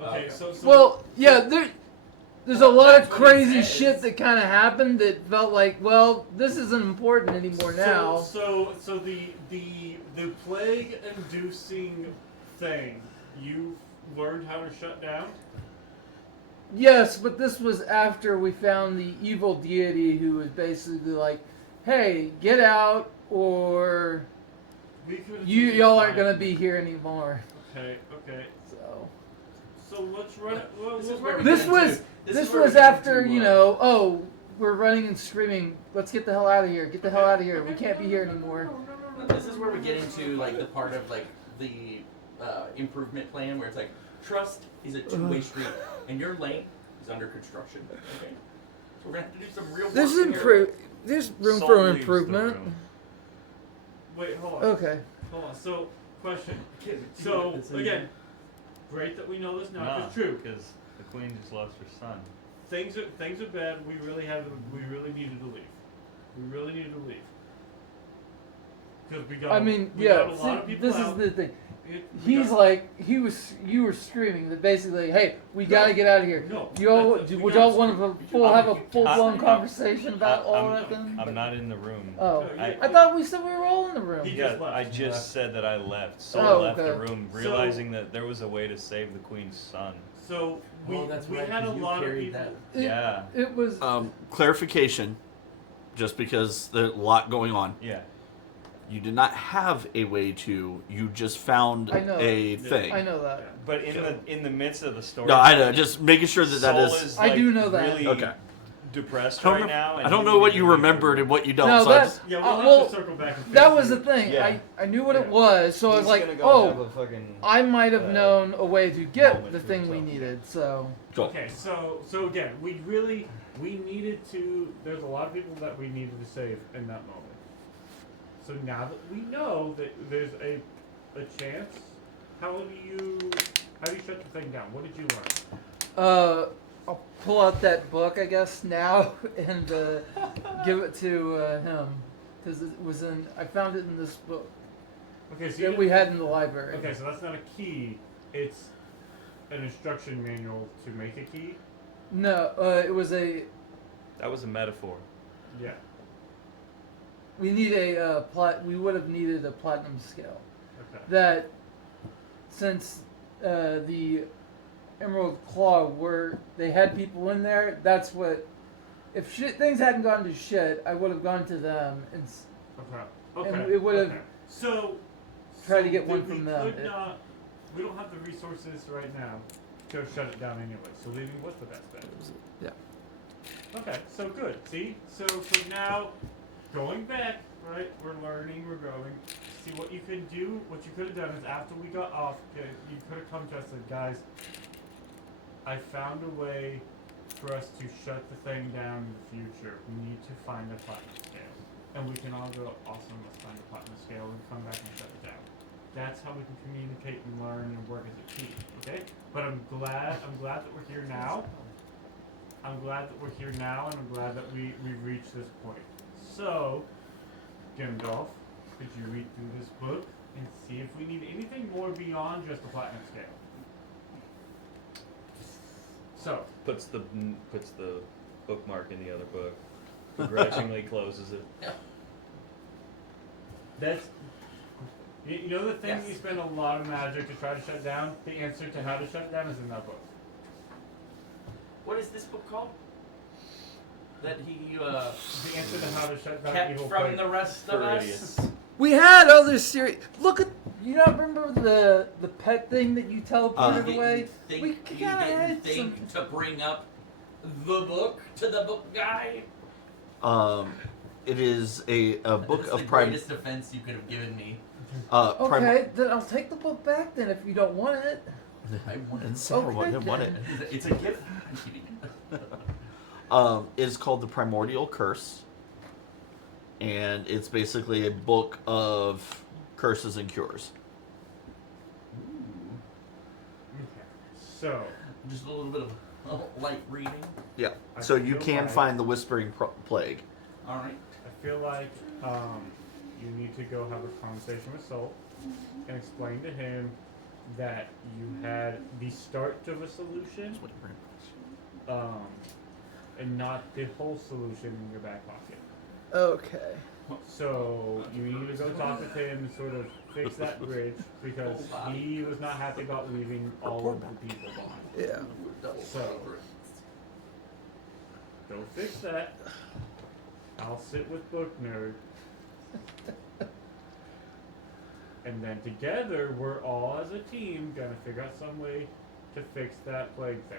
Okay, so Well, yeah, there's a lot of That's what he crazy says. shit that kind of happened that felt like, well, this isn't important anymore now. So the plague-inducing thing, you learned how to shut down? Yes, but this was after we found the evil deity who was basically like, hey, get out or We could've you taken y'all aren't 5 gonna be here anymore. Okay. So So let's run it. Well, This we'll is where run we it. this get was into- this this is where was we get after into, you know, oh, we're running and screaming, let's get the hell out of here, get the hell out of here, we can't be here anymore. This is where we get into like the part of like the improvement plan where it's like trust is a two-way street, and your lane is under construction. Okay, so we're gonna have to do some real work There's here. there's room Soul for leaves the improvement. room. Wait, hold on. Okay. Hold on. So, question. Kid, So again, great that we know this now. Nah, It's true. because the queen just lost her son. Things are bad. We really needed to leave. We really needed to leave. Because we got. I mean, we yeah. got a lot See, of people this is out. the thing. We He's got- like you were screaming that basically, hey, we gotta get out of here. No. You all that's- we would gotta y'all want to have a full blown conversation about all that then? I'm not in the room. Oh, I- I thought we said we were all in the room. He Yeah, just left. I just said that I left. Soul Oh, left the okay. room, So- realizing that there was a way to save the queen's son. So we Oh, that's we right, had a 'cause you lot of carried people. that. Yeah. It was. Clarification, just because there's a lot going on. Yeah. You did not have a way to. You just found I know. a thing. I know that. But in the midst of the story, No, I know. Just making sure that that Soul is. is I like, do know that. Really, Okay. depressed I right don't, now. I don't know what you remembered and what you don't. No, so I that- just- Yeah, we'll have well, to circle back and fix That was it. the thing. Yeah. I knew what it Yeah. was, so I was like, Have oh, a fucking, I might have known a way to get moment the for thing we himself. needed. So Cool. Okay, so again, we needed to. There's a lot of people that we needed to save in that moment. So now that we know that there's a chance, how do you shut the thing down? What did you learn? I'll pull out that book, I guess, now and give it to him because it was in. I found it in this book Okay, so you that we had in the library. Okay, so that's not a key. It's an instruction manual to make a key. No, it was a. that was a metaphor. Yeah. We need a We would have needed a platinum scale. Okay. That since the Emerald Claw they had people in there. That's what. If things hadn't gone to shit, I would have gone to them and Okay. And Okay. it would've okay. So. tried to get then one from them. We could not. We don't have the resources right now to shut it down anyway. So leaving what's the best bet? Yeah. Okay. So good. See. So now, going back, right? We're learning. We're growing. See what you could do. What you could have done is after we got off, you could have come to us and said, guys, I found a way for us to shut the thing down in the future. We need to find a platinum scale. And we can all go, awesome, let's find a platinum scale and come back and shut it down. That's how we can communicate and learn and work as a team, okay? But I'm glad that we're here now. I'm glad that we're here now, and I'm glad that we've reached this point. So, Gimdalf, could you read through this book and see if we need anything more beyond just the platinum scale? So, Puts the bookmark in the other book. Begrudgingly closes it. that's you know the thing Yes. you spend a lot of magic to try to shut down. The answer to how to shut it down is in that book. What is this book called? That he The answer to how to shut down kept evil from plague. the rest of us. We had other series. Look at you. Not remember the pet thing that you teleported You away. think We you kinda didn't had think to bring up the book to the book guy? It is a book That's of the prime. greatest offense you could have given me. Okay, then I'll take the book back. Then if you don't want it. I want And it. Sarah Okay, didn't want it. It's a gift. I'm keeping it. It's called The Primordial Curse, and it's basically a book of curses and cures. Okay. So, Just a little bit of light reading. Yeah. I So you feel can like- find the Whispering Plague. All right. I feel like you need to go have a conversation with Soul and explain to him that you had the start of a solution, and not the whole solution in your back pocket. Okay. So you need to go talk with him and sort of fix that bridge because he was not happy about leaving all of the people behind. Yeah. So go fix that. I'll sit with Book Nerd. And then together, we're all as a team gonna figure out some way to fix that plague thing.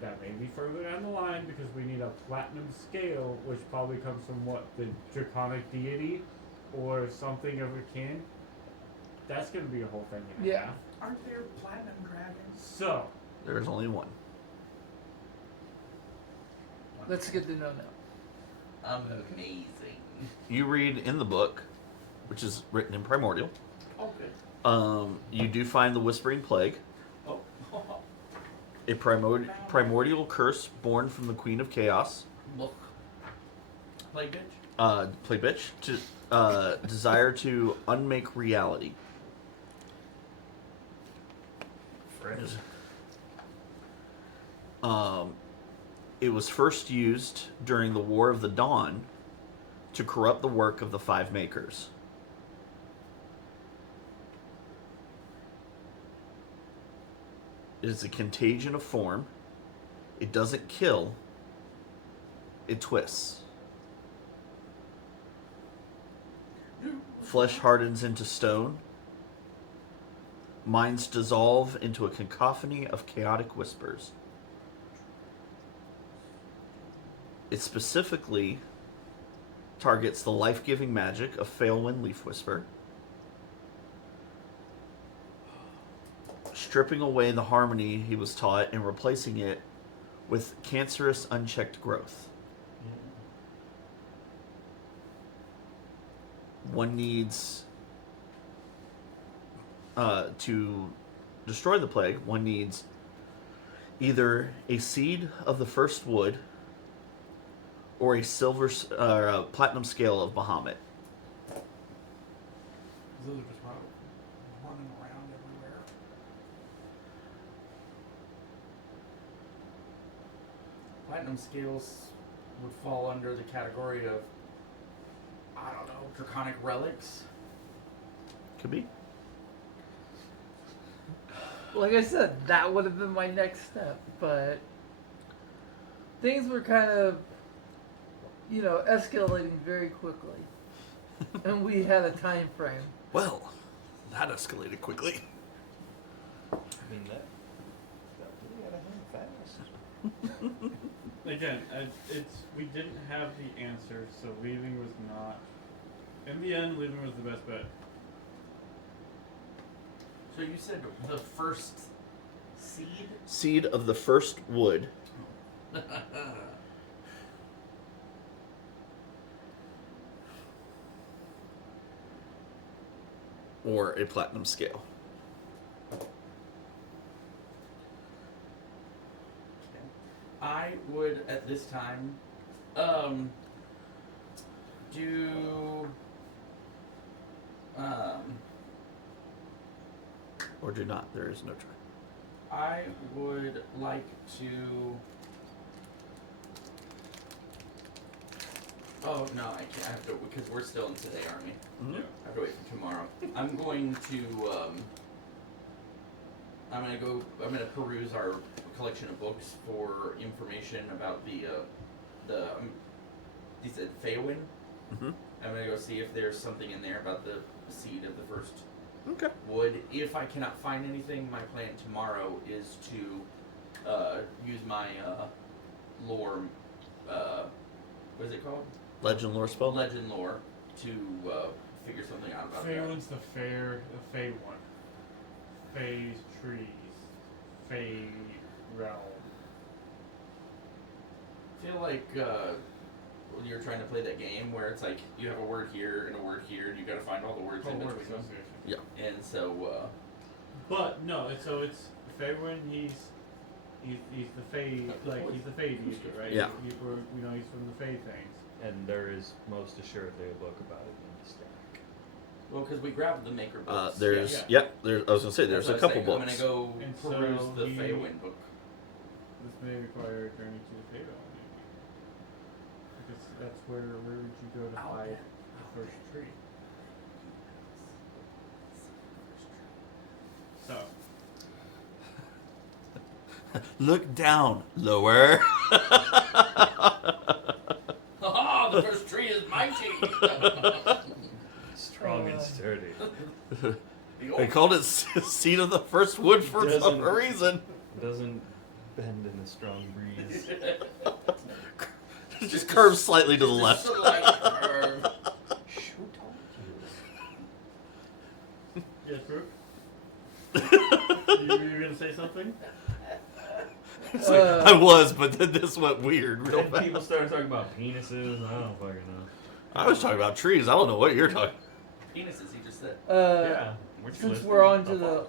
That may be further down the line because we need a platinum scale, which probably comes from what, the draconic deity or something of akin. That's gonna be a whole thing. And a Yeah. half. Aren't there platinum dragons? So, There is only one. That's good to know now. Amazing. You read in the book, which is written in Primordial. Oh, good. You do find the Whispering Plague, Oh. a primordial curse born from the Queen of Chaos. Look. Play bitch. Play bitch to desire to unmake reality. Friends. It was first used during the War of the Dawn to corrupt the work of the Five Makers. It is a contagion of form. It doesn't kill. It twists. Flesh hardens into stone. Minds dissolve into a cacophony of chaotic whispers. It specifically targets the life-giving magic of Failwind Leaf Whisper, stripping away the harmony he was taught and replacing it with cancerous, unchecked growth. One needs to destroy the plague. One needs either a seed of the first wood or a platinum scale of Bahamut. Those are just running around everywhere. Platinum scales would fall under the category of, I don't know, draconic relics. Could be. Like I said, that would have been my next step, but things were kind of, escalating very quickly. And we had a time frame. Well, that escalated quickly. I mean, that really got to hand fast. Again, we didn't have the answer, so leaving was not. In the end, leaving was the best bet. So you said the first seed? Seed of the first wood. Or a platinum scale. I would, at this time, do, Or do not. There is no try. I would like to. Oh no, I can't. I have to because we're still in today, aren't we? Mhm. Yeah. I have to wait for tomorrow. I'm going to. I'm gonna peruse our collection of books for information about the. You said Faywin. Mhm. I'm gonna go see if there's something in there about the seed of the first Okay. wood. If I cannot find anything, my plan tomorrow is to use my lore. What is it called? Legend lore spell. Legend lore to figure something out about that. Faerun's the Fey one. Fey's trees. Fey realm. I feel like you're trying to play that game where it's like you have a word here and a word here, and you got to find all the words in Word between them. association. Yeah. And so, But no, it's Faerun. He's the Fey, like he's the Fey deity, right? Yeah. He's from the Fey things. And there is most assuredly a book about it in the stack. well, because we grabbed the maker books. There's Yeah. there's I was gonna say there's That's a what I was couple saying. books. I'm gonna go And peruse so the he- Faywin book. This may require a journey to the Fey realm, maybe. Because that's where would you go to I'll hide bet. the first tree? So. Look down, lower. Haha! The first tree is mighty. Strong and sturdy. They called it seed of the first wood for some Doesn't- reason. Doesn't bend in a strong breeze. Just curves slightly to the Just left. a slight curve. Who told you? Yes, Brooke? you were gonna say something? It's like, I was, but then this went weird real Then people fast. started talking about penises. I don't fucking know. I was talking about trees. I don't know what you're talking. Penises, he just said. Yeah. We're Since listening. we're on to the.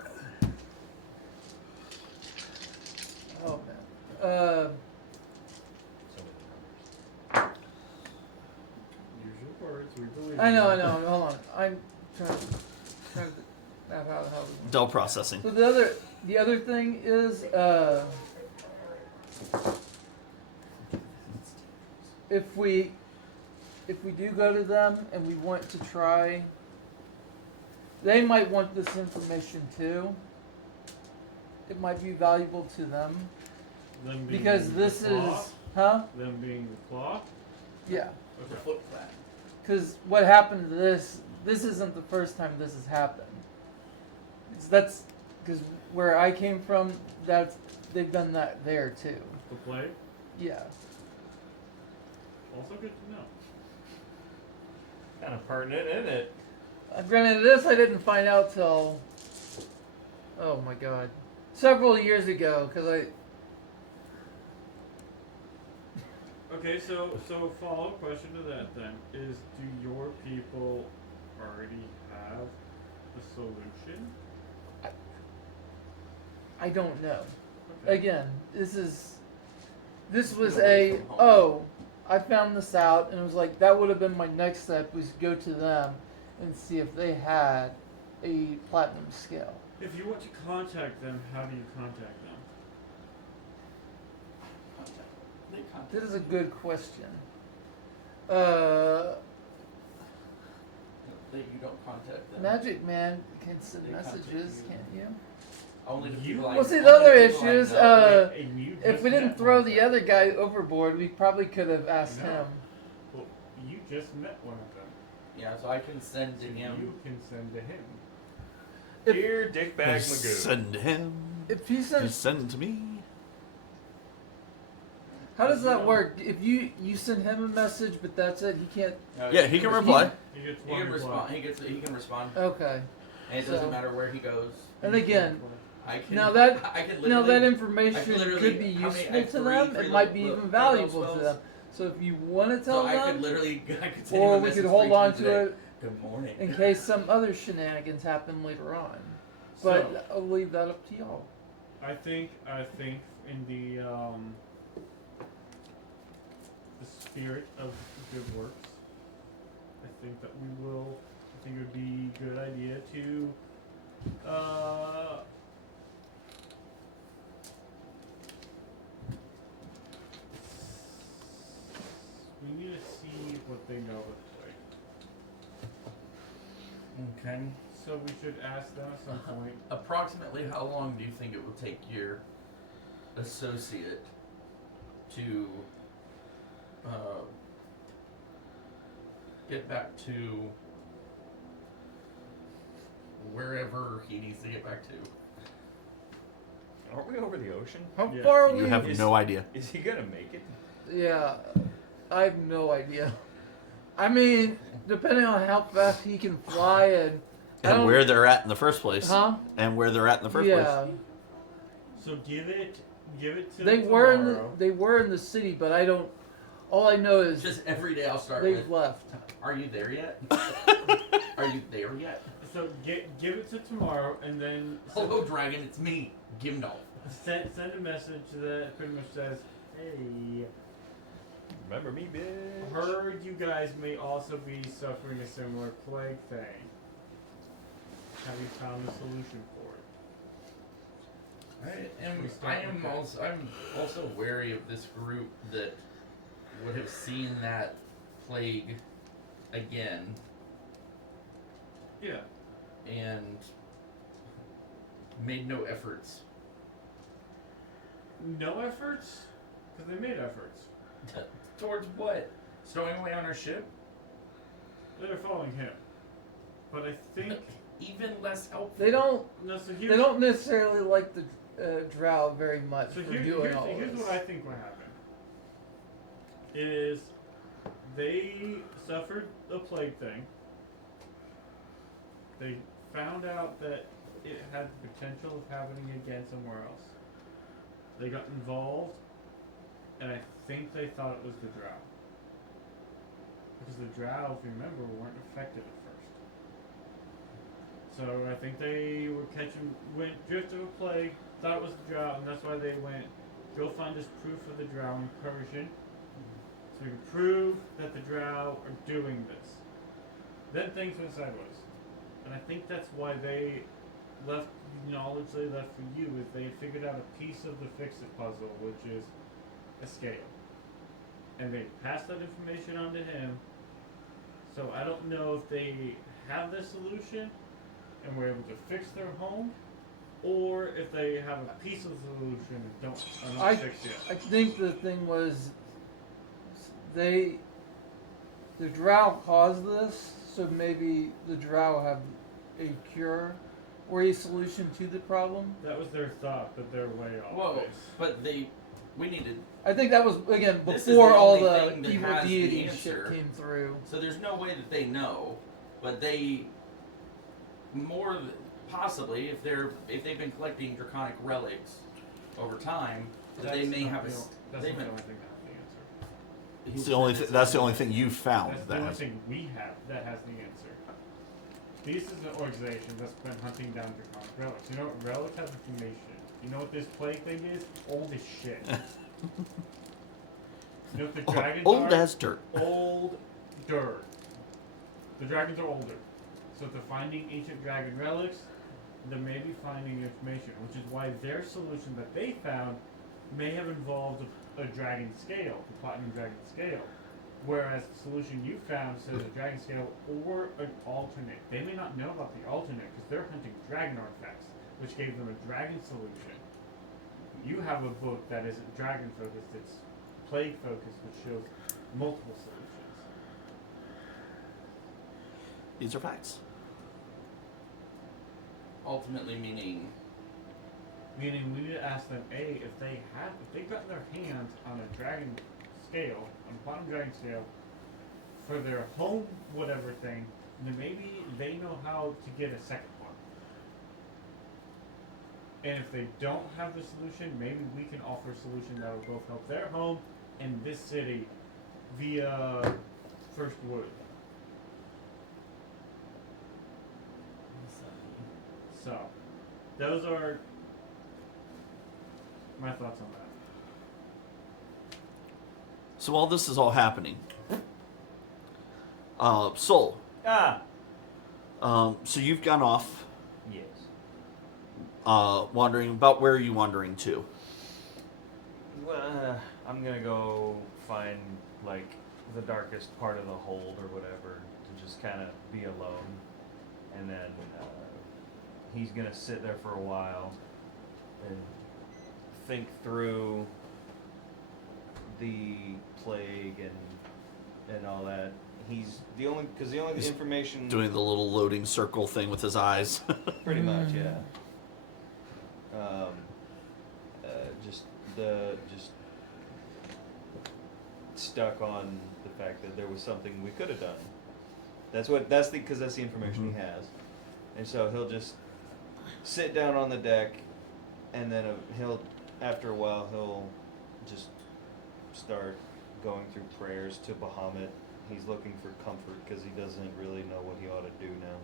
Oh man. Use your words, we believe I know. you. Hold on. I'm trying to map out how this Dell processing. So the other thing is, if we do go to them and we want to try, they might want this information too. It might be valuable to them Them being because the this claw? is, huh? Them being the claw? Yeah. The Okay. foot plan. Because what happened to this isn't the first time this has happened. That's because where I came from, they've done that there too. The plague? Yeah. Also good to know. Kind of pertinent, isn't it? Granted, this I didn't find out till, oh my god, several years ago, because Okay, so follow-up question to that then is: do your people already have a solution? I don't know. Okay. Again, this was Away a, from home. oh, I found this out, and it was like, that would have been my next step, was go to them and see if they had a platinum scale. If you want to contact them, how do you contact them? They contact This is a me. good question. You don't contact them. Magic Man can send They contact messages, you. can't you? Only the You- people I Well, see, only the other people I issue is, know. And you if just we didn't met throw one the of them. other guy overboard, we probably could have asked No. him. Well, you just met one of them. Yeah, so I can send to So him. you can send to him. If- Dear Dickbag Magoo. Send him. If he You sends, send to me. how does that work? If you send him a message, but that's it, he can't. Yeah, he can reply. He gets He one can reply. respond. He can respond, Okay. and it So- doesn't matter where he goes. And again, I can. now that I can now literally. that information literally- could be how many- useful I have to three them. free It might little- be little- even free little valuable to spells. them. So if you want to tell So I could them, literally. I could send or him a we message could hold 3 on times a to day. it Good morning. in case some other shenanigans happen later on. But So, I'll leave that up to y'all. I think in the spirit of good works, I think that we will. I think it would be a good idea to we need to see what they know of the play. Okay. So we should ask them at some point. Approximately how long do you think it will take your associate to get back to wherever he needs to get back to? Aren't we over the ocean? How Yeah. far are You we? have no idea. Is he gonna make it? Yeah, I have no idea. I mean, depending on how fast he can fly and I And don't- where they're at in the first place. huh? And where they're at in the first Yeah, place. So give it to they them were tomorrow. in the city, but I don't. All I know is Just every day I'll start they've with, left. are you there yet? Are you there yet? So give it to tomorrow, and then Hello, dragon, it's me, Gimdalf. send a message that pretty much says, "Hey, Remember me, bitch? heard you guys may also be suffering a similar plague thing. Have you found a solution for it?" I'm also wary of this group that would have seen that plague again Yeah. and made no efforts. No efforts? Because they made efforts. Towards what? Stowing away on our ship? They're following him. But I think Even less helpful. They don't. no. So They here's don't necessarily like the drow very much So for here's doing all here's this. what I think will happen. Is they suffered a plague thing. They found out that it had the potential of happening again somewhere else. They got involved, and I think they thought it was the drow. Because the drow, if you remember, weren't affected at first. So I think they were went drift of a plague, thought it was the drow, and that's why they went, go find us proof of the drow in Persian, so we can prove that the drow are doing this. Then things went sideways. And I think that's why they left the knowledge they left for you, is they figured out a piece of the fix-it puzzle, which is a scale. And they passed that information on to him. So I don't know if they have the solution and were able to fix their home, or if they have a piece of the solution and are not fixed yet. I think the thing was the drow caused this, so maybe the drow have a cure or a solution to the problem. That was their thought, but they're way off Whoa, base. but We need to. I think that was again This is before the all only the thing that evil has the deity answer. shit came through. So there's no way that they know, but they possibly if they've been collecting draconic relics over time, that they may have a. That's They've not the been, only thing that has the answer. It's the only that's the only thing you found That's that the only has. thing we have that has the answer. This is an organization that's been hunting down draconic relics. You know what relic has information? You know what this plague thing is? Old as shit. You know what the dragons Old are? as dirt. Old dirt. The dragons are older. So if they're finding ancient dragon relics, they may be finding information, which is why their solution that they found may have involved a dragon scale, the platinum dragon scale. Whereas the solution you found says a dragon scale or an alternate. They may not know about the alternate because they're hunting dragon artifacts, which gave them a dragon solution. You have a book that isn't dragon focused, it's plague focused, which shows multiple solutions. These are facts. ultimately meaning. Meaning we need to ask them, A, if they've gotten their hands on a dragon scale, on a bottom dragon scale, for their home whatever thing, then maybe they know how to get a second one. And if they don't have the solution, maybe we can offer a solution that will both help their home and this city via First Wood. So, those are my thoughts on that. So while this is all happening, Soul. Ah. So you've gone off, Yes. wandering. About where are you wandering to? Well, I'm gonna go find like the darkest part of the hold or whatever to just kind of be alone, and then he's gonna sit there for a while and think through the plague and all that. He's the only He's information Doing the little loading circle thing with his eyes. pretty much, yeah. Just stuck on the fact that there was something we could have done. That's the information Mhm. he has, and so he'll just sit down on the deck, and then after a while he'll just start going through prayers to Bahamut. He's looking for comfort because he doesn't really know what he ought to do now.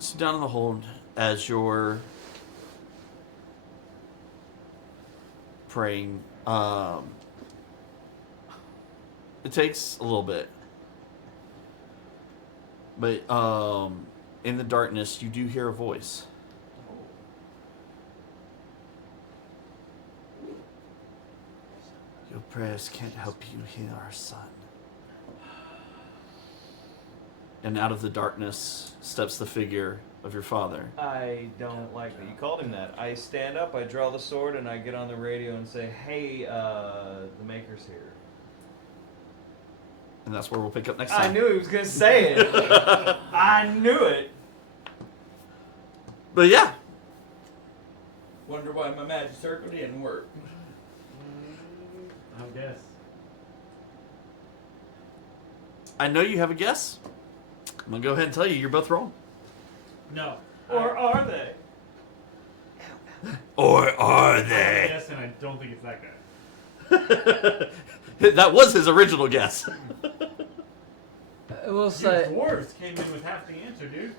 So down in the hold, as you're praying, it takes a little bit, but in the darkness, you do hear a voice. Your prayers can't help you heal our son. And out of the darkness steps the figure of your father. I don't like that you called him that. I stand up, I draw the sword, and I get on the radio and say, "Hey, the Maker's here." And that's where we'll pick up next I time. knew he was gonna say it. I knew it. But yeah, Wonder why my magic circle didn't work. I guess. I know you have a guess. I'm going to go ahead and tell you, you're both wrong. No. Or are they? Or are I guess, and I don't think it's that guy. That was his original guess. I will Dude, say, dwarves came in with half the answer, dude.